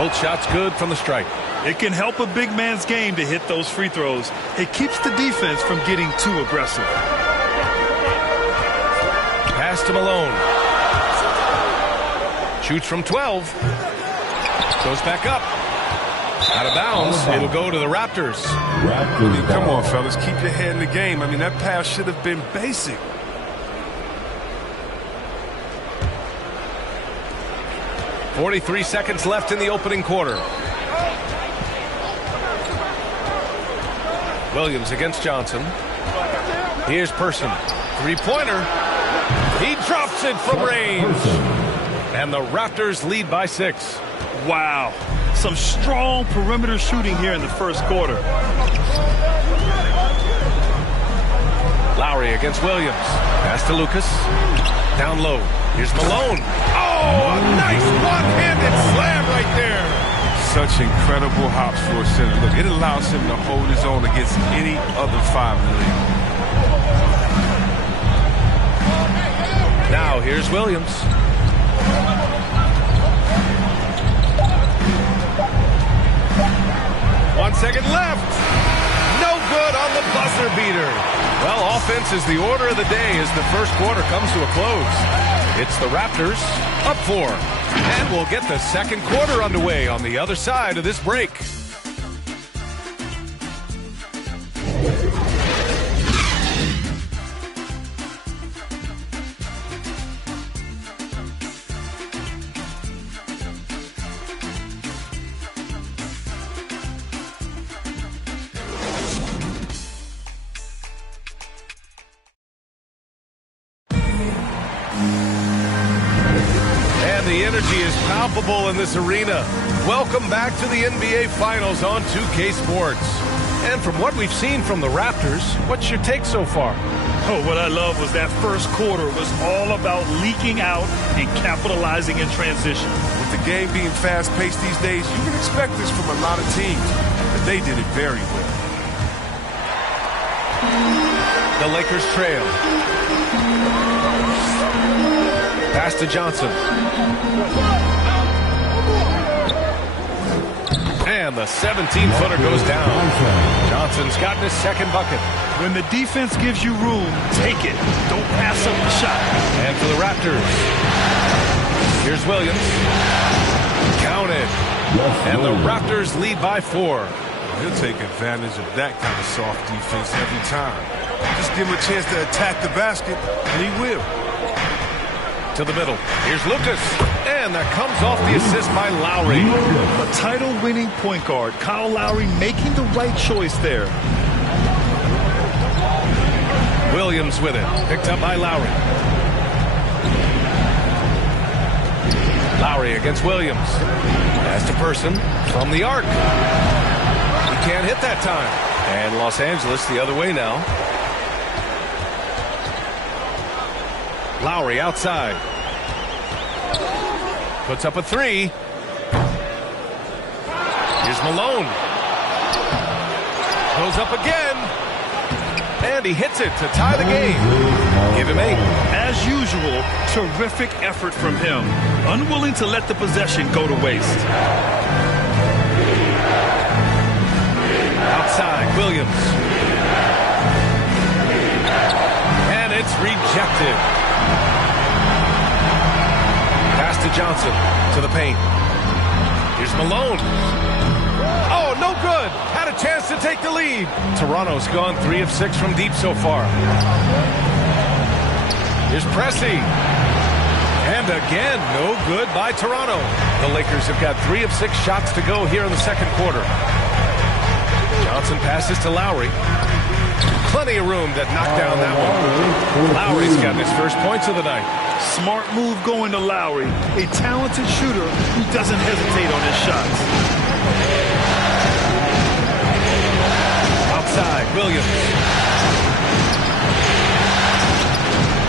Both shots good from the stripe. It can help a big man's game to hit those free throws. It keeps the defense from getting too aggressive. Pass to Malone. Shoots from 12. Goes back up. Out of bounds. It'll go to the Raptors. I mean, come on, fellas. Keep your head in the game. I mean, that pass should have been basic. .43 seconds left in the opening quarter. Williams against Johnson. Here's Person. Three-pointer. He drops it from range. And the Raptors lead by 6. Wow. Some strong perimeter shooting here in the first quarter. Lowry against Williams. Pass to Lucas. Down low. Here's Malone. Oh, a nice one-handed slam right there. Such incredible hops for a center. Look, it allows him to hold his own against any other 5 in the league. Now here's Williams. One second left. No good on the buzzer beater. Well, offense is the order of the day as the first quarter comes to a close. It's the Raptors up 4. And we'll get the second quarter underway on the other side of this break. The energy is palpable in this arena. Welcome back to the NBA Finals on 2K Sports. And from what we've seen from the Raptors, what's your take so far? Oh, what I love was that first quarter was all about leaking out and capitalizing in transition. With the game being fast-paced these days, you can expect this from a lot of teams, but they did it very well. The Lakers trail. Pass to Johnson. And the 17-footer goes down. Johnson's gotten his second bucket. When the defense gives you room, take it. Don't pass up the shot. And for the Raptors, here's Williams. Counted. And the Raptors lead by 4. He'll take advantage of that kind of soft defense every time. Just give him a chance to attack the basket, and he will. To the middle. Here's Lucas. And that comes off the assist by Lowry. A title-winning point guard, Kyle Lowry, making the right choice there. Williams with it. Picked up by Lowry. Lowry against Williams. Pass to Person from the arc. He can't hit that time. And Los Angeles the other way now. Lowry outside. Puts up a 3. Here's Malone. Goes up again. And he hits it to tie the game. Give him 8. As usual, terrific effort from him. Unwilling to let the possession go to waste. Outside, Williams. And it's rejected. Pass to Johnson, to the paint. Here's Malone. Oh, no good. Had a chance to take the lead. Toronto's gone 3 of 6 from deep so far. Here's Pressey. And again, no good by Toronto. The Lakers have got 3 of 6 shots to go here in the second quarter. Johnson passes to Lowry. Plenty of room to knock down that one. Lowry's got his first points of the night. Smart move going to Lowry, a talented shooter who doesn't hesitate on his shots. Outside, Williams.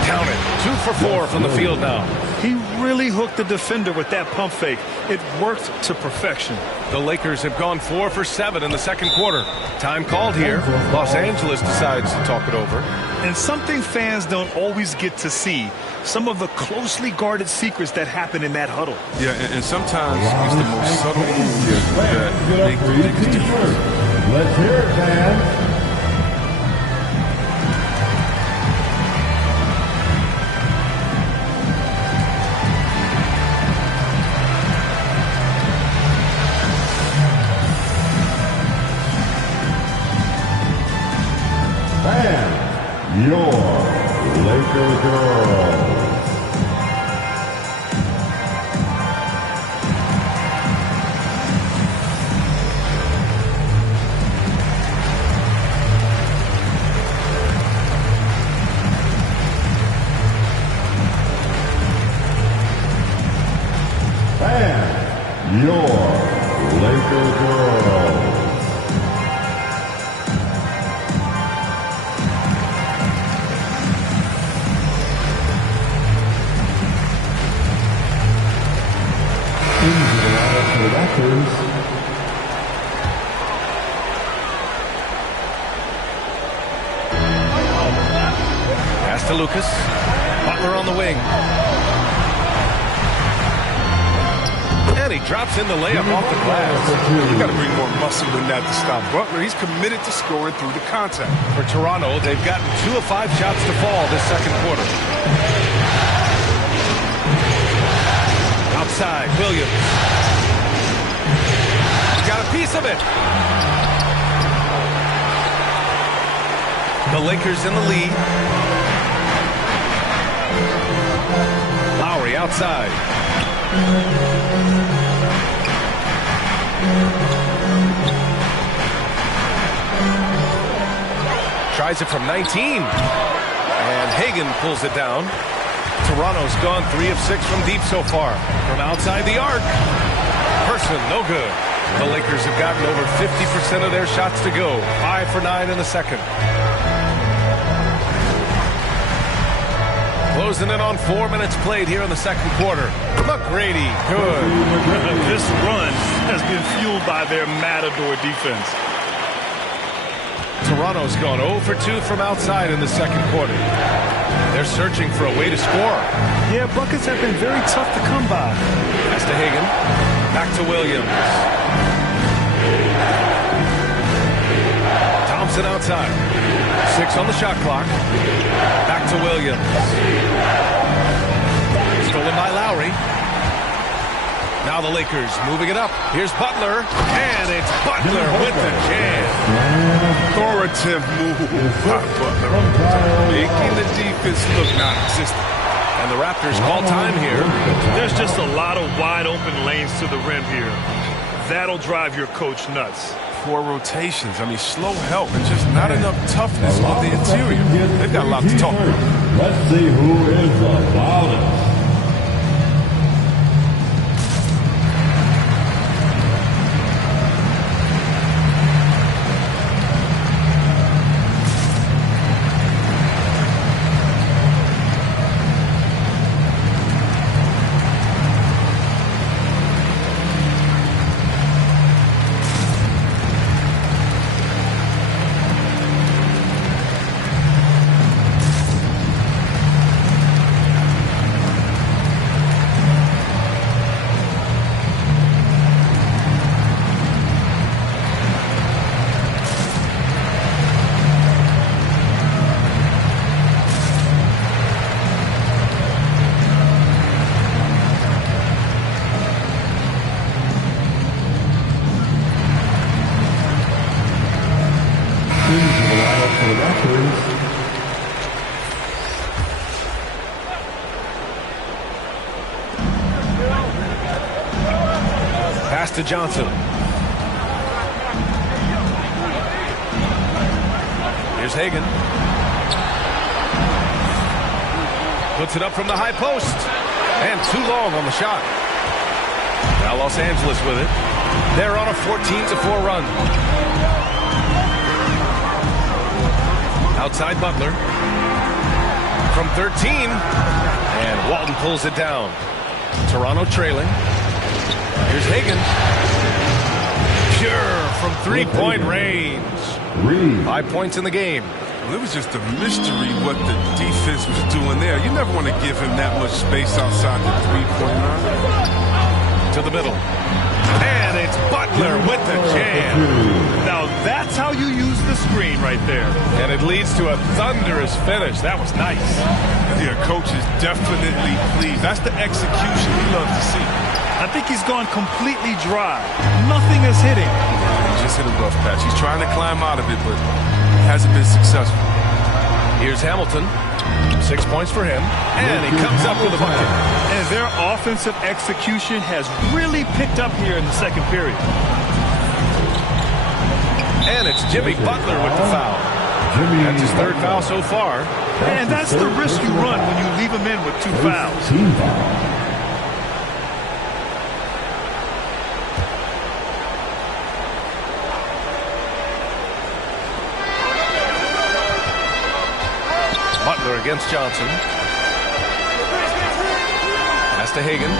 Count it. 2 for 4 from the field now. He really hooked the defender with that pump fake. It worked to perfection. The Lakers have gone 4 for 7 in the second quarter. Time called here. Los Angeles decides to talk it over. And something fans don't always get to see, some of the closely guarded secrets that happen in that huddle. Yeah, and sometimes it's the most subtle moves that make the biggest difference. Let's hear it, fans. Your Laker girls. And your Laker girls. Pass to Lucas. Butler on the wing. And he drops in the layup off the glass. You got to bring more muscle than that to stop Butler. He's committed to scoring through the contact. For Toronto, they've gotten 2 of 5 shots to fall this second quarter. Outside, Williams. Got a piece of it. The Lakers in the lead. Lowry outside. Tries it from 19. And Hagan pulls it down. Toronto's gone 3 of 6 from deep so far. From outside the arc. Person, no good. The Lakers have gotten over 50% of their shots to go. 5 for 9 in the second. Closing in on 4 minutes played here in the second quarter. McGrady, good. This run has been fueled by their Matador defense. Toronto's gone 0 for 2 from outside in the second quarter. They're searching for a way to score. Yeah, buckets have been very tough to come by. Pass to Hagan. Back to Williams. Thompson outside. 6 on the shot clock. Back to Williams. Stolen by Lowry. Now the Lakers moving it up. Here's Butler. And it's Butler with the jam. Authoritative move by Butler. Making the defense look non-existent. And the Raptors call time here. There's just a lot of wide open lanes to the rim here. That'll drive your coach nuts. 4 rotations. I mean, slow help and just not enough toughness on the interior. They've got a lot to talk about. Let's see who is the loudest. Pass to Johnson. Here's Hagan. Puts it up from the high post. And too long on the shot. Now Los Angeles with it. They're on a 14-4 run. Outside Butler. From 13. And Walton pulls it down. Toronto trailing. Here's Hagan. Pure from three-point range. 5 points in the game. Well, it was just a mystery what the defense was doing there. You never want to give him that much space outside the three-point line. To the middle. And it's Butler with the jam. Now that's how you use the screen right there. And it leads to a thunderous finish. That was nice. Yeah, coach is definitely pleased. That's the execution he loves to see. I think he's gone completely dry. Nothing is hitting. He just hit a rough patch. He's trying to climb out of it, but hasn't been successful. Here's Hamilton. 6 points for him. And he comes up with a bucket. And their offensive execution has really picked up here in the second period. And it's Jimmy Butler with the foul. That's his third foul so far. And that's the risk you run when you leave him in with 2 fouls. Butler against Johnson. Pass to Hagan.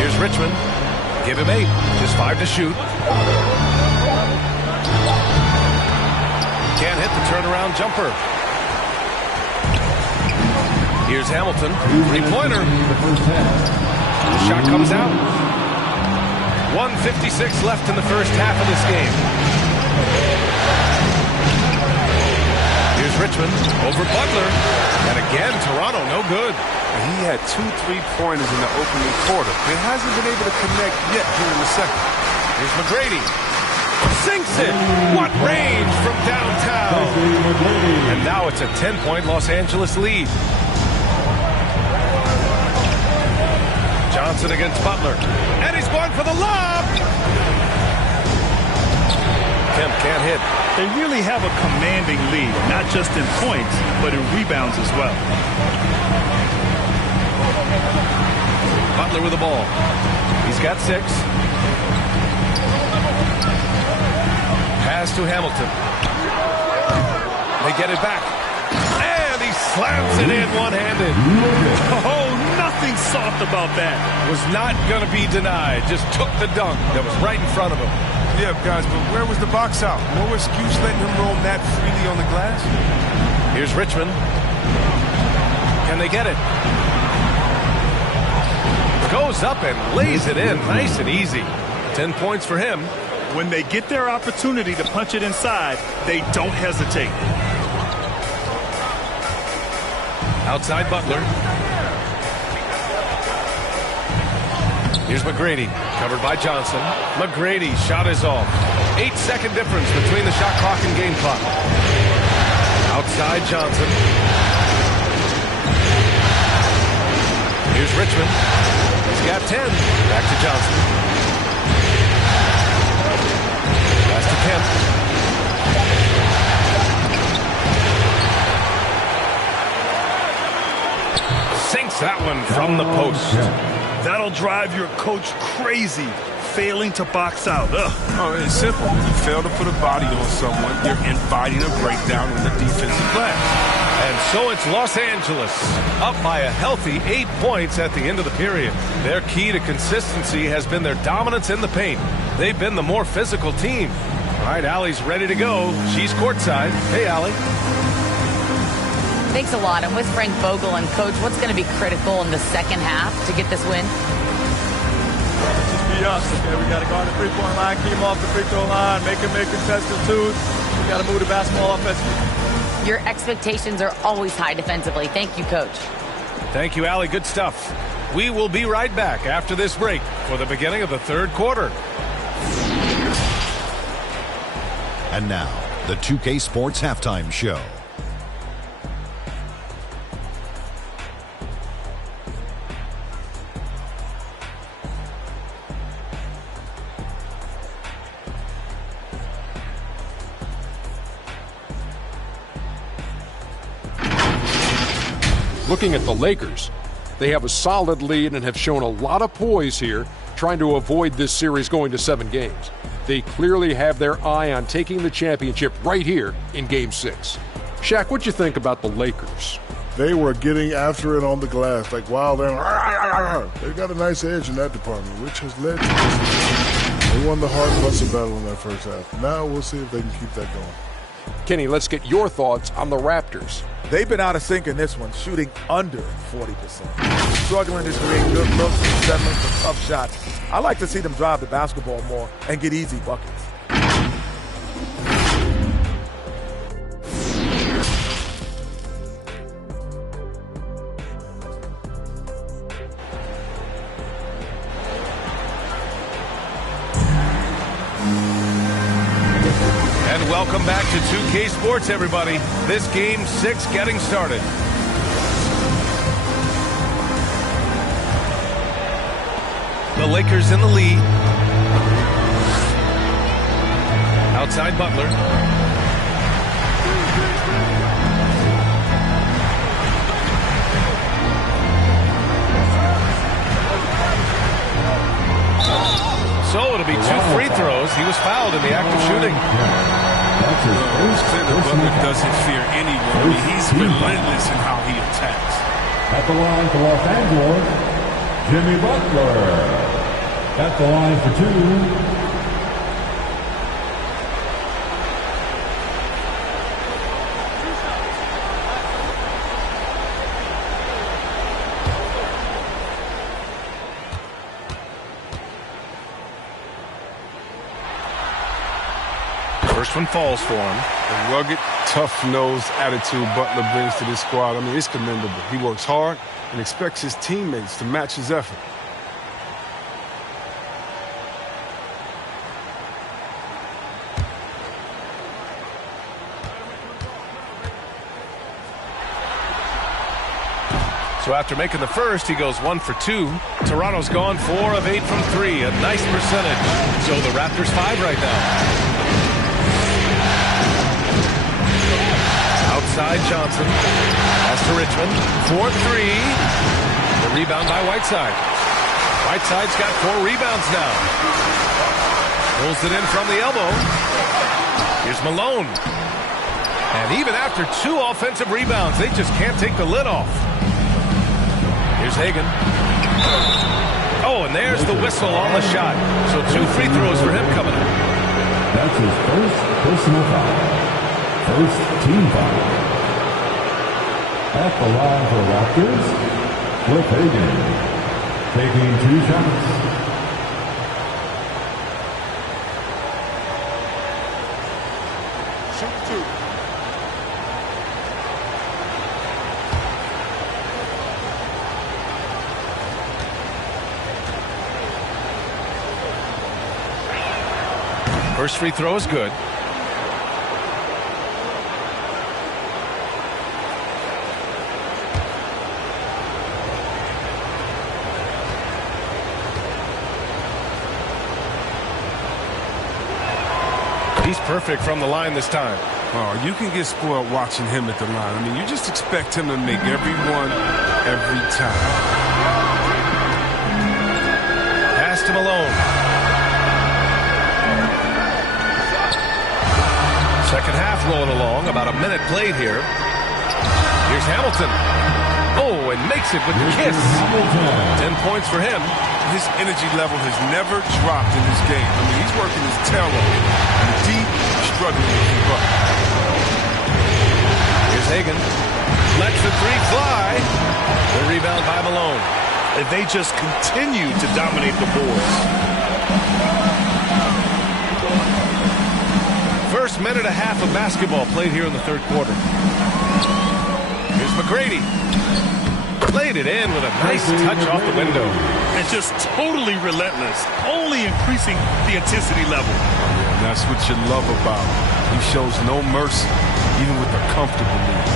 Here's Richmond. Give him 8. Just 5 to shoot. Can't hit the turnaround jumper. Here's Hamilton. 3-pointer. The shot comes out. 1:56 left in the first half of this game. Here's Richmond over Butler. And again, Toronto no good. He had 2 3-pointers in the opening quarter. He hasn't been able to connect yet here in the second. Here's McGrady. Sinks it. What range from downtown. And now it's a 10-point Los Angeles lead. Johnson against Butler. And he's going for the lob. Kemp can't hit. They really have a commanding lead, not just in points, but in rebounds as well. Butler with the ball. He's got 6. Pass to Hamilton. They get it back. And he slams it in one-handed. Oh, nothing soft about that. Was not going to be denied. Just took the dunk that was right in front of him. Yeah, guys, but where was the box out? No excuse letting him roam that freely on the glass. Here's Richmond. Can they get it? Goes up and lays it in nice and easy. 10 points for him. When they get their opportunity to punch it inside, they don't hesitate. Outside Butler. Here's McGrady, covered by Johnson. McGrady shot is off. 8-second difference between the shot clock and game clock. Outside Johnson. Here's Richmond. He's got 10. Back to Johnson. Pass to Kemp. Sinks that one from the post. That'll drive your coach crazy, failing to box out. Ugh. Oh, it's simple. You fail to put a body on someone, you're inviting a breakdown in the defensive glass. And so it's Los Angeles, up by a healthy 8 points at the end of the period. Their key to consistency has been their dominance in the paint. They've been the more physical team. All right, Allie's ready to go. She's courtside. Hey, Allie. Thanks a lot. I'm with Frank Vogel. And, Coach, what's going to be critical in the second half to get this win? Just be us, okay? We got to guard the three-point line, keep them off the free throw line, make contested twos. We got to move the basketball offensively. Your expectations are always high defensively. Thank you, Coach. Thank you, Allie. Good stuff. We will be right back after this break for the beginning of the third quarter. And now, the 2K Sports Halftime Show. Looking at the Lakers, they have a solid lead and have shown a lot of poise here, trying to avoid this series going to 7 games. They clearly have their eye on taking the championship right here in Game 6. Shaq, what'd you think about the Lakers? They were getting after it on the glass, like wild. They've got a nice edge in that department, which has led to this. They won the heart and muscle battle in that first half. Now we'll see if they can keep that going. Kenny, let's get your thoughts on the Raptors. They've been out of sync in this one, shooting under 40%. Struggling to create good looks and settling for tough shots. I like to see them drive the basketball more and get easy buckets. Welcome back to 2K Sports, everybody. This Game 6 getting started. The Lakers in the lead. Outside Butler. So it'll be 2 free throws. He was fouled in the act of shooting. Butler doesn't fear anyone. I mean, he's relentless in how he attacks. At the line for Los Angeles, Jimmy Butler. At the line for 2. First one falls for him. The rugged, tough-nosed attitude Butler brings to this squad, I mean, it's commendable. He works hard and expects his teammates to match his effort. So after making the first, he goes 1 for 2. Toronto's gone 4 of 8 from 3. A nice percentage. So the Raptors 5 right now. Outside Johnson. Pass to Richmond. 4-3. The rebound by Whiteside. Whiteside's got 4 rebounds now. Pulls it in from the elbow. Here's Malone. And even after 2 offensive rebounds, they just can't take the lid off. Here's Hagan. Oh, and there's the whistle on the shot. So 2 free throws for him coming up. That's his first personal foul. First team foul. At the line for Raptors, Cliff Hagan, taking 2 shots. Shoot 2. First free throw is good. He's perfect from the line this time. Oh, you can get spoiled watching him at the line. I mean, you just expect him to make every one, every time. Pass to Malone. Second half rolling along. About a minute played here. Here's Hamilton. Oh, and makes it with the kiss. 10 points for him. His energy level has never dropped in this game. I mean, he's working his tail off. And deep, struggling to keep up. Here's Hagan. Lets the 3 fly. The rebound by Malone. They just continue to dominate the boards. First minute and a half of basketball played here in the third quarter. Here's McGrady. Played it in with a nice touch off the window. And just totally relentless, only increasing the intensity level. Yeah, and that's what you love about him. He shows no mercy, even with a comfortable lead.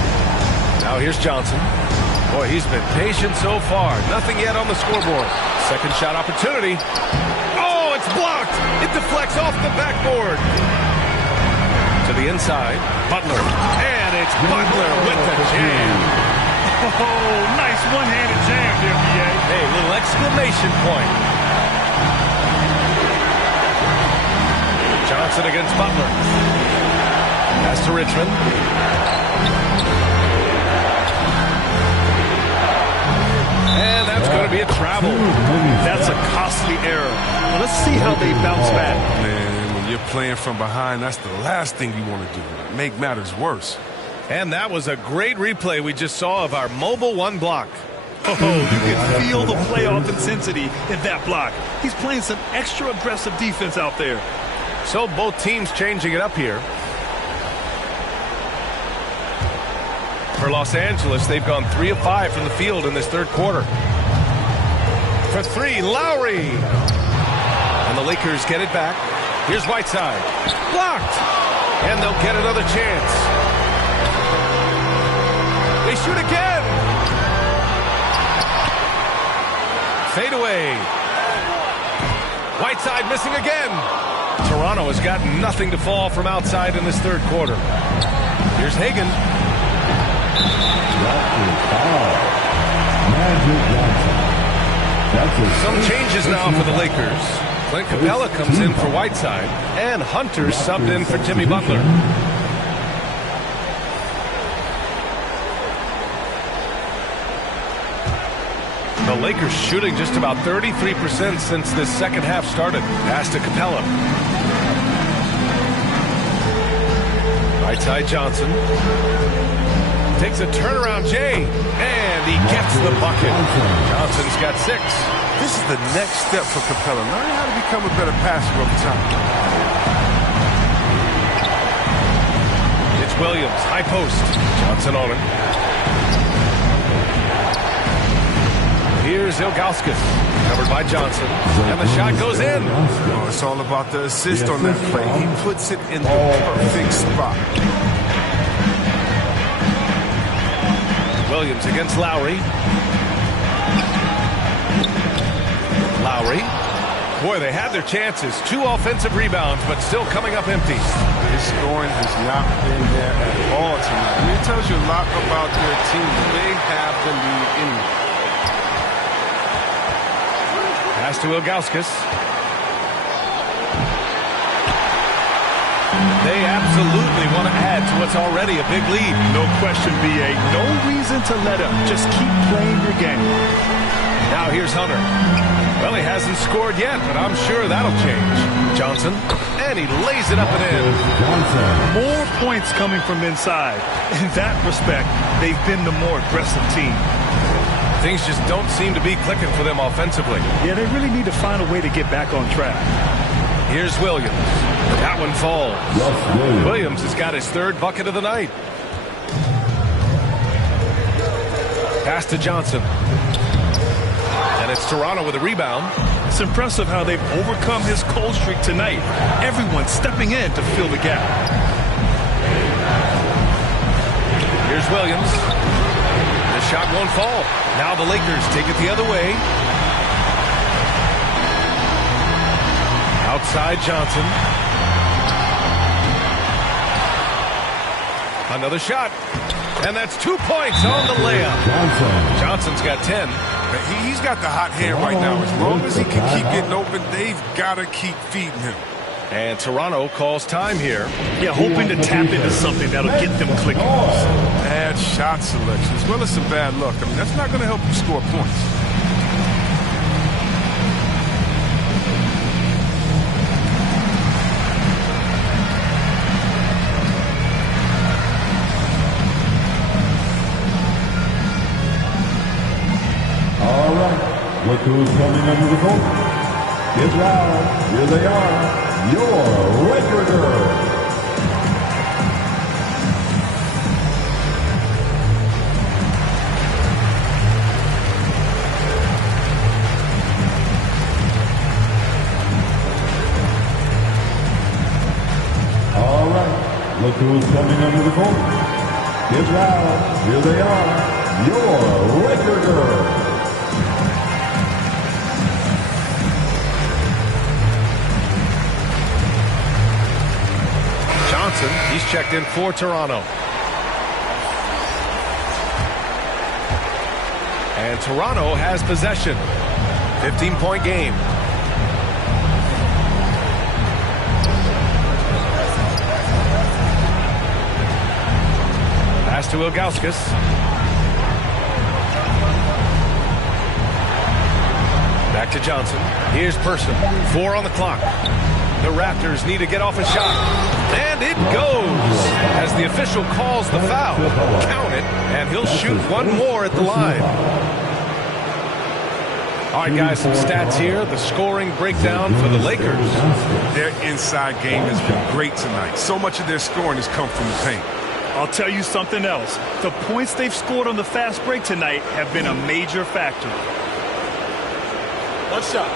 Now here's Johnson. Boy, he's been patient so far. Nothing yet on the scoreboard. Second shot opportunity. Oh, it's blocked. It deflects off the backboard. To the inside, Butler. And it's Butler with the jam. Oh, nice one-handed jam there, B.A. Hey, little exclamation point. Johnson against Butler. Pass to Richmond. And that's going to be a travel. That's a costly error. Well, let's see how they bounce back. Man, when you're playing from behind, that's the last thing you want to do. Make matters worse. And that was a great replay we just saw of our mobile one block. Oh, you can feel the playoff intensity in that block. He's playing some extra aggressive defense out there. So both teams changing it up here. For Los Angeles, they've gone 3 of 5 from the field in this third quarter. For 3, Lowry. And the Lakers get it back. Here's Whiteside. Blocked. And they'll get another chance. They shoot again. Fade away. Whiteside missing again. Toronto has got nothing to fall from outside in this third quarter. Here's Hagan. Some changes now for the Lakers. Clint Capella comes in for Whiteside, and Hunter subbed in for Jimmy Butler. The Lakers shooting just about 33% since this second half started. Pass to Capella. Right-side Johnson. Takes a turnaround Jay. And he gets the bucket. Johnson's got 6. This is the next step for Capella. Learn how to become a better passer over time. It's Williams. High post. Johnson on it. Here's Ilgauskas, covered by Johnson, and the shot goes in. Oh, it's all about the assist on that play. He puts it in the perfect spot. Williams against Lowry. Lowry. Boy, they had their chances. 2 offensive rebounds, but still coming up empty. His scoring has not been there at all tonight. I mean, it tells you a lot about their team. They have the lead anyway. Pass to Ilgauskas. They absolutely want to add to what's already a big lead. No question, B.A. No reason to let him. Just keep playing your game. Now here's Hunter. Well, he hasn't scored yet, but I'm sure that'll change. Johnson, and he lays it up and in. More points coming from inside. In that respect, they've been the more aggressive team. Things just don't seem to be clicking for them offensively. Yeah, they really need to find a way to get back on track. Here's Williams. That one falls. Williams has got his 3rd bucket of the night. Pass to Johnson. And it's Toronto with a rebound. It's impressive how they've overcome his cold streak tonight. Everyone stepping in to fill the gap. Here's Williams. The shot won't fall. Now the Lakers take it the other way. Outside Johnson. Another shot. And that's 2 points on the layup. Johnson's got 10. He's got the hot hand right now. As long as he can keep getting open, they've got to keep feeding him. And Toronto calls time here. Yeah, hoping to tap into something that'll get them clicking. Bad shot selection, as well as some bad luck. I mean, that's not going to help you score points. All right, look who's coming under the goal. Get loud. Here they are. Your Laker Girls. All right, look who's coming under the goal. Get loud. Here they are. Your Laker Girls. Johnson, he's checked in for Toronto. And Toronto has possession. 15-point game. Pass to Ilgauskas. Back to Johnson. Here's Person. 4 on the clock. The Raptors need to get off a shot. And it goes as the official calls the foul. Count it, and he'll shoot one more at the line. All right, guys, some stats here. The scoring breakdown for the Lakers. Their inside game has been great tonight. So much of their scoring has come from the paint. I'll tell you something else. The points they've scored on the fast break tonight have been a major factor. One shot.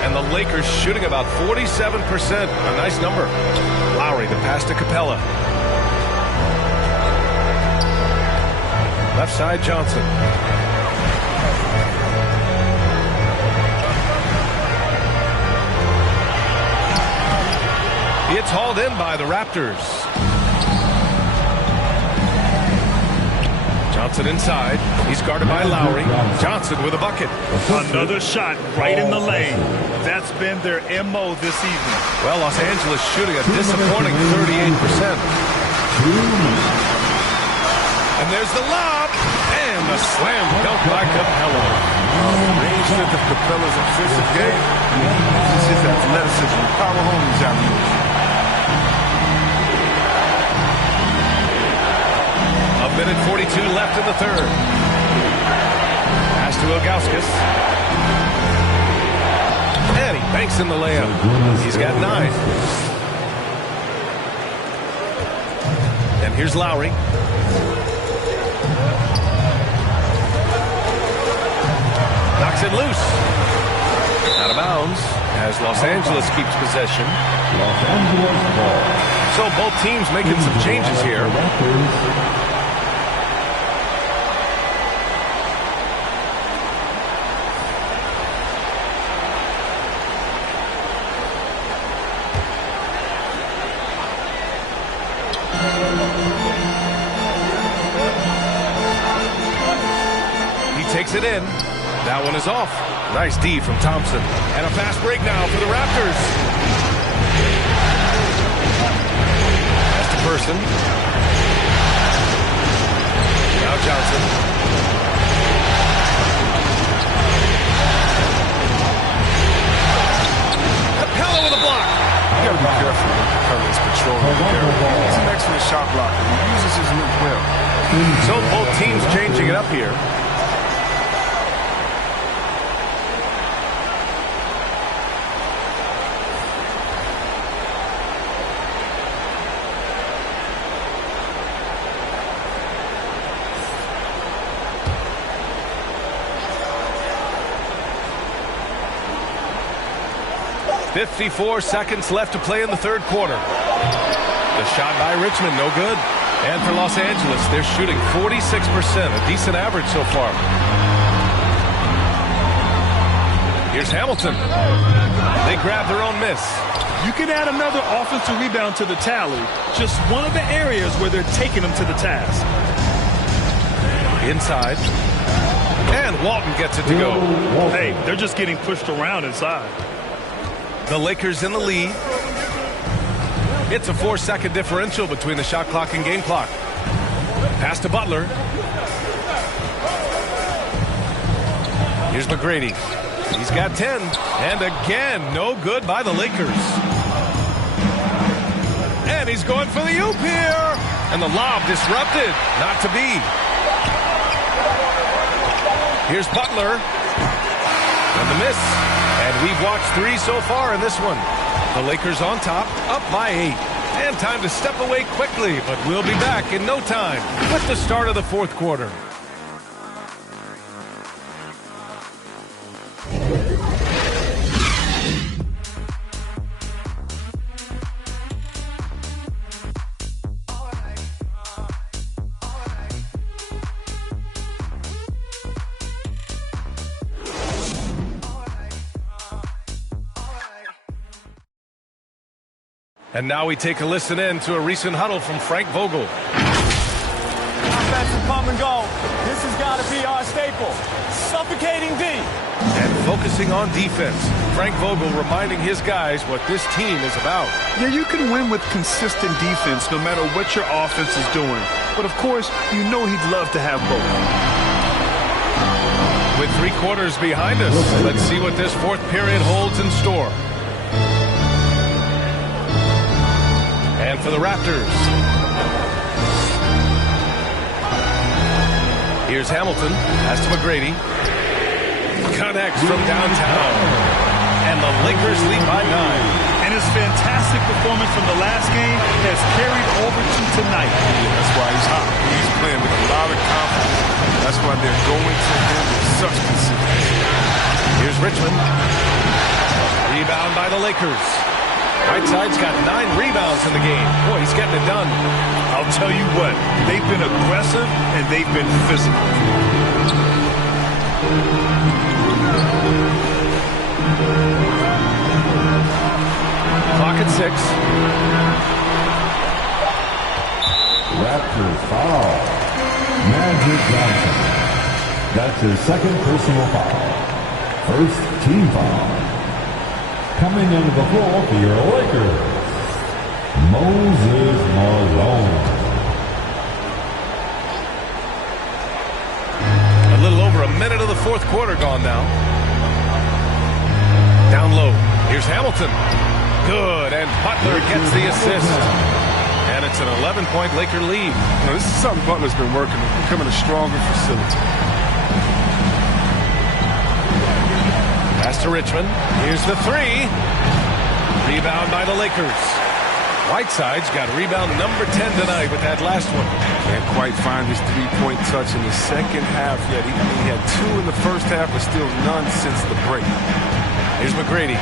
And the Lakers shooting about 47%. A nice number. Lowry, the pass to Capella. Left side, Johnson. It's hauled in by the Raptors. Johnson inside. He's guarded by Lowry. Johnson with a bucket. Another shot right in the lane. That's been their MO this evening. Well, Los Angeles shooting a disappointing 38%. And there's the lob. And the slam dunk by Capella. Range strength of Capella's offensive game. This is his athleticism. Power home these alleys. A minute 42 left in the third. Pass to Ilgauskas. And he banks in the layup. He's got 9. And here's Lowry. Knocks it loose. Out of bounds as Los Angeles keeps possession. Los Angeles ball. So both teams making some changes here. Takes it in. That one is off. Nice D from Thompson. And a fast break now for the Raptors. That's to Person. Now Johnson. Capella with a block. You got to be careful when Capella is patrolling the area. He's an excellent shot blocker. He uses his length well. So both teams changing it up here. .54 seconds left to play in the third quarter. The shot by Richmond, no good. And for Los Angeles, they're shooting 46%, a decent average so far. Here's Hamilton. They grab their own miss. You can add another offensive rebound to the tally. Just one of the areas where they're taking them to the task. Inside. And Walton gets it to go. Hey, they're just getting pushed around inside. The Lakers in the lead. It's a 4-second differential between the shot clock and game clock. Pass to Butler. Here's McGrady. He's got 10. And again, no good by the Lakers. And he's going for the oop here. And the lob disrupted. Not to be. Here's Butler. And the miss. And we've watched 3 so far in this one. The Lakers on top, up by 8. And time to step away quickly, but we'll be back in no time with the start of the fourth quarter. And now we take a listen in to a recent huddle from Frank Vogel. Offensive come and go. This is got to be our staple. Suffocating D. And focusing on defense. Frank Vogel reminding his guys what this team is about. Yeah, you can win with consistent defense no matter what your offense is doing. But, of course, you know he'd love to have both. With 3 quarters behind us, let's see what this fourth period holds in store. And for the Raptors, here's Hamilton, pass to McGrady. Connects from downtown. And the Lakers lead by 9. And his fantastic performance from the last game has carried over to tonight. Yeah, that's why he's hot. He's playing with a lot of confidence. That's why they're going to him with such consistency. Here's Richmond. Rebound by the Lakers. Whiteside's got 9 rebounds in the game. Boy, he's getting it done. I'll tell you what, they've been aggressive and they've been physical. Clock at 6. Raptors foul. Magic Johnson. That's his second personal foul. First team foul. Coming onto the floor for your Lakers, Moses Malone. A little over a minute of the fourth quarter gone now. Down low. Here's Hamilton. Good, and Butler gets the assist. And it's an 11-point Laker lead. Now, this is something Butler's been working on, becoming a stronger facility. Pass to Richmond. Here's the 3. Rebound by the Lakers. Whiteside's got rebound number 10 tonight with that last one. Can't quite find his three-point touch in the second half yet. He had 2 in the first half, but still none since the break. Here's McGrady.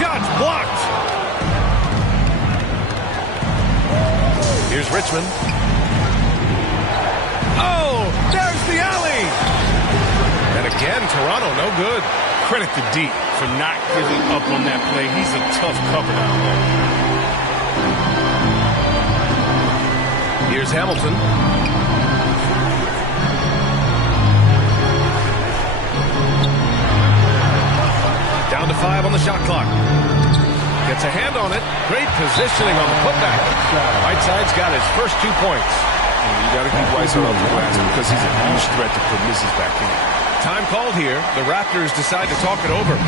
Shot blocked. Here's Richmond. Oh, there's the alley. And again, Toronto, no good. Credit to D for not giving up on that play. He's a tough cover down there. Here's Hamilton. Down to 5 on the shot clock. Gets a hand on it. Great positioning on the putback. Whiteside's got his first 2 points. You got to keep Whiteside off the glass because he's a huge threat to put misses back in. Time called here. The Raptors decide to talk it over.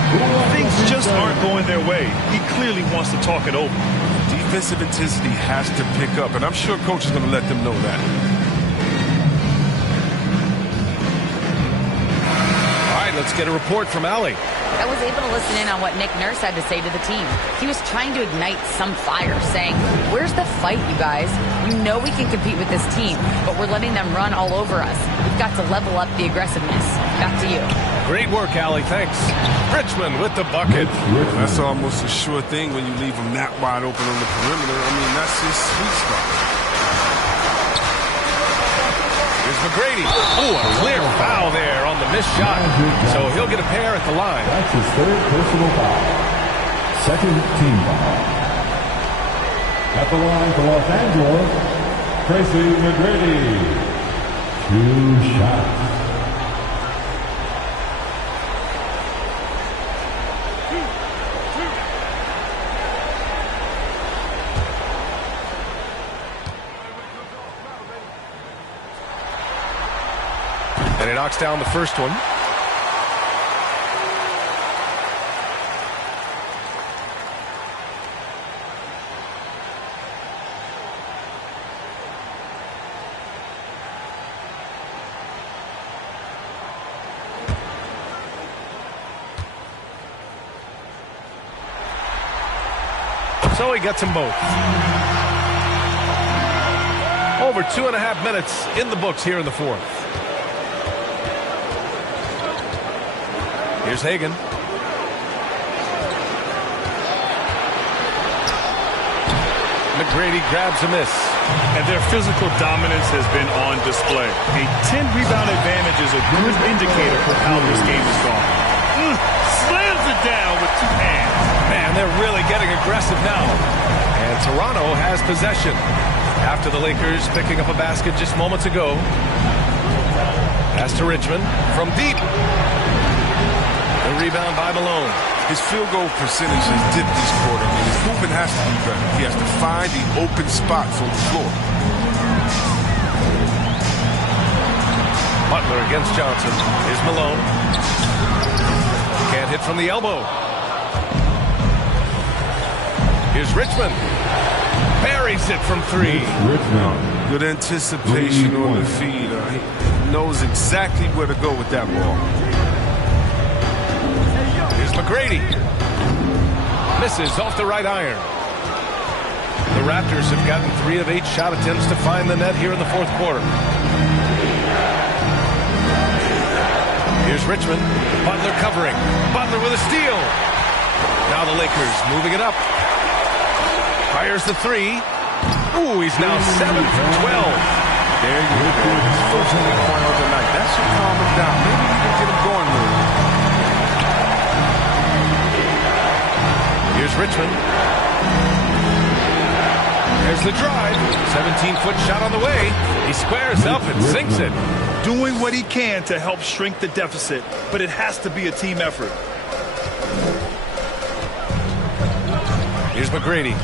Things just aren't going their way. He clearly wants to talk it over. Defensive intensity has to pick up, and I'm sure coach is going to let them know that. All right, let's get a report from Allie. I was able to listen in on what Nick Nurse had to say to the team. He was trying to ignite some fire, saying, "Where's the fight, you guys? You know we can compete with this team, but we're letting them run all over us. We've got to level up the aggressiveness." Back to you. Great work, Allie. Thanks. Richmond with the bucket. That's almost a sure thing when you leave them that wide open on the perimeter. I mean, that's his sweet spot. Here's McGrady. Oh, a clear foul there on the missed shot. So he'll get a pair at the line. That's his third personal foul. Second team foul. At the line for Los Angeles, Tracy McGrady. 2 shots. And he knocks down the first one. So he gets them both. Over 2.5 minutes in the books here in the fourth. Here's Hagan. McGrady grabs a miss. And their physical dominance has been on display. A 10-rebound advantage is a good indicator for how this game is going. Slams it down with 2 hands. Man, they're really getting aggressive now. And Toronto has possession. After the Lakers picking up a basket just moments ago. Pass to Richmond from deep. The rebound by Malone. His field goal percentage has dipped this quarter. I mean, his movement has to be better. He has to find the open spots on the floor. Butler against Johnson. Here's Malone. Can't hit from the elbow. Here's Richmond. Buries it from three. Good anticipation on the feed. He knows exactly where to go with that ball. Here's McGrady. Misses off the right iron. The Raptors have gotten 3 of 8 shot attempts to find the net here in the fourth quarter. Here's Richmond. Butler covering. Butler with a steal. Now the Lakers moving it up. Fires the 3. Ooh, he's now 7 for 12. There you go. His first 3-point of the night. That should calm him down. Maybe even get him going with it. Here's Richmond. There's the drive. 17-foot shot on the way. He squares up and sinks it. Doing what he can to help shrink the deficit, but it has to be a team effort. Here's McGrady.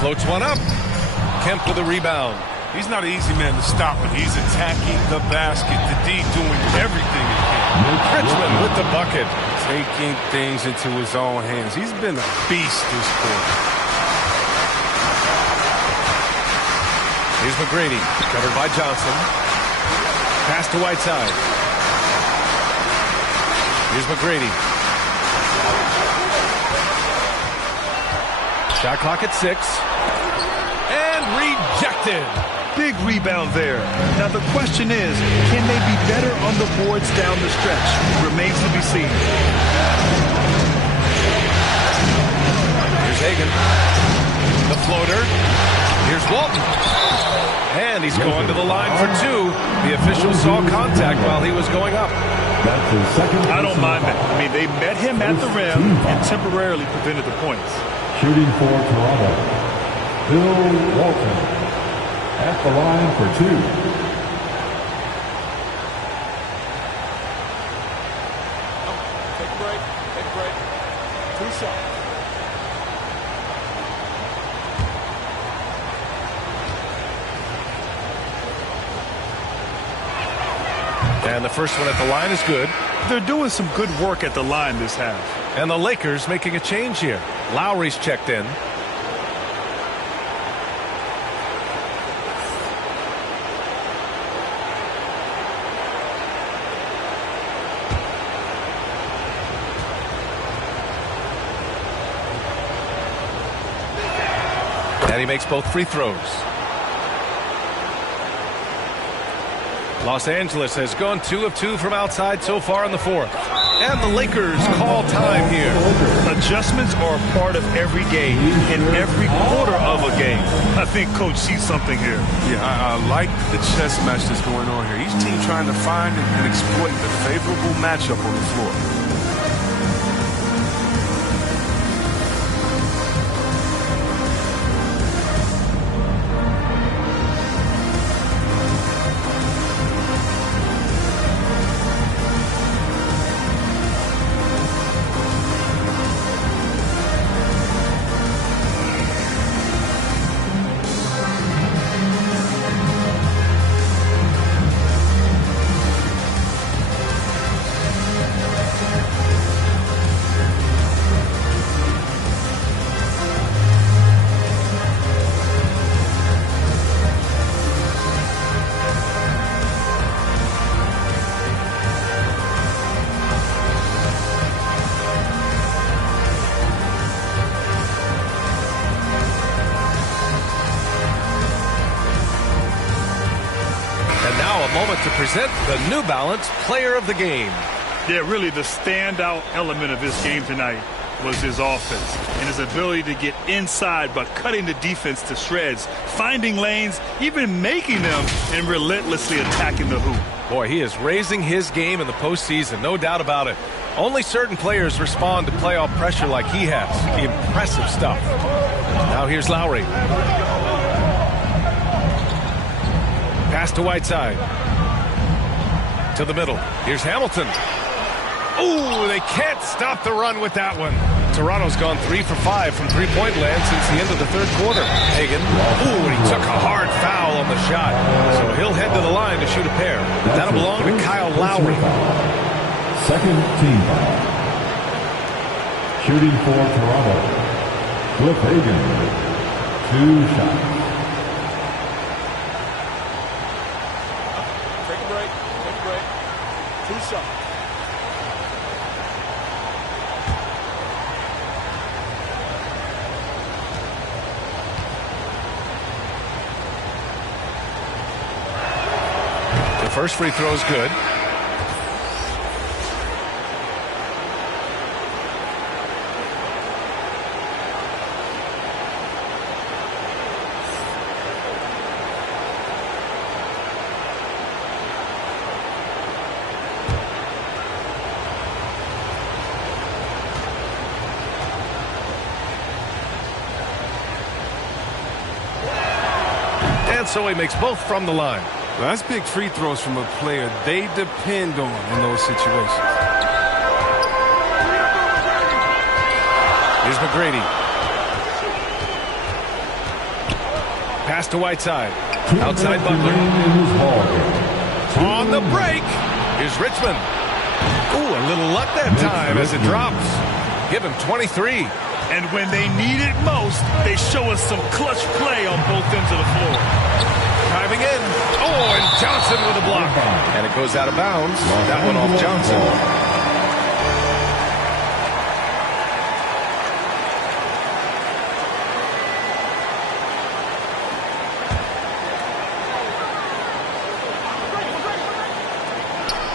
Floats one up. Kemp with a rebound. He's not an easy man to stop when he's attacking the basket. The D doing everything he can. Richmond with the bucket. Taking things into his own hands. He's been a beast this quarter. Here's McGrady. Covered by Johnson. Pass to Whiteside. Here's McGrady. Shot clock at 6. And rejected. Big rebound there. Now the question is, can they be better on the boards down the stretch? Remains to be seen. Here's Hagan. The floater. Here's Walton. And he's going to the line for 2. The official saw contact while he was going up. I don't mind that. I mean, they met him at the rim and temporarily prevented the points. Shooting for Toronto, Bill Walton. At the line for 2. Take a break. Take a break. 2 shots. And the first one at the line is good. They're doing some good work at the line this half. And the Lakers making a change here. Lowry's checked in. And he makes both free throws. Los Angeles has gone 2 of 2 from outside so far in the fourth. And the Lakers call time here. Adjustments are a part of every game, in every quarter of a game. I think Coach sees something here. Yeah, I like the chess match that's going on here. Each team trying to find and exploit the favorable matchup on the floor. To present the New Balance Player of the Game. Yeah, really the standout element of this game tonight was his offense and his ability to get inside by cutting the defense to shreds, finding lanes, even making them, and relentlessly attacking the hoop. Boy, he is raising his game in the postseason, no doubt about it. Only certain players respond to playoff pressure like he has. Impressive stuff. Now here's Lowry. Pass to Whiteside. To the middle. Here's Hamilton. Ooh, they can't stop the run with that one. Toronto's gone 3 for 5 from three-point land since the end of the third quarter. Hagan. Ooh, and he took a hard foul on the shot. So he'll head to the line to shoot a pair. That'll belong to Kyle Lowry. Second team foul. Shooting for Toronto, Cliff Hagan. 2 shots. Take a break. 2 shots. The first free throw is good. And so he makes both from the line. Well, that's big free throws from a player they depend on in those situations. Here's McGrady. Pass to Whiteside. Outside Butler. On the break. Here's Richmond. Ooh, a little luck that time as it drops. Give him 23. And when they need it most, they show us some clutch play on both ends of the floor. Driving in. Oh, and Johnson with a block. And it goes out of bounds. That one off Johnson.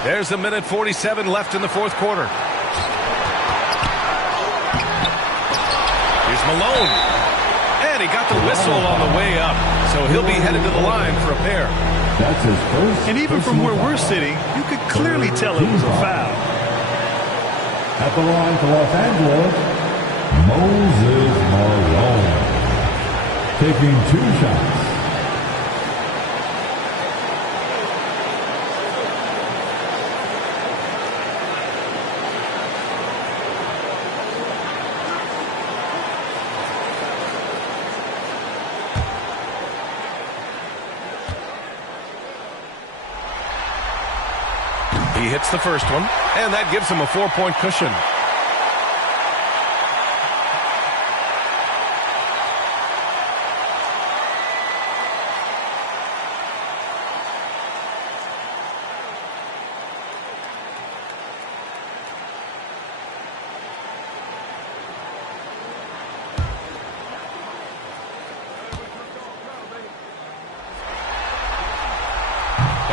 There's a minute 47 left in the fourth quarter. Here's Malone. And he got the whistle on the way up. So he'll be headed to the line for a pair. That's his first. And even from where we're sitting, you could clearly tell it was a foul. At the line for Los Angeles, Moses Malone. Taking 2 shots. He hits the first one, and that gives him a 4-point cushion.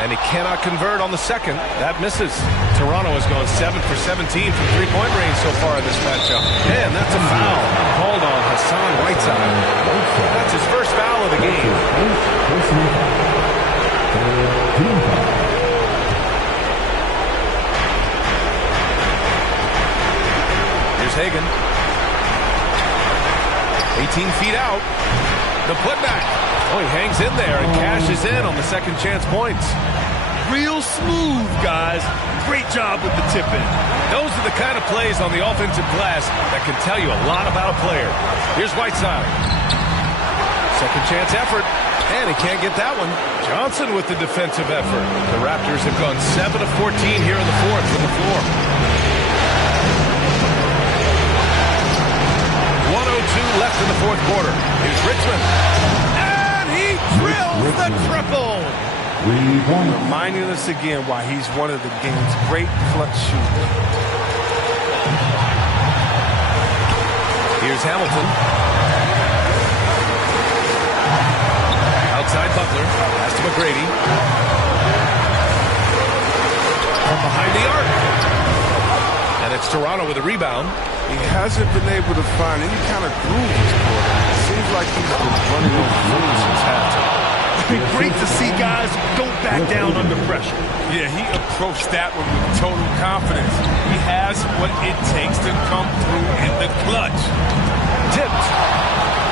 And he cannot convert on the second. That misses. Toronto has gone 7 for 17 from three-point range so far in this matchup. And that's a foul called on Hassan Whiteside. That's his first foul of the game. Here's Hagan. 18 feet out. The putback. Oh, he hangs in there and cashes in on the second chance points. Real smooth, guys. Great job with the tip-in. Those are the kind of plays on the offensive glass that can tell you a lot about a player. Here's Whiteside. Second chance effort. And he can't get that one. Johnson with the defensive effort. The Raptors have gone 7 of 14 here in the fourth from the floor. 1:02 left in the fourth quarter. Here's Richmond. And he drills the triple. Reminding us again why he's one of the game's great clutch shooters. Here's Hamilton. Outside Butler. Pass to McGrady. From behind the arc. And And it's Toronto with a rebound. He hasn't been able to find any kind of groove this quarter. It seems like he's been running over rules since halftime. Great to see guys don't back down under pressure. Yeah, he approached that one with total confidence. He has what it takes to come through in the clutch. Tipped.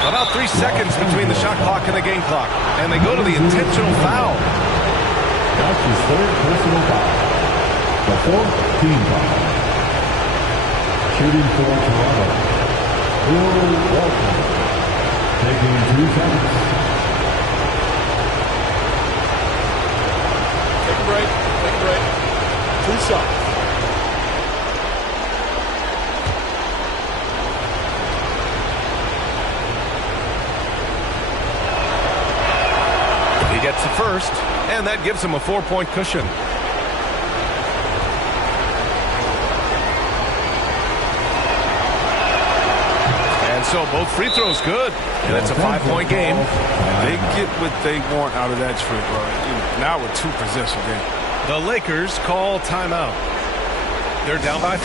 About 3 seconds between the shot clock and the game clock. And they go to the intentional foul. That's his third personal foul. The fourth team foul. Shooting for Toronto, Will Walton. Taking 2 seconds. Take a break. Take a break. 2 shots. He gets the first, and that gives him a 4-point cushion. And so both free throws good, and it's a 5-point game. They get what they want out of that trip. Now we're 2-possession game. The Lakers call timeout. They're down by 5.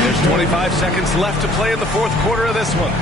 There's 25 seconds left to play in the fourth quarter of this one.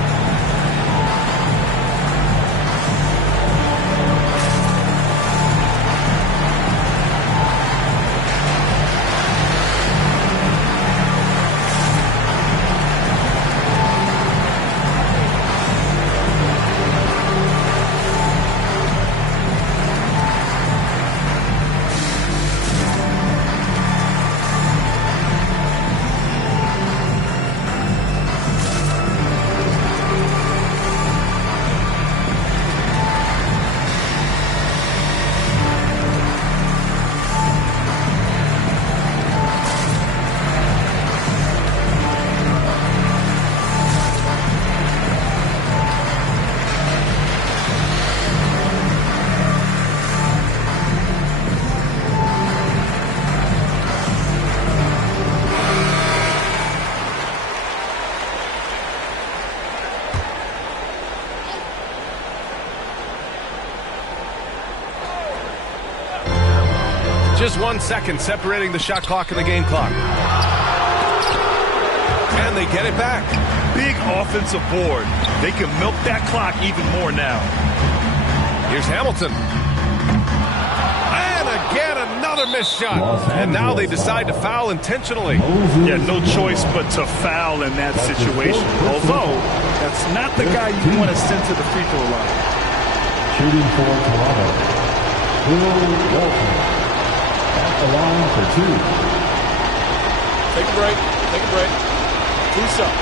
Just 1 second separating the shot clock and the game clock. And they get it back. Big offensive board. They can milk that clock even more now. Here's Hamilton. And again, another missed shot. And now they decide to foul intentionally. Yeah, no choice but to foul in that situation. Although, that's not the guy you want to send to the free throw line. Shooting for Toronto, Will Walton. At the line for 2. Take a break. Take a break. 2 shots.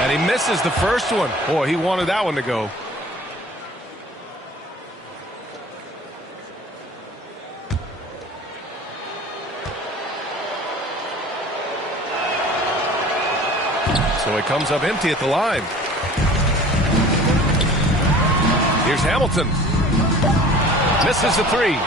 And he misses the first one. Boy, he wanted that one to go. So it comes up empty at the line. Here's Hamilton. Misses the 3.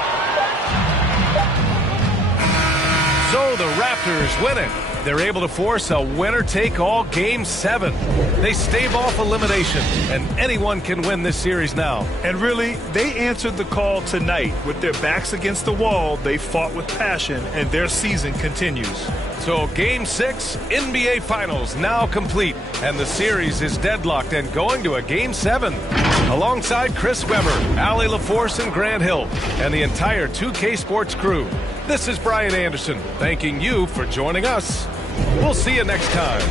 So the Raptors win it. They're able to force a winner-take-all Game 7. They stave off elimination, and anyone can win this series now. And really, they answered the call tonight. With their backs against the wall, they fought with passion, and their season continues. So Game 6, NBA Finals now complete, and the series is deadlocked and going to a Game 7. Alongside Chris Webber, Allie LaForce, and Grant Hill, and the entire 2K Sports crew, this is Brian Anderson, thanking you for joining us. We'll see you next time.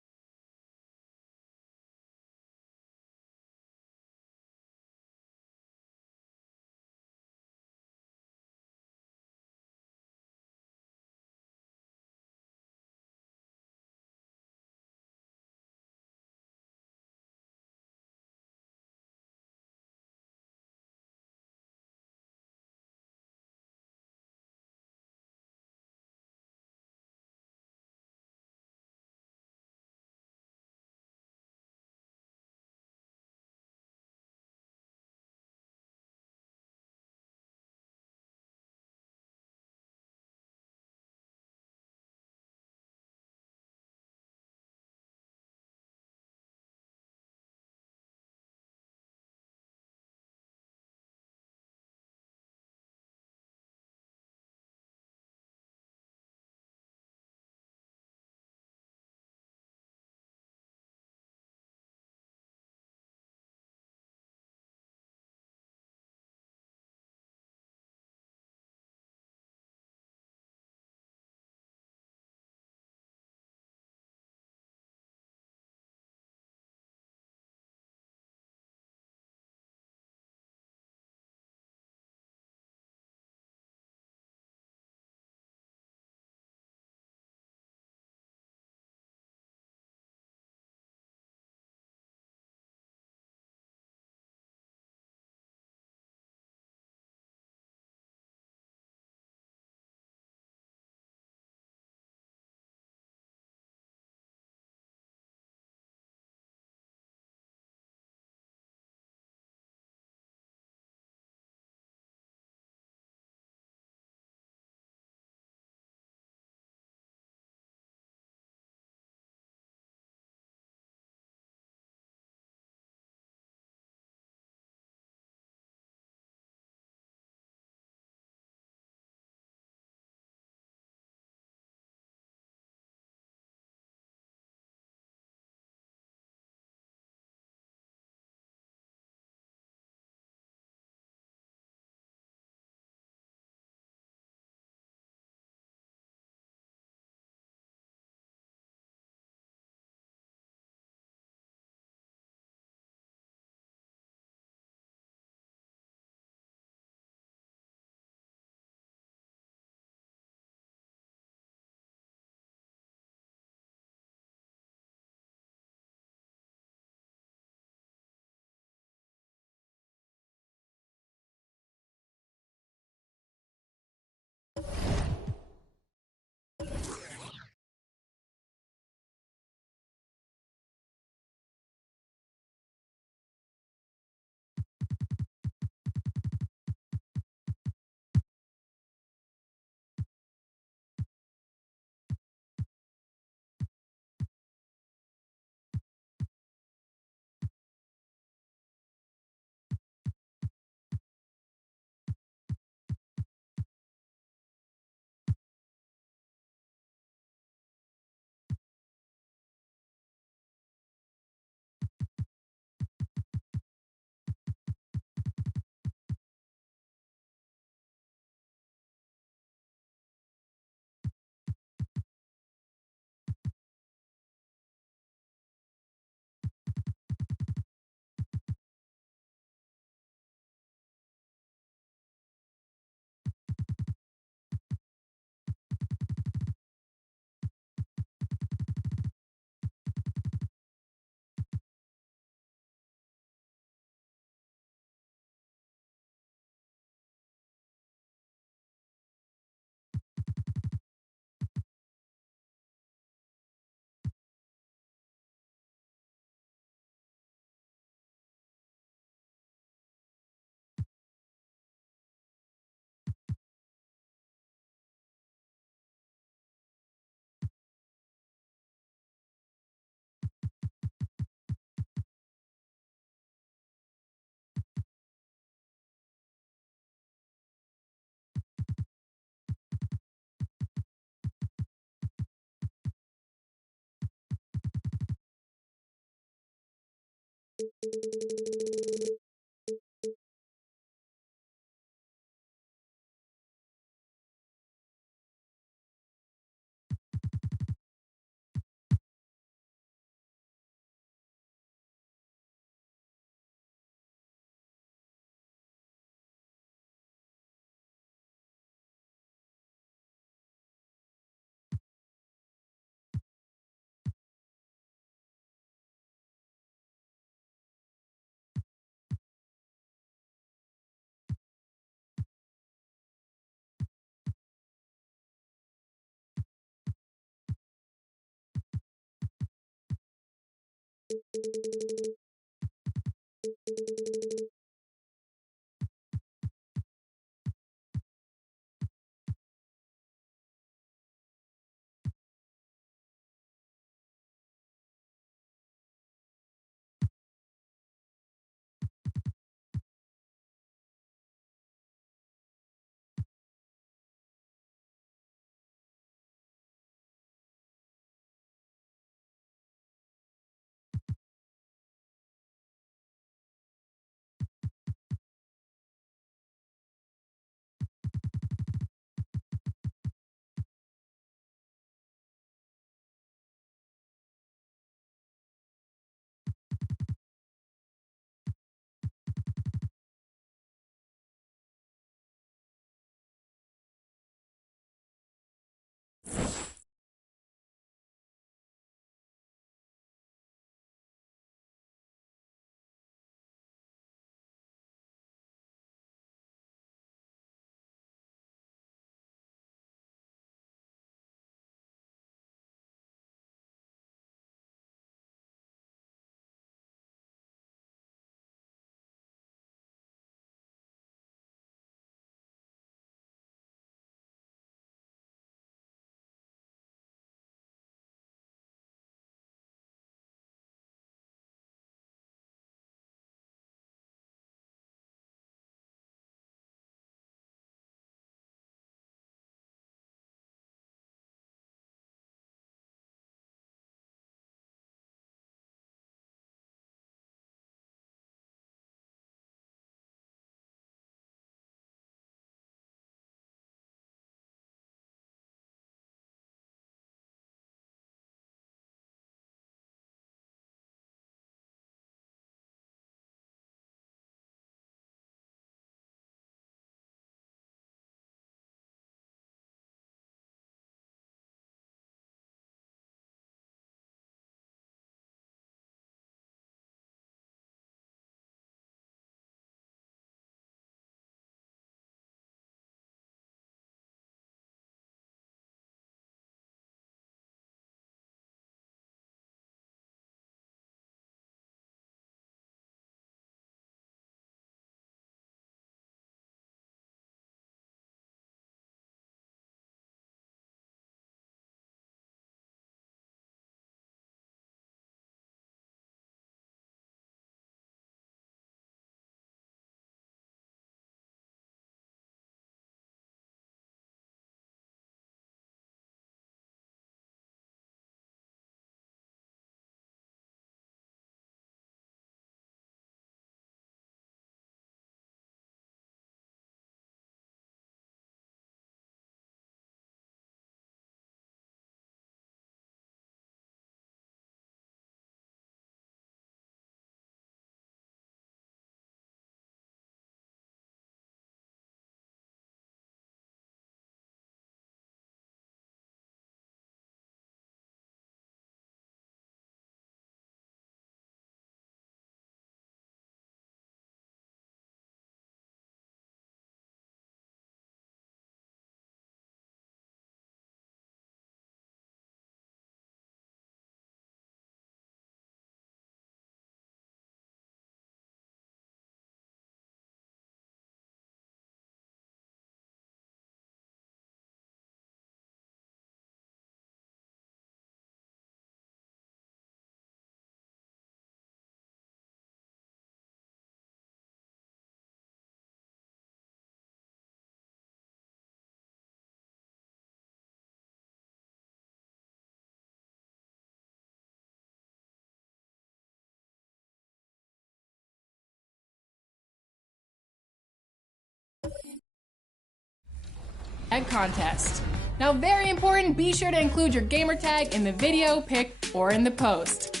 contest. Now, very important, be sure to include your gamer tag in the video, pic, or in the post.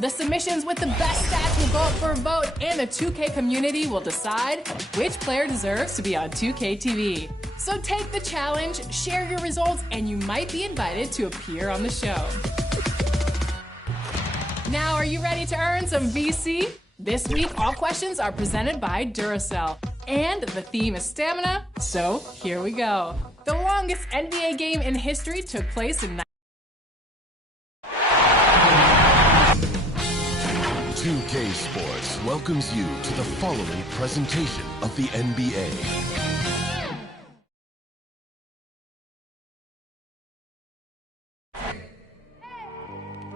The submissions with the best stats will go up for a vote, and the 2K community will decide which player deserves to be on 2K TV. So take the challenge, share your results, and you might be invited to appear on the show. Now, are you ready to earn some VC? This week, all questions are presented by Duracell, and the theme is stamina, so here we go. The longest NBA game in history took place in 2K Sports welcomes you to the following presentation of the NBA.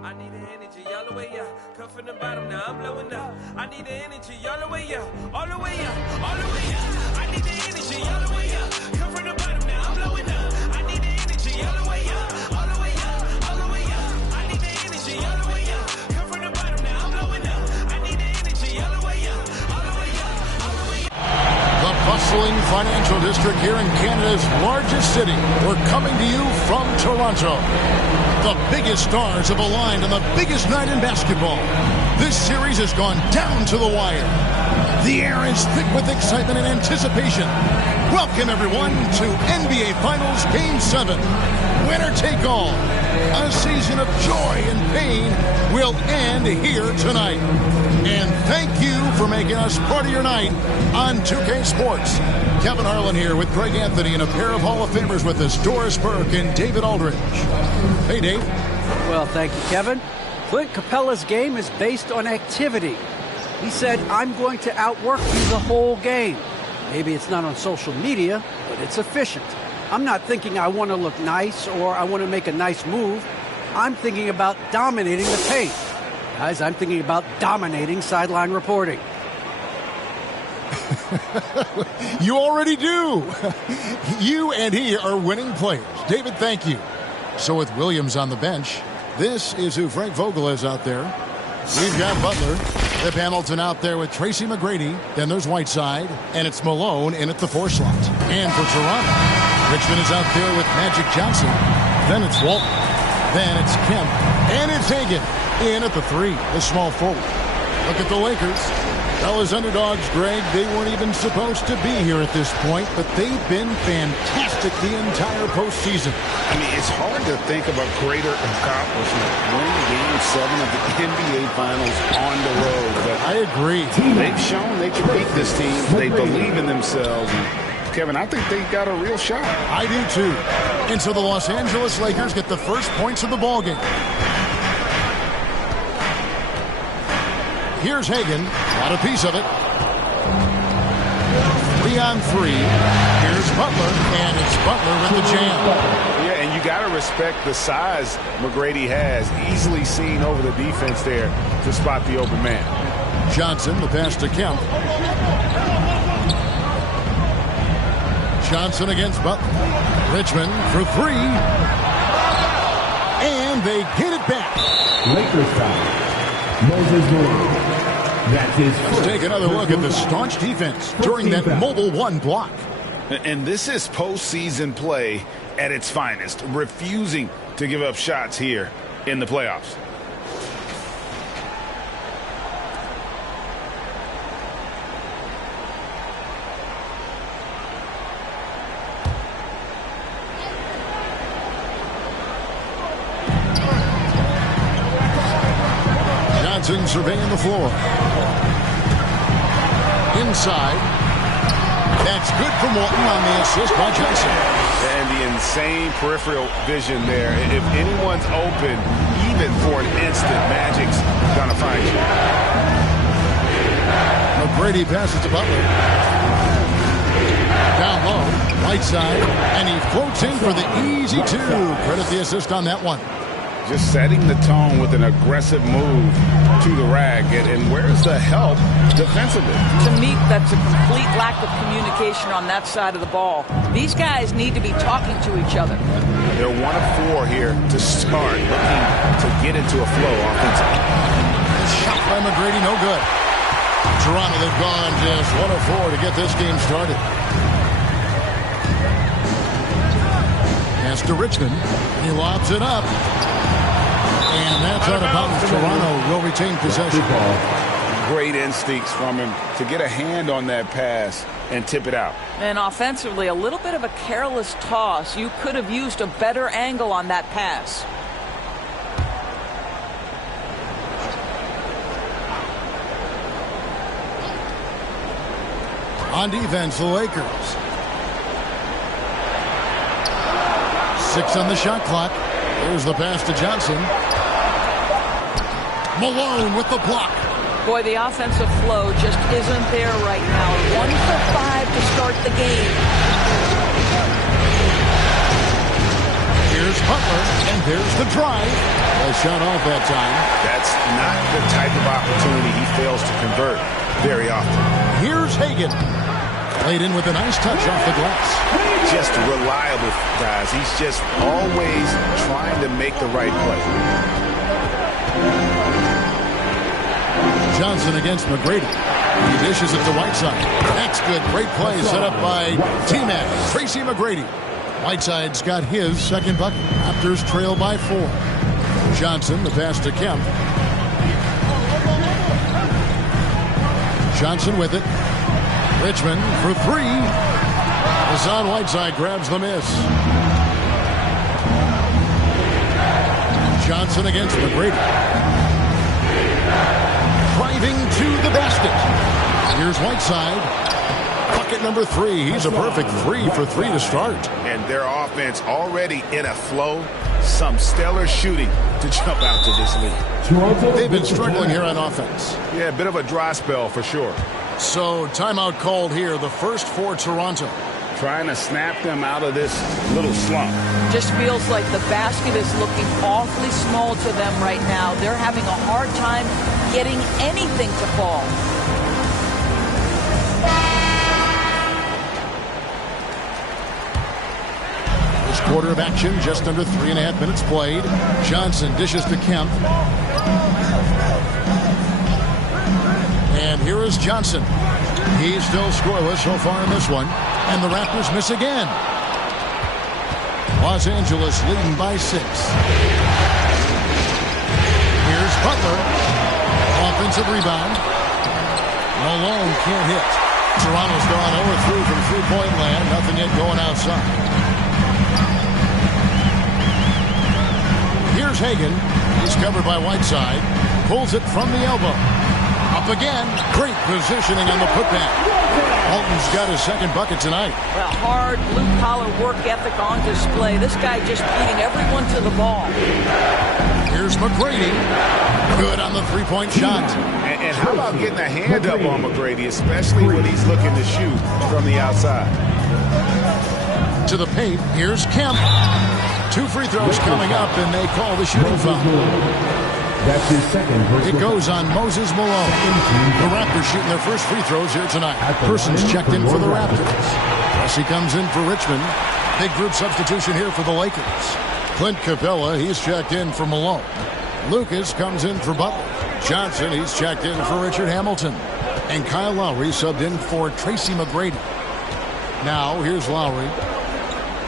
I need the energy all the way up. Come from the bottom, now I'm blowing up. I need the energy all the way up. All the way up, all the way up. I need the energy all the way up. Come from the bottom, now I'm blowing up. I need the energy all the way up. All the way up, all the way up. I need the energy all the way up. Come from the bottom, now I'm blowing up. I need the energy all the way up. All the way up, all the way up. The bustling financial district here in Canada's largest city. We're coming to you from Toronto. The biggest stars have aligned on the biggest night in basketball. This series has gone down to the wire. The air is thick with excitement and anticipation. Welcome, everyone, to NBA Finals Game 7. Winner take all. A season of joy and pain will end here tonight. And thank you for making us part of your night on 2K Sports. Kevin Harlan here with Greg Anthony and a pair of Hall of Famers with us, Doris Burke and David Aldridge. Hey, Dave. Well, thank you, Kevin. Clint Capella's game is based on activity. He said, I'm going to outwork you the whole game. Maybe it's not on social media, but it's efficient. I'm not thinking I want to look nice or I want to make a nice move. I'm thinking about dominating the paint. Guys, I'm thinking about dominating sideline reporting. You already do. You and he are winning players. David, thank you. So with Williams on the bench, this is who Frank Vogel is out there. We've got Butler, Rip Hamilton out there with Tracy McGrady. Then there's Whiteside, and it's Malone in at the 4 slot. And for Toronto, Richmond is out there with Magic Johnson. Then it's Walton. Then it's Kemp. And it's Hagan in at the 3, the small forward. Look at the Lakers. Fellas underdogs, Greg, they weren't even supposed to be here at this point, but they've been fantastic the entire postseason. I mean, it's hard to think of a greater accomplishment winning Game 7 of the NBA Finals on the road. But I agree. They've shown they can beat this team. They believe in themselves. And Kevin, I think they've got a real shot. I do too. And so the Los Angeles Lakers get the first points of the ballgame. Here's Hagan. Got a piece of it. 3 on 3. Here's Butler, and it's Butler with the jam. Yeah, and you got to respect the size McGrady has. Easily seen over the defense there to spot the open man. Johnson, the pass to Kemp. Johnson against Butler. Richmond for 3. And they get it back. Lakers foul. Moses Malone. That's his first. Let's take another look at the staunch defense during that mobile 1 block. And this is postseason play at its finest, refusing to give up shots here in the playoffs. Johnson surveying the floor. Inside. That's good from Walton on the assist by Johnson. And the insane peripheral vision there. If anyone's open, even for an instant, Magic's going to find you. McGrady passes to Butler. Down low. Right side. And he floats in for the easy 2. Credit the assist on that one. Just setting the tone with an aggressive move to the rack. And where's the help defensively? To me, that's a complete lack of communication on that side of the ball. These guys need to be talking to each other. They're 1 of 4 here to start, looking to get into a flow offensively. Shot by McGrady, no good. Toronto, they've gone just 1 of 4 to get this game started. Pass to Richmond. He lobs it up. And that's out of bounds. Toronto will retain possession. Great instincts from him to get a hand on that pass and tip it out. And offensively, a little bit of a careless toss. You could have used a better angle on that pass. On defense, the Lakers. 6 on the shot clock. Here's the pass to Johnson. Malone with the block. Boy, the offensive flow just isn't there right now. 1 for 5 to start the game. Here's Butler, and there's the drive. A shot off that time. That's not the type of opportunity he fails to convert very often. Here's Hagan. Laid in with a nice touch off the glass. Just reliable, guys. He's just always trying to make the right play. Johnson against McGrady. He dishes it to Whiteside. That's good. Great play set up by T-Mac, Tracy McGrady. Whiteside's got his second bucket. Raptors trail by 4. Johnson, the pass to Kemp. Johnson with it. Richmond for 3. Hassan Whiteside grabs the miss. Johnson against McGrady. Driving to the basket. Here's Whiteside. Bucket number 3. He's a perfect 3 for 3 to start. And their offense already in a flow. Some stellar shooting to jump out to this lead. They've been struggling here on offense. Yeah, a bit of a dry spell for sure. So timeout called here. The first for Toronto. Trying to snap them out of this little slump. Just feels like the basket is looking awfully small to them right now. They're having a hard time getting anything to fall. First quarter of action, just under 3.5 minutes played. Johnson dishes to Kemp. And here is Johnson. He's still scoreless so far in this one. And the Raptors miss again. Los Angeles leading by 6. Here's Butler. Offensive rebound. Malone can't hit. Toronto's gone 0-3 from three-point land. Nothing yet going outside. Here's Hagan. He's covered by Whiteside. Pulls it from the elbow. Up again. Great positioning on the putback. Alton's got his second bucket tonight. Well, hard blue-collar work ethic on display. This guy just beating everyone to the ball. Here's McGrady. Good on the three-point shot. And how about getting a hand up on McGrady, especially when he's looking to shoot from the outside. To the paint. Here's Kemp. 2 free throws coming up, and they call the shooting foul. That's his second. It goes on Moses Malone. The Raptors shooting their first free throws here tonight. Persons checked in for the Raptors. Pressey comes in for Richmond. Big group substitution here for the Lakers. Clint Capella, he's checked in for Malone. Lucas comes in for Butler. Johnson, he's checked in for Richard Hamilton. And Kyle Lowry subbed in for Tracy McGrady. Now, here's Lowry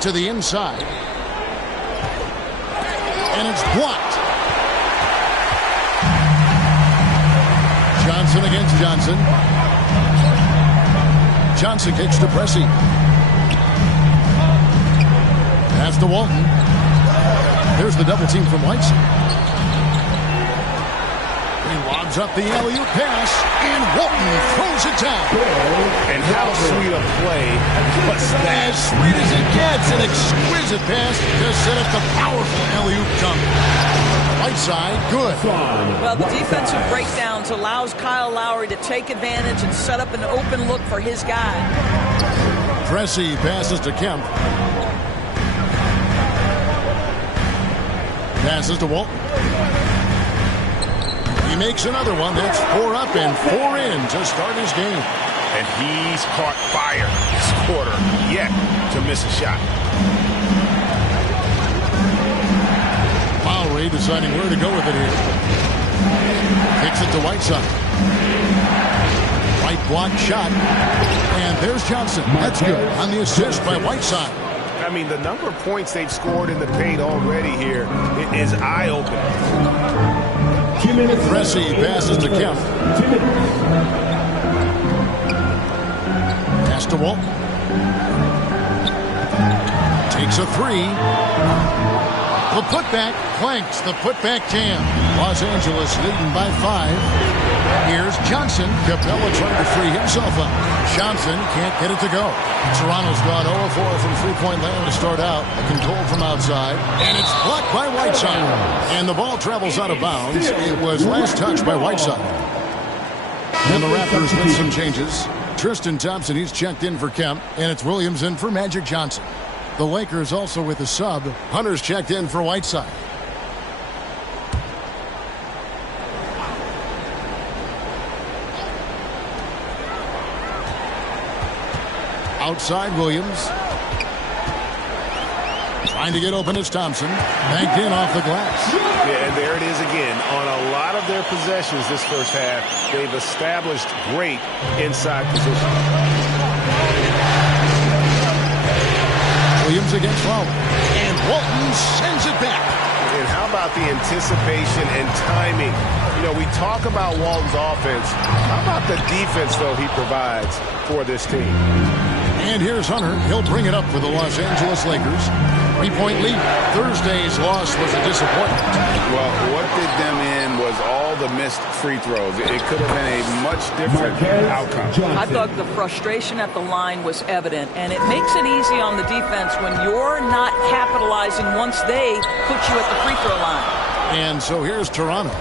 to the inside. And it's blocked. Johnson against Johnson. Johnson kicks to Pressey. Pass to Walton. There's the double team from Whiteside. He lobs up the alley-oop pass, and Walton throws it down. And how sweet a play was that? As sweet as it gets, an exquisite pass to set up the powerful alley-oop dunk. Whiteside, good. Well, the defensive breakdowns allows Kyle Lowry to take advantage and set up an open look for his guy. Pressey passes to Kemp. Passes to Walton. He makes another one. That's 4 up and 4 in to start his game. And he's caught fire this quarter, yet to miss a shot. Lowry deciding where to go with it here. Kicks it to Whiteside. White block shot. And there's Johnson. That's good on the assist by Whiteside. I mean, the number of points they've scored in the paint already here is eye-opening. Pressey passes to Kemp. Pass to Walton. Takes a three. The putback clanks. The putback jam. Los Angeles leading by 5. Here's Johnson. Capella trying to free himself up. Johnson can't get it to go. Toronto's gone 0-4 from three-point land to start out. Control from outside. And it's blocked by Whiteside. And the ball travels out of bounds. It was last touched by Whiteside. And the Raptors with some changes. Tristan Thompson, he's checked in for Kemp. And it's Williams in for Magic Johnson. The Lakers also with a sub. Hunter's checked in for Whiteside. Outside Williams. Trying to get open is Thompson. Banked in off the glass. Yeah, and there it is again. On a lot of their possessions this first half, they've established great inside position. Williams against Lowry. And Walton sends it back. And how about the anticipation and timing? You know, we talk about Walton's offense. How about the defense, though, he provides for this team? And here's Hunter. He'll bring it up for the Los Angeles Lakers. 3-point lead. Thursday's loss was a disappointment. Well, what did them in was all the missed free throws. It could have been a much different outcome. I thought the frustration at the line was evident, and it makes it easy on the defense when you're not capitalizing once they put you at the free throw line. And so here's Toronto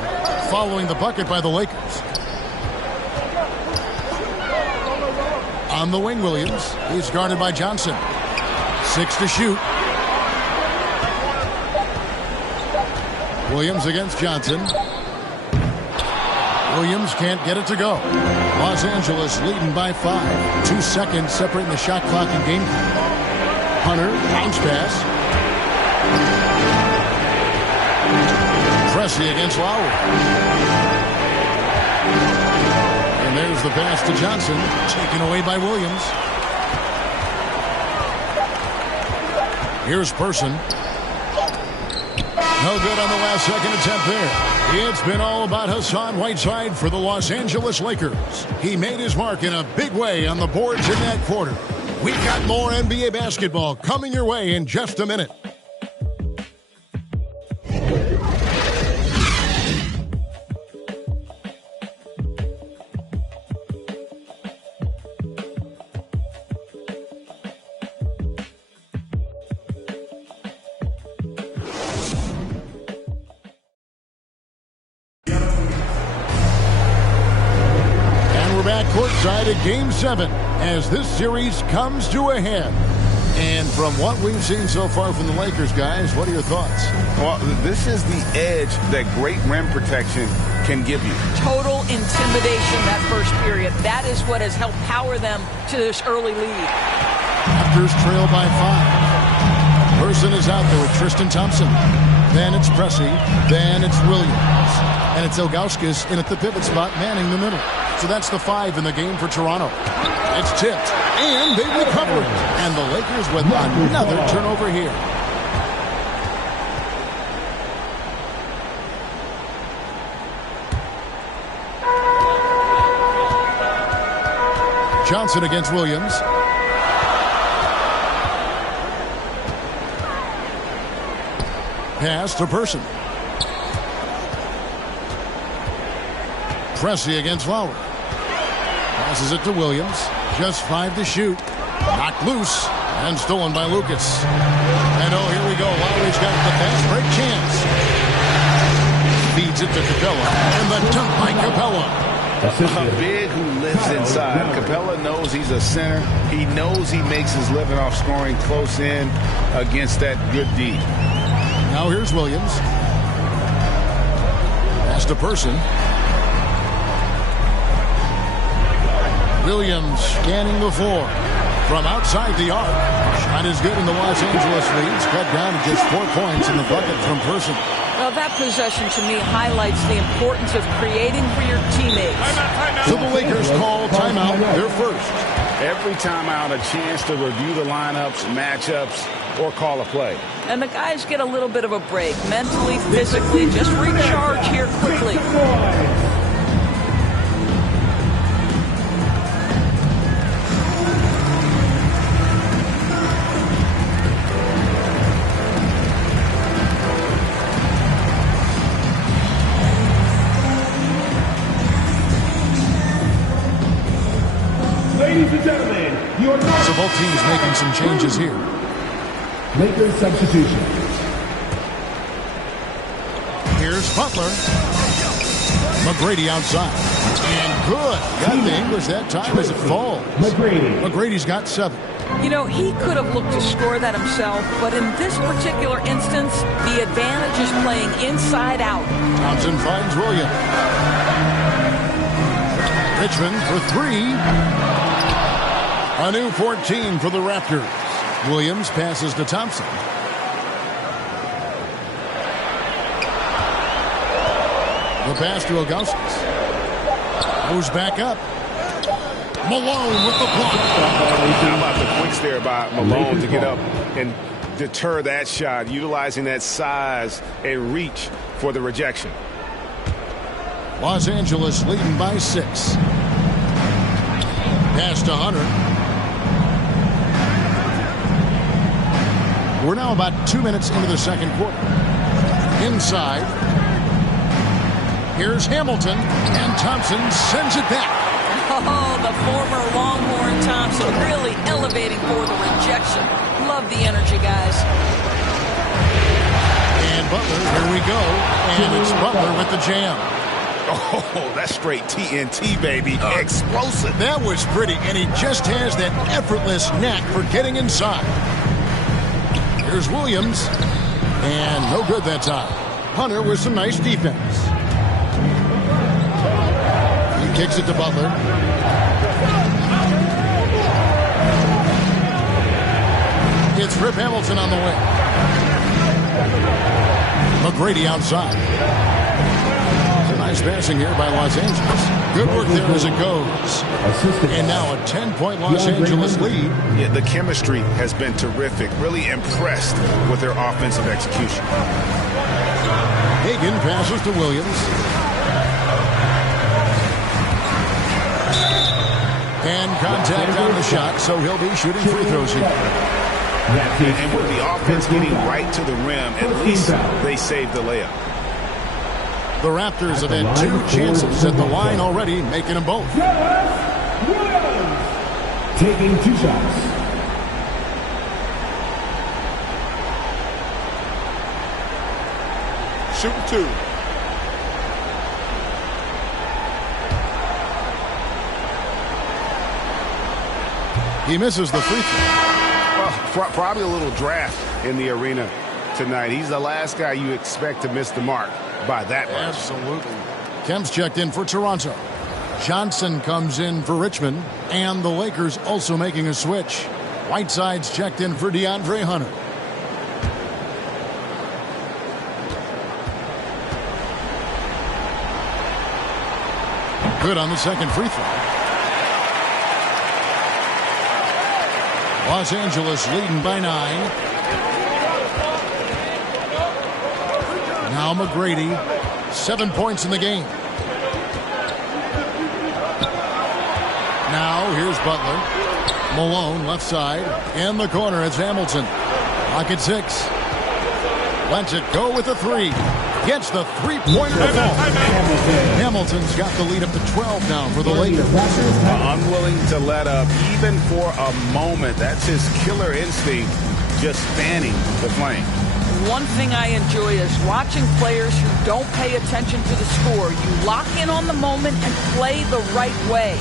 following the bucket by the Lakers. On the wing, Williams. He's guarded by Johnson. 6 to shoot. Williams against Johnson. Williams can't get it to go. Los Angeles leading by 5. 2 seconds separating the shot clock and game clock. Hunter, bounce pass. Pressey against Lowry. And there's the pass to Johnson. Taken away by Williams. Here's Person. No good on the last second attempt there. It's been all about Hassan Whiteside for the Los Angeles Lakers. He made his mark in a big way on the boards in that quarter. We've got more NBA basketball coming your way in just a minute. Courtside at Game 7 as this series comes to a head. And from what we've seen so far from the Lakers, guys, what are your thoughts? Well, this is the edge that great rim protection can give you. Total intimidation that first period. That is what has helped power them to this early lead. Raptors trail by 5. Person is out there with Tristan Thompson. Then it's Pressey. Then it's Williams. And it's Ilgauskas in at the pivot spot, manning the middle. So that's the 5 in the game for Toronto. It's tipped, and they recover it. And the Lakers with another turnover here. Johnson against Williams. Pass to Person. Pressey against Lowry. Passes it to Williams. Just 5 to shoot. Knocked loose and stolen by Lucas. And oh, here we go. Lowry's got the fast break chance. Feeds it to Capella. And the dunk by Capella. A big who lives inside. Capella knows he's a center. He knows he makes his living off scoring close in against that good D. Now here's Williams. Pass to Person. Williams scanning the floor from outside the arc. Shot is good, and the Los Angeles leads cut down to just 4 points in the bucket from Person. Well, that possession to me highlights the importance of creating for your teammates. So the Lakers call timeout, their first. Every timeout, a chance to review the lineups, matchups, or call a play. And the guys get a little bit of a break, mentally, physically. Just recharge here quickly. Ladies and gentlemen, your So both teams making some changes here. Lakers substitution. Here's Butler. McGrady outside. And good. Got the English that time as it falls. McGrady's got 7. You know, he could have looked to score that himself, but in this particular instance, the advantage is playing inside out. Thompson finds Williams. Richmond for 3. A new 14 for the Raptors. Williams passes to Thompson. The pass to Augustus. Goes back up. Malone with the block. How about the quicks there by Malone to get up and deter that shot, utilizing that size and reach for the rejection. Los Angeles leading by 6. Pass to Hunter. We're now about 2 minutes into the second quarter. Inside. Here's Hamilton, and Thompson sends it back. Oh, the former Longhorn Thompson really elevating for the rejection. Love the energy, guys. And Butler, here we go. And it's Butler with the jam. Oh, that's straight TNT, baby. Explosive. That was pretty, and he just has that effortless knack for getting inside. Here's Williams, and no good that time. Hunter with some nice defense. He kicks it to Butler. It's Rip Hamilton on the wing. McGrady outside. Nice passing here by Los Angeles. Good work there as it goes. And now a 10-point Los Angeles lead. Yeah, the chemistry has been terrific. Really impressed with their offensive execution. Hagan passes to Williams. And contact on the shot, so he'll be shooting free throws here. And with the offense getting right to the rim, at least they saved the layup. The Raptors have had 2 chances at the line already, making them both. Taking 2 shots. Shooting 2. He misses the free throw. Well, probably a little draft in the arena tonight. He's the last guy you expect to miss the mark by that much. Absolutely. Kemp's checked in for Toronto. Johnson comes in for Richmond. And the Lakers also making a switch. Whiteside's checked in for DeAndre Hunter. Good on the second free throw. Los Angeles leading by 9. Now McGrady, 7 points in the game. Now here's Butler. Malone left side. In the corner, it's Hamilton. Clock at 6. Lets it go with the 3. Gets the three-pointer to fall. Hamilton's got the lead up to 12 now for the Lakers. Unwilling to let up even for a moment. That's his killer instinct, just fanning the flame. One thing I enjoy is watching players who don't pay attention to the score. You lock in on the moment and play the right way.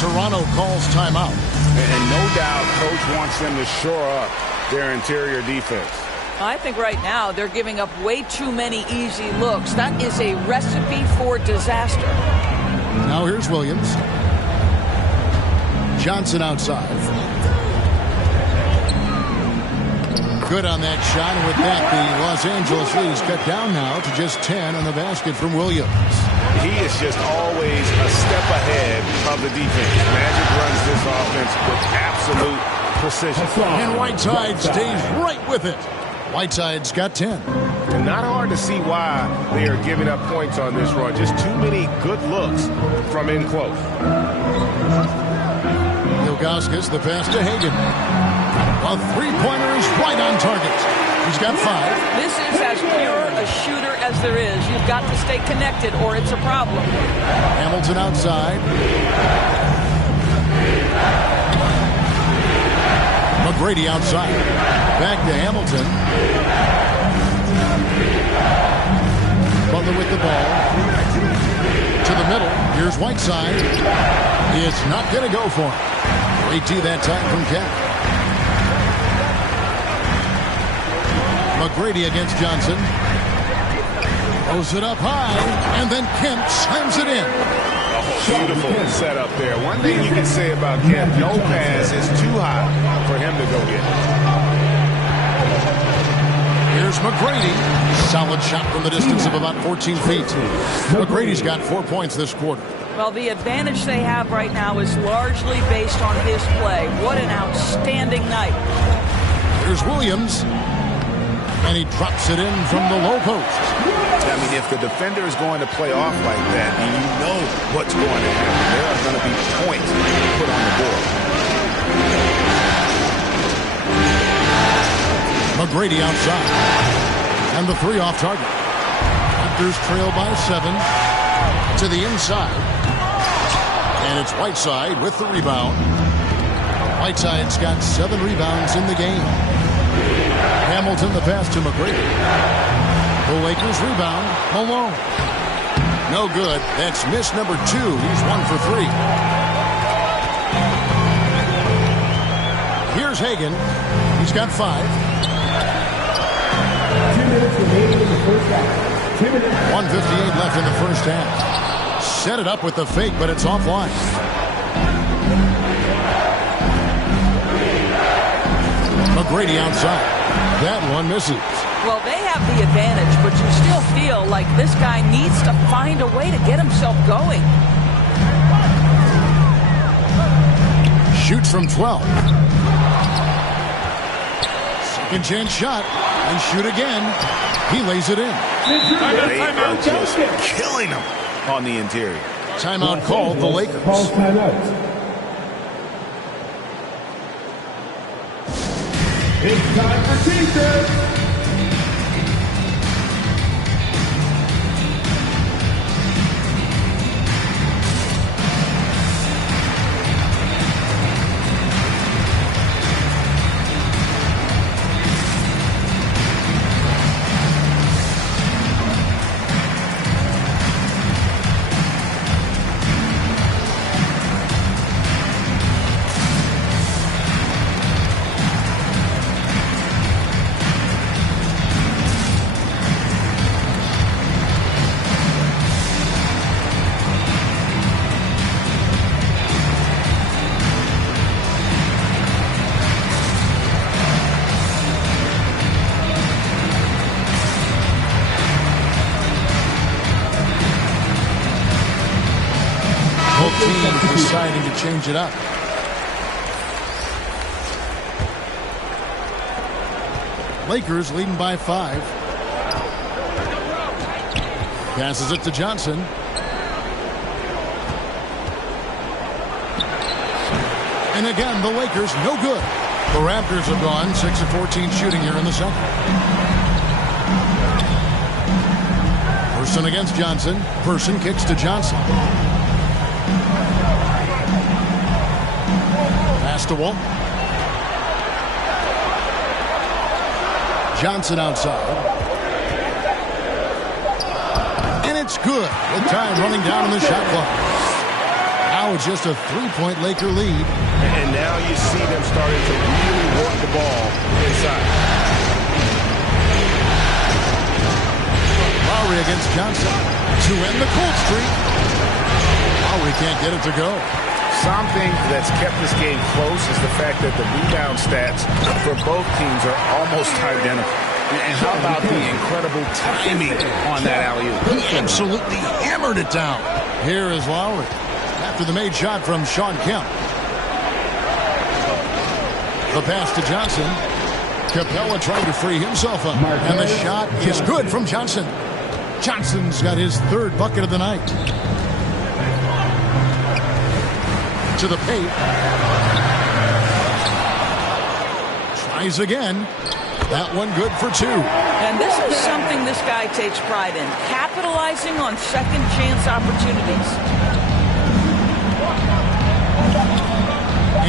Toronto calls timeout. And no doubt coach wants them to shore up their interior defense. I think right now they're giving up way too many easy looks. That is a recipe for disaster. Now here's Williams. Johnson outside. Good on that shot. And with that, the Los Angeles lead is cut down now to just 10 on the basket from Williams. He is just always a step ahead of the defense. Magic runs this offense with absolute precision. And Whiteside stays right with it. Whiteside's got 10. And not hard to see why they are giving up points on this run. Just too many good looks from in close. Ilgauskas, the pass to Hagan. A three-pointer is right on target. He's got 5. This is as pure a shooter as there is. You've got to stay connected or it's a problem. Hamilton outside. McGrady outside. Back to Hamilton. Butler with the ball. To the middle. Here's Whiteside. It's not going to go for him. Great D that time from Kemp. McGrady against Johnson. Throws it up high, and then Kemp slams it in. Beautiful setup there. One thing you can say about Kemp, no pass is too high for him to go get. Here's McGrady. Solid shot from the distance of about 14 feet. McGrady's got 4 points this quarter. Well, the advantage they have right now is largely based on his play. What an outstanding night. Here's Williams. And he drops it in from the low post. I mean, if the defender is going to play off like that, and you know what's going to happen, there are going to be points put on the board. McGrady outside. And the 3 off target. Raptors trail by 7. To the inside. And it's Whiteside with the rebound. Whiteside's got 7 rebounds in the game. Hamilton the pass to McGrady. The Lakers rebound. Malone. No good. That's miss number 2. He's 1 for 3. Here's Hagan. He's got 5. 2 minutes remaining in the first half. 2 minutes. 1:58 left in the first half. Set it up with the fake, but it's offline. McGrady outside. That one misses. Well, they have the advantage, but you still feel like this guy needs to find a way to get himself going. Shoots from 12. Second chance shot. And shoot again. He lays it in. They are just killing him on the interior. Timeout called the Lakers. Calls timeout. It's time for defense. Deciding to change it up. Lakers leading by 5. Passes it to Johnson. And again, the Lakers no good. The Raptors have gone 6 of 14 shooting here in the second. Person against Johnson. Person kicks to Johnson. To Walt. Johnson outside. And it's good with time running down in the shot clock. Now it's just a 3-point Laker lead. And now you see them starting to really work the ball inside. Lowry against Johnson to end the cold streak. Lowry can't get it to go. Something that's kept this game close is the fact that the rebound stats for both teams are almost identical. And how about the incredible timing on that alley-oop? He absolutely hammered it down. Here is Lowry after the made shot from Sean Kemp. The pass to Johnson. Capella trying to free himself up. And the shot is good from Johnson. Johnson's got his third bucket of the night. To the paint. Tries again. That one good for two. And this is something this guy takes pride in, capitalizing on second chance opportunities.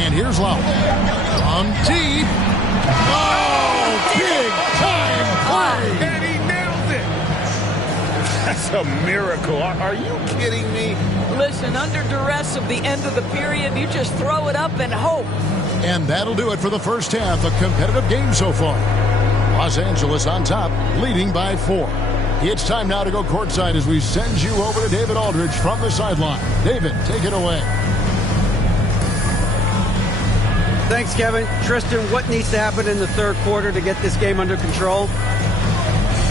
And here's Lowell. From deep. Oh, big time play. And he nails it. That's a miracle. Are you kidding me? Listen, under duress of the end of the period, you just throw it up and hope. And that'll do it for the first half. A competitive game so far. Los Angeles on top, leading by 4. It's time now to go courtside as we send you over to David Aldridge from the sideline. David, take it away. Thanks, Kevin. Tristan, what needs to happen in the third quarter to get this game under control?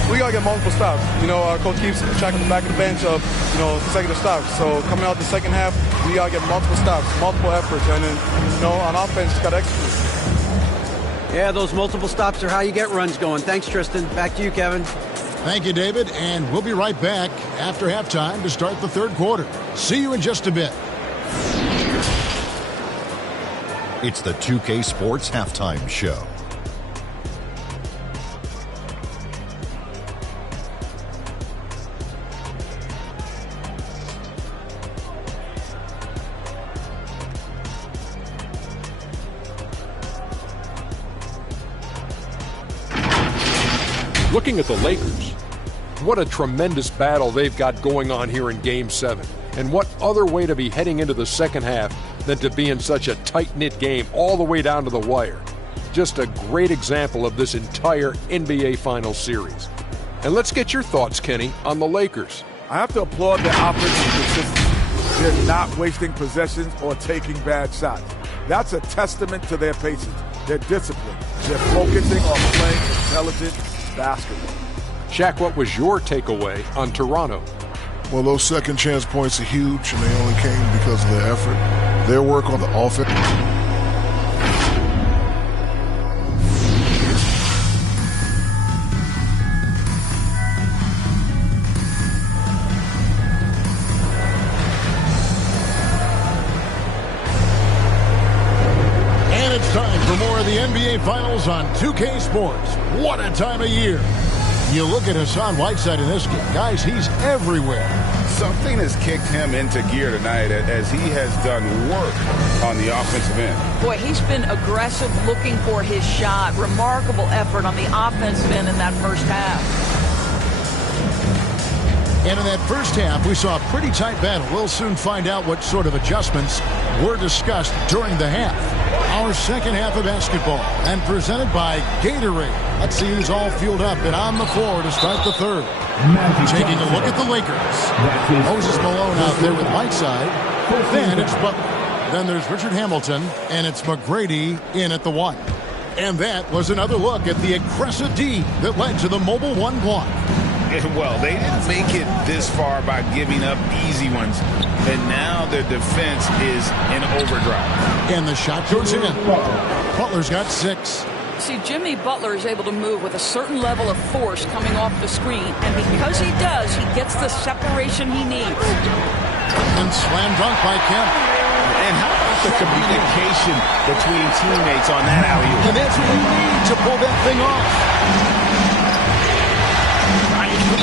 We got to get multiple stops. Our coach keeps tracking the back of the bench of, consecutive stops. So coming out the second half, we got to get multiple stops, multiple efforts. And then, on offense, just got to execute. Yeah, those multiple stops are how you get runs going. Thanks, Tristan. Back to you, Kevin. Thank you, David. And we'll be right back after halftime to start the third quarter. See you in just a bit. It's the 2K Sports Halftime Show. Looking at the Lakers, what a tremendous battle they've got going on here in Game 7. And what other way to be heading into the second half than to be in such a tight-knit game all the way down to the wire. Just a great example of this entire NBA Finals series. And let's get your thoughts, Kenny, on the Lakers. I have to applaud their offensive consistency. They're not wasting possessions or taking bad shots. That's a testament to their patience, their discipline. They're focusing on playing intelligent basketball. Shaq, what was your takeaway on Toronto? Well, those second chance points are huge, and they only came because of their effort, their work on the offense. And it's time for more of the NBA Finals on 2K Sports. What a time of year. You look at Hassan Whiteside in this game. Guys, he's everywhere. Something has kicked him into gear tonight as he has done work on the offensive end. Boy, he's been aggressive looking for his shot. Remarkable effort on the offensive end in that first half. And in that first half, we saw a pretty tight battle. We'll soon find out what sort of adjustments were discussed during the half. Our second half of basketball, and presented by Gatorade. Let's see who's all fueled up and on the floor to start the third. Taking a look at the Lakers. Moses Malone out there with Whiteside. Then it's Butler. Then there's Richard Hamilton, and it's McGrady in at the 1. And that was another look at the aggressive D that led to the mobile 1 block. Well, they didn't make it this far by giving up easy ones, and now their defense is in overdrive. And the shot goes in. Butler's got 6. See, Jimmy Butler is able to move with a certain level of force coming off the screen, and because he does, he gets the separation he needs. And slam dunk by Kemp. And how about the communication between teammates on that alley-oop? And that's what you need to pull that thing off.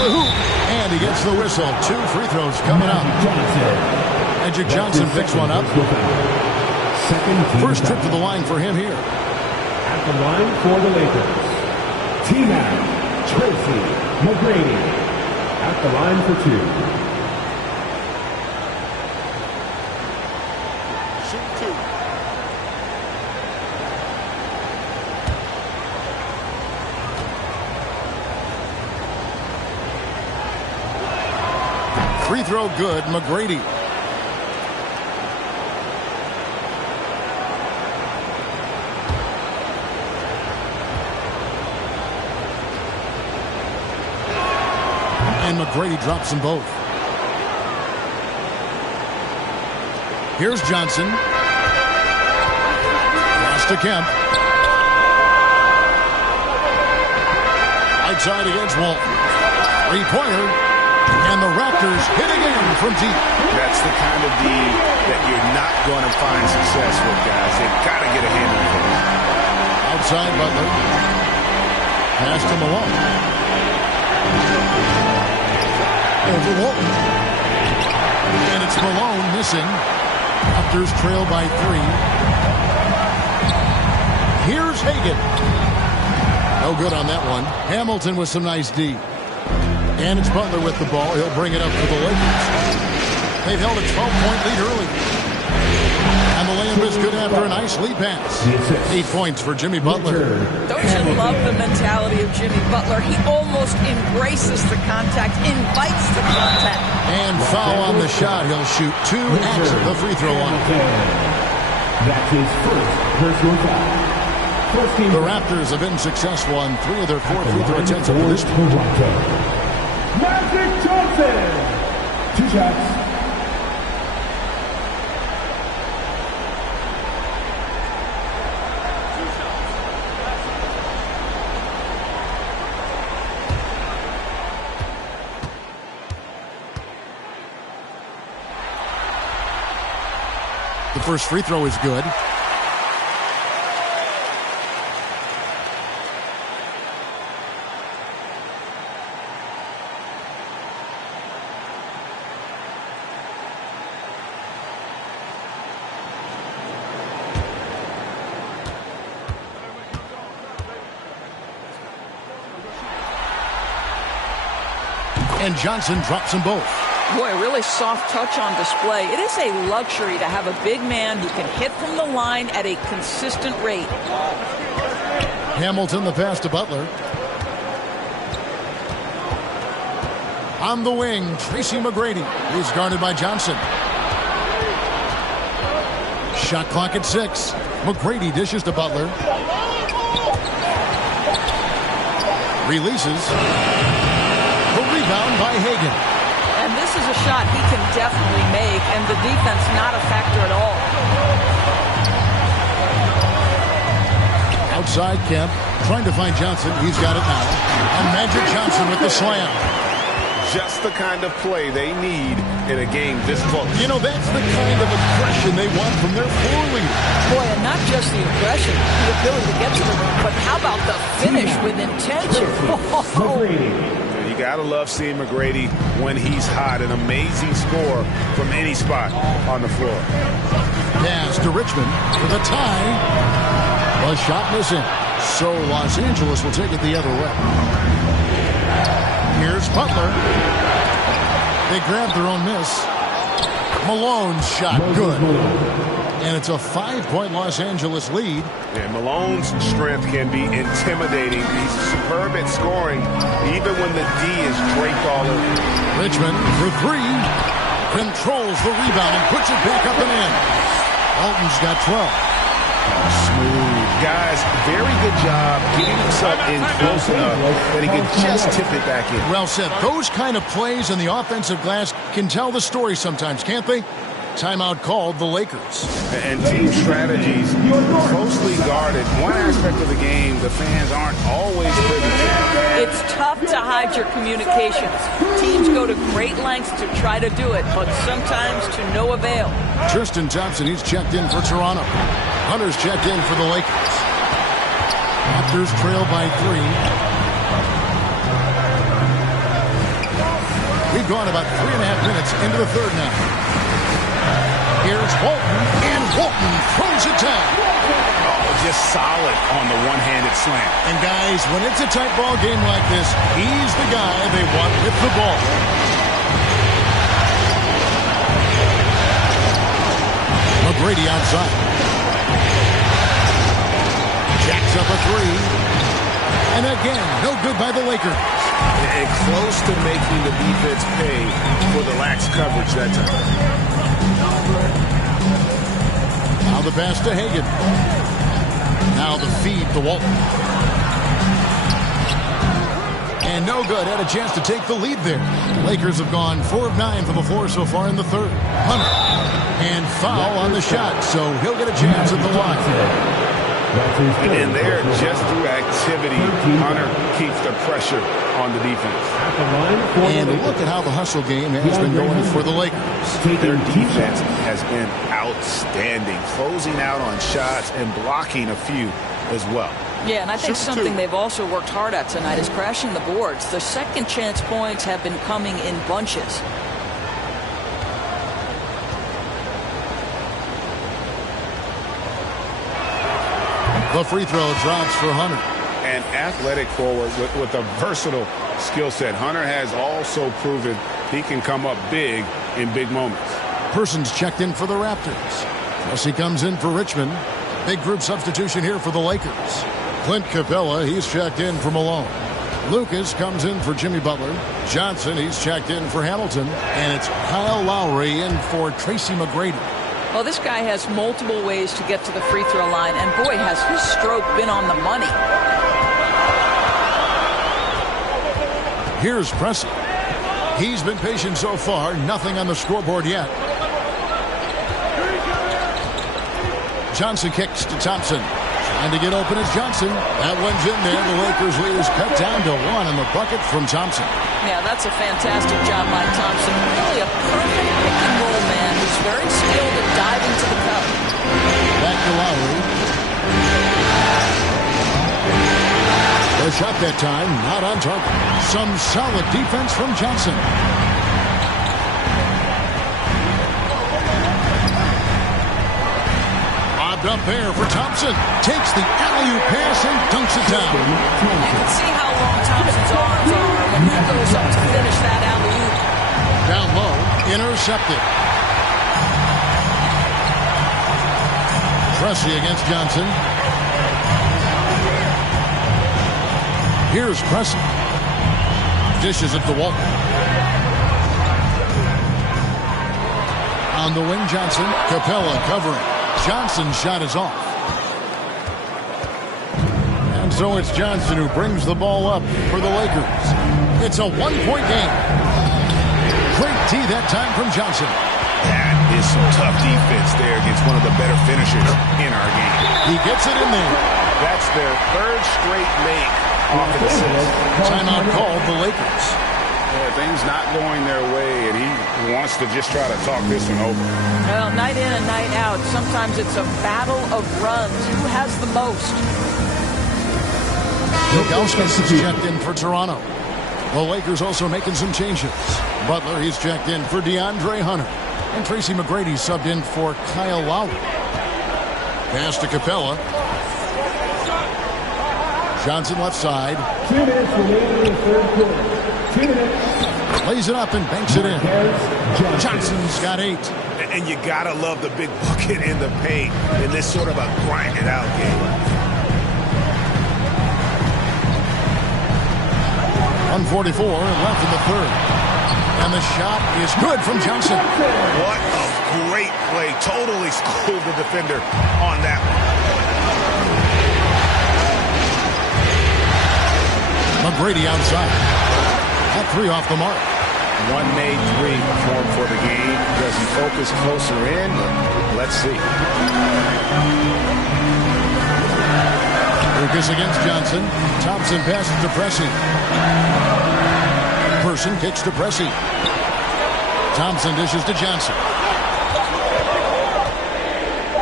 And he gets the whistle. 2 free throws coming up. Magic Johnson picks one up. First trip to the line for him here. At the line for the Lakers, T-Mac, Tracy McGrady. At the line for 2. Free throw good, McGrady. And McGrady drops them both. Here's Johnson. Pass to Kemp. Right side against Walton. Three-pointer. And the Raptors hit again from deep. That's the kind of D that you're not going to find success with, guys. They've got to get a handle on it. Outside Butler. Pass to Malone. Over Walton. And it's Malone missing. Raptors trail by 3. Here's Hagan. No good on that one. Hamilton with some nice D. And it's Butler with the ball. He'll bring it up for the Lakers. They've held a 12-point lead early. And the layup is good after a nice lead pass. 8 points for Jimmy Butler. Don't you love the mentality of Jimmy Butler? He almost embraces the contact, invites the contact. And foul on the shot. He'll shoot 2 at the free throw line. That's his first personal foul. The Raptors have been successful on 3 of their 4 free throw attempts up to this point. Magic Johnson. 2 shots. The first free throw is good. And Johnson drops them both. Boy, really soft touch on display. It is a luxury to have a big man who can hit from the line at a consistent rate. Hamilton, the pass to Butler. On the wing, Tracy McGrady. He's guarded by Johnson. Shot clock at 6. McGrady dishes to Butler. Releases. The rebound by Hagan. And this is a shot he can definitely make, and the defense not a factor at all. Outside Kemp, trying to find Johnson. He's got it now. And Magic Johnson with the slam. Just the kind of play they need in a game this close. You know, that's the kind of aggression they want from their floor leader. Boy, and not just the aggression, the ability to get to the rim, but how about the finish with intention? You got to love seeing McGrady when he's hot. An amazing score from any spot on the floor. Pass to Richmond for the tie. A shot missing. So Los Angeles will take it the other way. Here's Butler. They grab their own miss. Malone's shot good. And it's a 5-point Los Angeles lead. Yeah, Malone's strength can be intimidating. He's superb at scoring, even when the D is draped all over. Richmond for 3. Controls the rebound and puts it back up and in. Elton's got 12. Smooth. Guys, very good job getting himself in close enough that he could just tip it back in. Well said. Those kind of plays in the offensive glass can tell the story sometimes, can't they? Timeout called the Lakers. And team strategies closely guarded. One aspect of the game the fans aren't always privy to. It's tough to hide your communications. Teams go to great lengths to try to do it, but sometimes to no avail. Tristan Thompson, he's checked in for Toronto. Hunter's checked in for the Lakers. Raptors trail by 3. We've gone about 3.5 minutes into the third now. Here's Walton, and Walton throws it down. Oh, just solid on the one-handed slam. And guys, when it's a tight ball game like this, he's the guy they want with the ball. McGrady outside. Jacks up a 3. And again, no good by the Lakers. And close to making the defense pay for the lax coverage that time. Now the pass to Hagan. Now the feed to Walton. And no good. Had a chance to take the lead there. Lakers have gone 4 of 9 from the floor so far in the third. Hunter. And foul on the shot, so he'll get a chance at the line. And then there, just through activity, Hunter keeps the pressure on the defense. And look at how the hustle game has been going for the Lakers. Their defense has been outstanding, closing out on shots and blocking a few as well. Yeah, and I think something they've also worked hard at tonight is crashing the boards. The second chance points have been coming in bunches. The free throw drops for Hunter. An athletic forward with a versatile skill set. Hunter has also proven he can come up big in big moments. Persons checked in for the Raptors. Pressey comes in for Richmond. Big group substitution here for the Lakers. Clint Capella, he's checked in for Malone. Lucas comes in for Jimmy Butler. Johnson, he's checked in for Hamilton. And it's Kyle Lowry in for Tracy McGrady. Well, this guy has multiple ways to get to the free throw line, and boy, has his stroke been on the money. Here's Pressey. He's been patient so far, nothing on the scoreboard yet. Johnson kicks to Thompson. Trying to get open is Johnson. That one's in there. The Lakers lead is cut down to 1 on the bucket from Thompson. Yeah, that's a fantastic job by Thompson. Really a perfect pick and roll man who's very skilled at diving to the cup. Back to Lowry. The shot that time, not on target. Some solid defense from Johnson. Bobbed up there for Thompson. Takes the alley-oop pass and dunks it down. You can see how long Thompson's arms are when he goes up to finish that alley-oop. Down low, intercepted. Pressey against Johnson. Here's Pressey. Dishes it to Walton. On the wing, Johnson. Capella covering. Johnson's shot is off. And so it's Johnson who brings the ball up for the Lakers. It's a one-point game. Great D that time from Johnson. That is some tough defense there against one of the better finishers in our game. He gets it in there. That's their third straight make off of the assist. Timeout called the Lakers. Yeah, things not going their way, and he wants to just try to talk this one over. Well, night in and night out, sometimes it's a battle of runs. Who has the most? Ilgauskas is checked in for Toronto. The Lakers also making some changes. Butler, he's checked in for DeAndre Hunter. And Tracy McGrady subbed in for Kyle Lowry. Pass to Capella. Johnson left side. 2 minutes remaining in the third quarter. 2 minutes. Lays it up and banks it in. Johnson's got 8. And you gotta love the big bucket in the paint in this sort of a grinded out game. 1:44 left in the third. And the shot is good from Johnson. What a great play. Totally schooled the defender on that one. McGrady outside. That 3 off the mark. One made 3 for the game. Does he focus closer in? Let's see. Lucas against Johnson. Thompson passes to Pressey. Person kicks to Pressey. Thompson dishes to Johnson.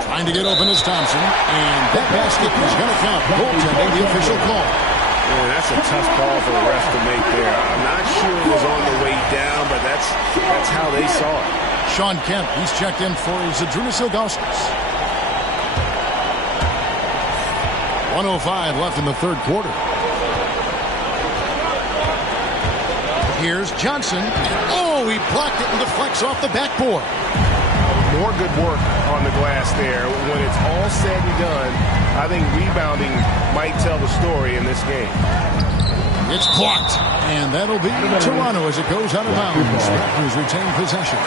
Trying to get open is Thompson. And that basket is going to count. Goaltending, the official call. Yeah, that's a tough call for the ref to make there. I'm not sure it was on the way down, but that's how they saw it. Sean Kemp, he's checked in for Zydrunas Ilgauskas. 1:05 left in the third quarter. Here's Johnson. Oh, he blocked it and deflects off the backboard. More good work on the glass there. When it's all said and done, I think rebounding might tell the story in this game. It's blocked. And that'll be Toronto as it goes out of bounds. Raptors retain possession.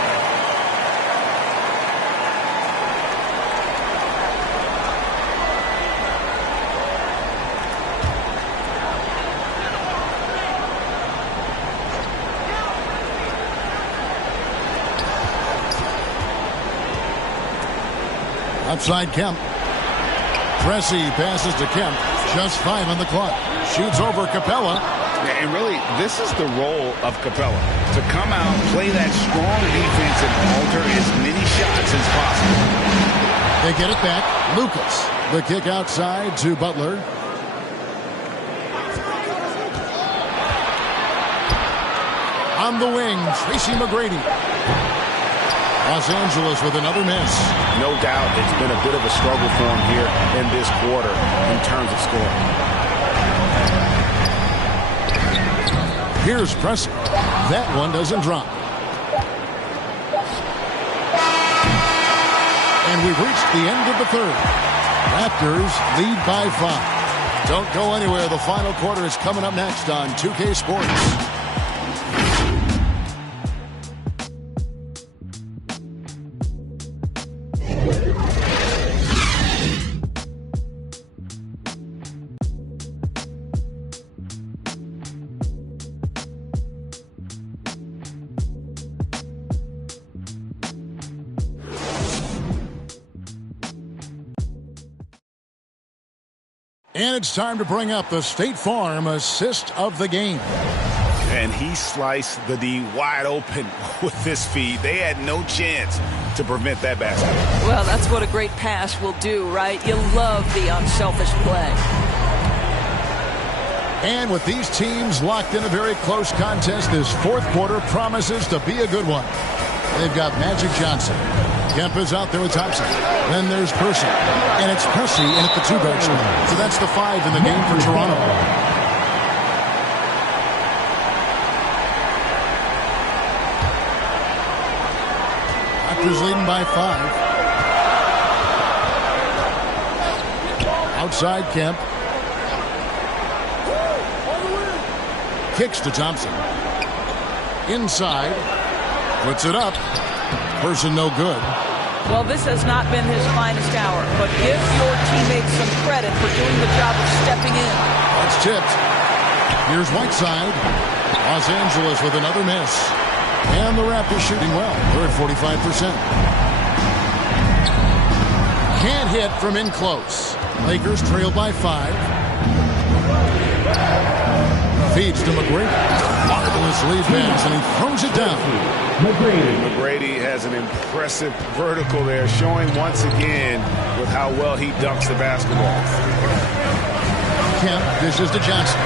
Outside Kemp. Pressey passes to Kemp. Just 5 on the clock. Shoots over Capella. And really, this is the role of Capella. To come out, play that strong defense, and alter as many shots as possible. They get it back. Lucas. The kick outside to Butler. On the wing, Tracy McGrady. Los Angeles with another miss. No doubt it's been a bit of a struggle for him here in this quarter in terms of scoring. Here's Pressey. That one doesn't drop. And we've reached the end of the third. Raptors lead by 5. Don't go anywhere. The final quarter is coming up next on 2K Sports. And it's time to bring up the State Farm assist of the game. And he sliced the D wide open with this feed. They had no chance to prevent that basket. Well, that's what a great pass will do, right? You love the unselfish play. And with these teams locked in a very close contest, this fourth quarter promises to be a good one. They've got Magic Johnson. Kemp is out there with Thompson. Then there's Percy. And it's Percy in at the 2-guard spot. So that's the 5 in the game for Toronto. Raptors leading by 5. Outside Kemp. Kicks to Thompson. Inside. Puts it up. Person no good. Well, this has not been his finest hour, but give your teammates some credit for doing the job of stepping in. That's tipped. Here's Whiteside. Los Angeles with another miss. And the Raptors shooting well. They're at 45%. Can't hit from in close. Lakers trail by 5. Feeds to McGrady. Marvelous lead pass, and he throws it down. McGrady has an impressive vertical there, showing once again with how well he dunks the basketball. Kemp dishes to Johnson.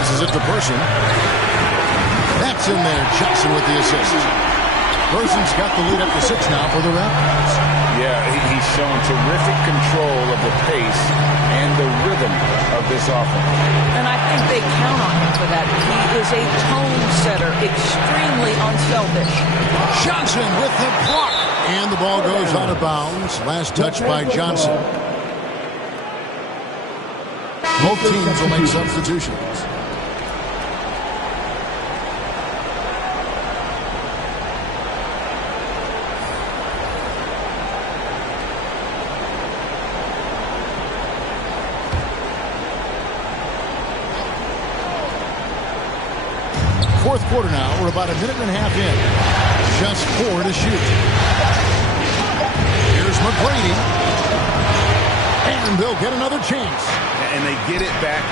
This is it to Person. That's in there. Johnson with the assist. Person's got the lead up to 6 now for the Raptors. Yeah, he's shown terrific control of the pace and the rhythm of this offense. And I think they count on him for that. He is a tone setter, extremely unselfish. Johnson with the block. And the ball goes out of bounds. Last touch by Johnson. Both teams will make substitutions. Fourth quarter now. We're about a minute and a half in. Just 4 to shoot. Here's McGrady. And they'll get another chance. And they get it back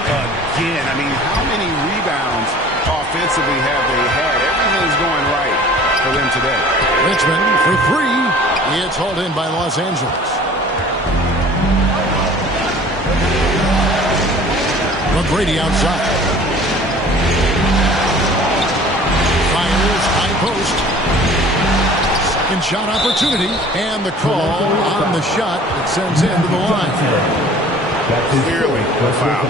again. I mean, how many rebounds offensively have they had? Everything's going right for them today. Richmond for 3. It's hauled in by Los Angeles. McGrady outside. High post. Second shot opportunity. And the call on the shot that sends him to the line. Clearly a foul.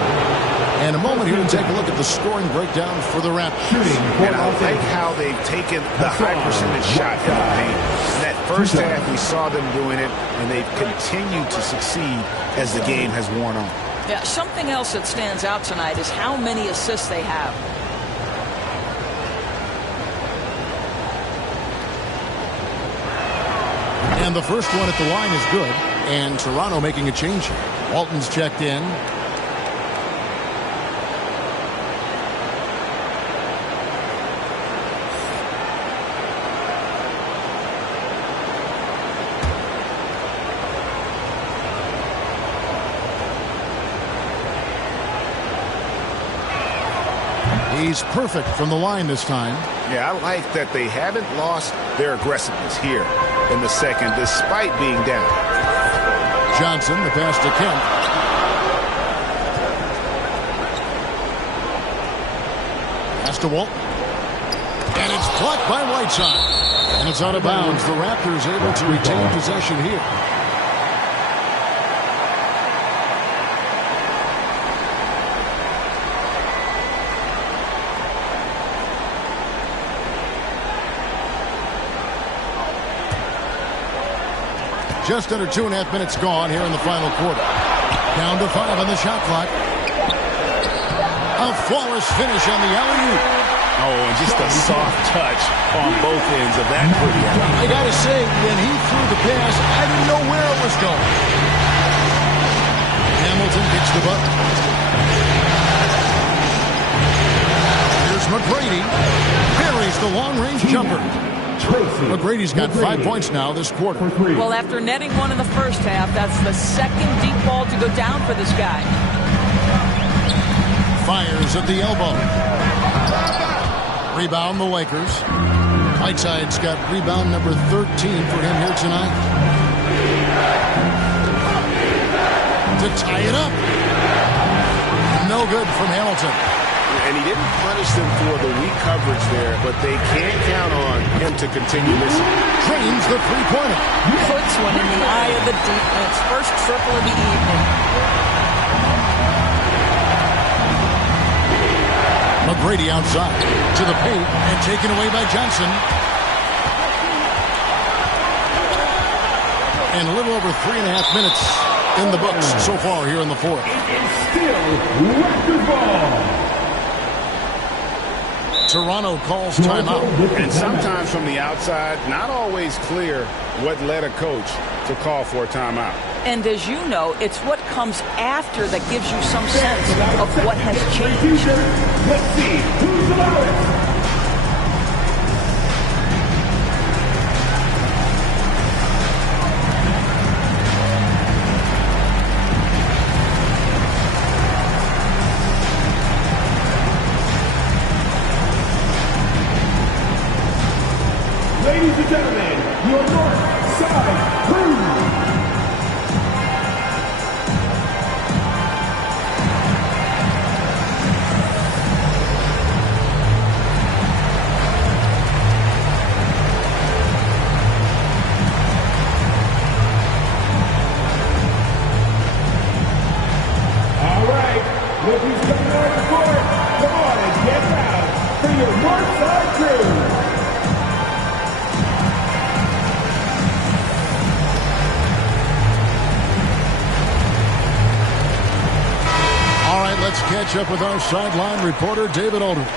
And a moment here to take a look at the scoring breakdown for the Raptors. And I like how they've taken the high percentage shot in the paint. In that first half, we saw them doing it, and they've continued to succeed as the game has worn on. Yeah, something else that stands out tonight is how many assists they have. And the first one at the line is good. And Toronto making a change here. Walton's checked in. He's perfect from the line this time. Yeah, I like that they haven't lost their aggressiveness here in the second, despite being down. Johnson, the pass to Kemp. Pass to Walt. And it's blocked by Whiteside. And it's out of bounds. The Raptors able to retain possession here. Just under 2.5 minutes gone here in the final quarter. Down to 5 on the shot clock. A flawless finish on the alley-oop. Oh, and just a soft touch on both ends of that pretty alley-oop. I gotta say, when he threw the pass, I didn't know where it was going. Hamilton gets the bucket. Here's McGrady. Parries the long-range jumper. McGrady's got 5 points now this quarter. Well, after netting one in the first half, that's the second deep ball to go down for this guy. Fires at the elbow. Rebound the Lakers. Whiteside's got rebound number 13 for him here tonight. To tie it up. No good from Hamilton. And he didn't punish them for the weak coverage there, but they can't count on him to continue missing. Drains the three-pointer. Puts one in the eye of the defense. First triple of the evening. McGrady outside to the paint and taken away by Johnson. And a little over 3.5 minutes in the books so far here in the fourth. Still Raptors ball. Toronto calls timeout. And sometimes from the outside, not always clear what led a coach to call for a timeout. And as you know, it's what comes after that gives you some sense of what has changed. Let's see who's the loudest. Ladies and gentlemen, your North Side Crew. All right, look who's coming on the court. Come on and get loud for your North Side Crew. Let's catch up with our sideline reporter, David Aldridge.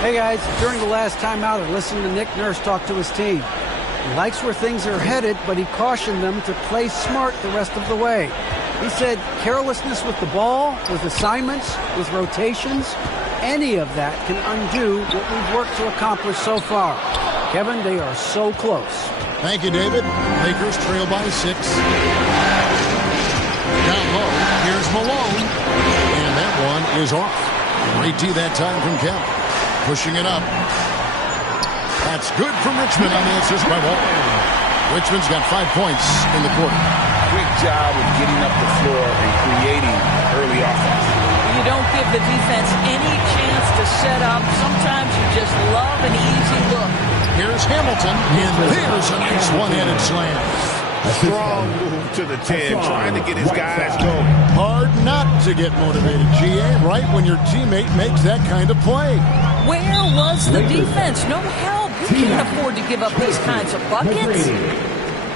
Hey, guys. During the last timeout, I listened to Nick Nurse talk to his team. He likes where things are headed, but he cautioned them to play smart the rest of the way. He said carelessness with the ball, with assignments, with rotations, any of that can undo what we've worked to accomplish so far. Kevin, they are so close. Thank you, David. Lakers trail by 6. Down low, here's Malone. That one is off. Great D that time from Kemp. Pushing it up. That's good from Richmond on the assist by Walt. Richmond's got 5 points in the quarter. Quick job of getting up the floor and creating early offense. You don't give the defense any chance to set up. Sometimes you just love an easy look. Here's Hamilton, and there's a nice one-handed slam. Strong move to the 10, trying to get his guys going. Hard not to get motivated, GA, right when your teammate makes that kind of play. Where was the defense? No help. You can't afford to give up these kinds of buckets.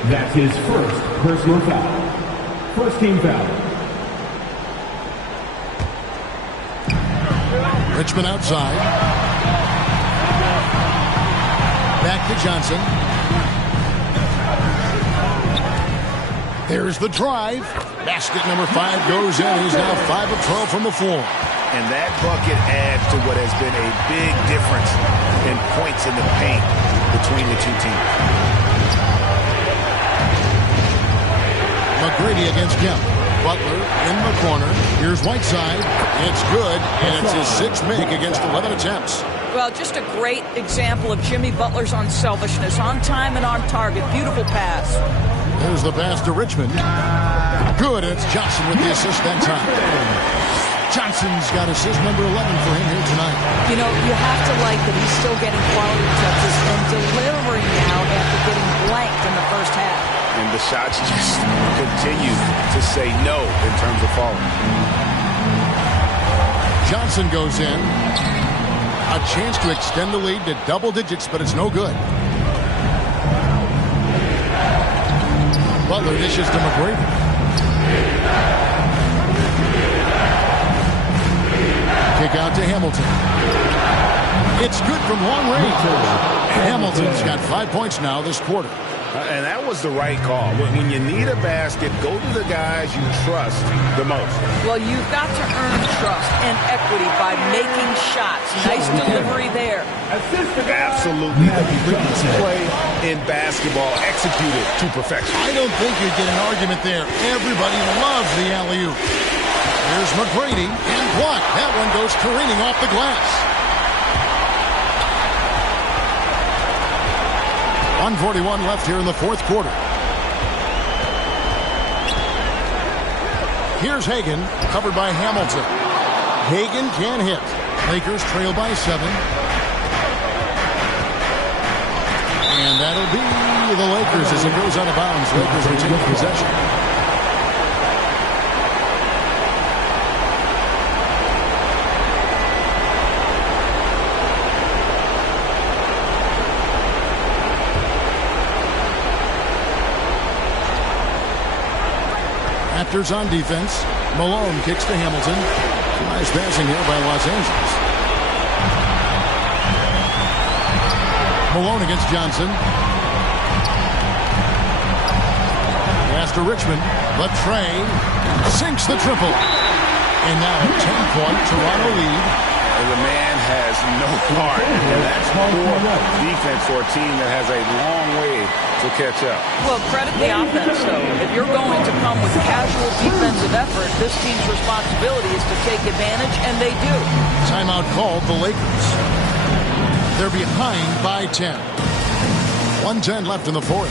That's his first personal foul. First team foul. Richmond outside. Back to Johnson. There's the drive. Basket number 5 goes in. He's now 5 of 12 from the floor. And that bucket adds to what has been a big difference in points in the paint between the two teams. McGrady against Kemp. Butler in the corner. Here's Whiteside. It's good, and it's his 6th make against 11 attempts. Well, just a great example of Jimmy Butler's unselfishness. On time and on target. Beautiful pass. There's the pass to Richmond. Good, and it's Johnson with the assist that time. Johnson's got assist number 11 for him here tonight. You know, you have to like that he's still getting quality touches and delivering now after getting blanked in the first half. And the shots just continue to say no in terms of falling. Johnson goes in. A chance to extend the lead to double digits, but it's no good. Butler dishes to McGrady. Kick out to Hamilton. It's good from long range. Hamilton's got 5 points now this quarter. And that was the right call. When you need a basket, go to the guys you trust the most. Well, you've got to earn trust and equity by making shots. Nice delivery there. Absolutely. The greatest play in basketball executed to perfection. I don't think you'd get an argument there. Everybody loves the alley-oop. Here's McGrady and blocked. That one goes careening off the glass. 1:41 left here in the fourth quarter. Here's Hagan, covered by Hamilton. Hagan can hit. Lakers trail by 7. And that'll be the Lakers as it goes out of bounds. Lakers retain possession. Raptors on defense. Malone kicks to Hamilton. Nice passing here by Los Angeles. Malone against Johnson. Pass to Richmond. But Trey sinks the triple. And now a 10-point Toronto lead. And the man has no heart. And that's poor defense for a team that has a long way to catch up. Well, credit the offense, though. If you're going to come with casual defensive effort, this team's responsibility is to take advantage, and they do. Timeout called the Lakers. They're behind by 10. 1:10 left in the fourth.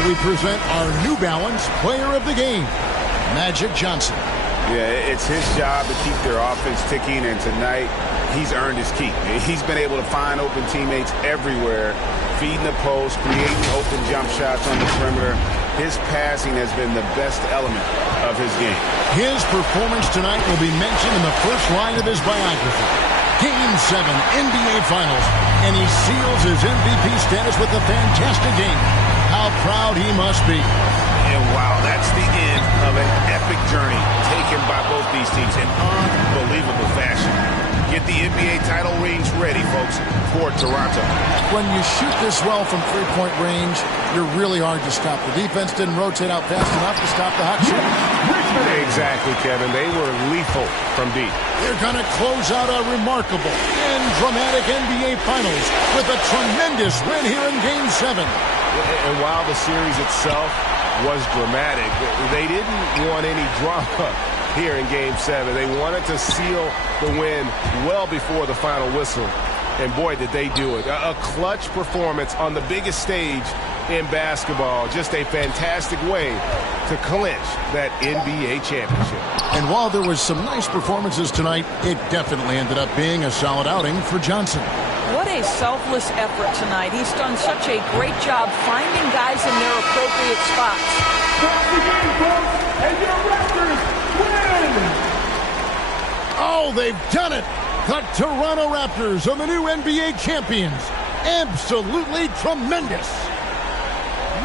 We present our New Balance Player of the Game, Magic Johnson. Yeah, it's his job to keep their offense ticking, and tonight he's earned his keep. He's been able to find open teammates everywhere, feeding the post, creating open jump shots on the perimeter. His passing has been the best element of his game. His performance tonight will be mentioned in the first line of his biography. Game 7, NBA Finals, and he seals his MVP status with a fantastic game. How proud he must be. And wow, that's the end of an epic journey taken by both these teams in unbelievable fashion. Get the NBA title rings ready, folks, for Toronto. When you shoot this well from three-point range, you're really hard to stop. The defense didn't rotate out fast enough to stop the hot shot. Exactly, Kevin. They were lethal from deep. They're going to close out a remarkable and dramatic NBA Finals with a tremendous win here in Game 7. And while the series itself was dramatic, they didn't want any drama here in Game 7. They wanted to seal the win well before the final whistle. And boy, did they do it. A clutch performance on the biggest stage in basketball. Just a fantastic way to clinch that NBA championship. And while there was some nice performances tonight, it definitely ended up being a solid outing for Johnson. what a selfless effort tonight. He's done such a great job finding guys in their appropriate spots. That's the game, folks, and your Raptors win! Oh, they've done it! The Toronto Raptors are the new NBA champions. Absolutely tremendous.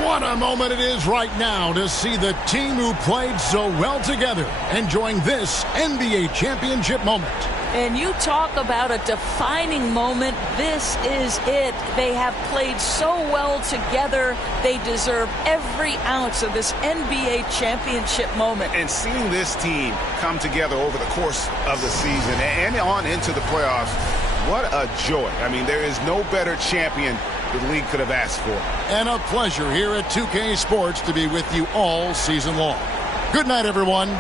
What a moment it is right now to see the team who played so well together enjoying this NBA championship moment. And you talk about a defining moment. This is it. They have played so well together. They deserve every ounce of this NBA championship moment. And seeing this team come together over the course of the season and on into the playoffs, what a joy. I mean, there is no better champion the league could have asked for. And a pleasure here at 2K Sports to be with you all season long. Good night, everyone.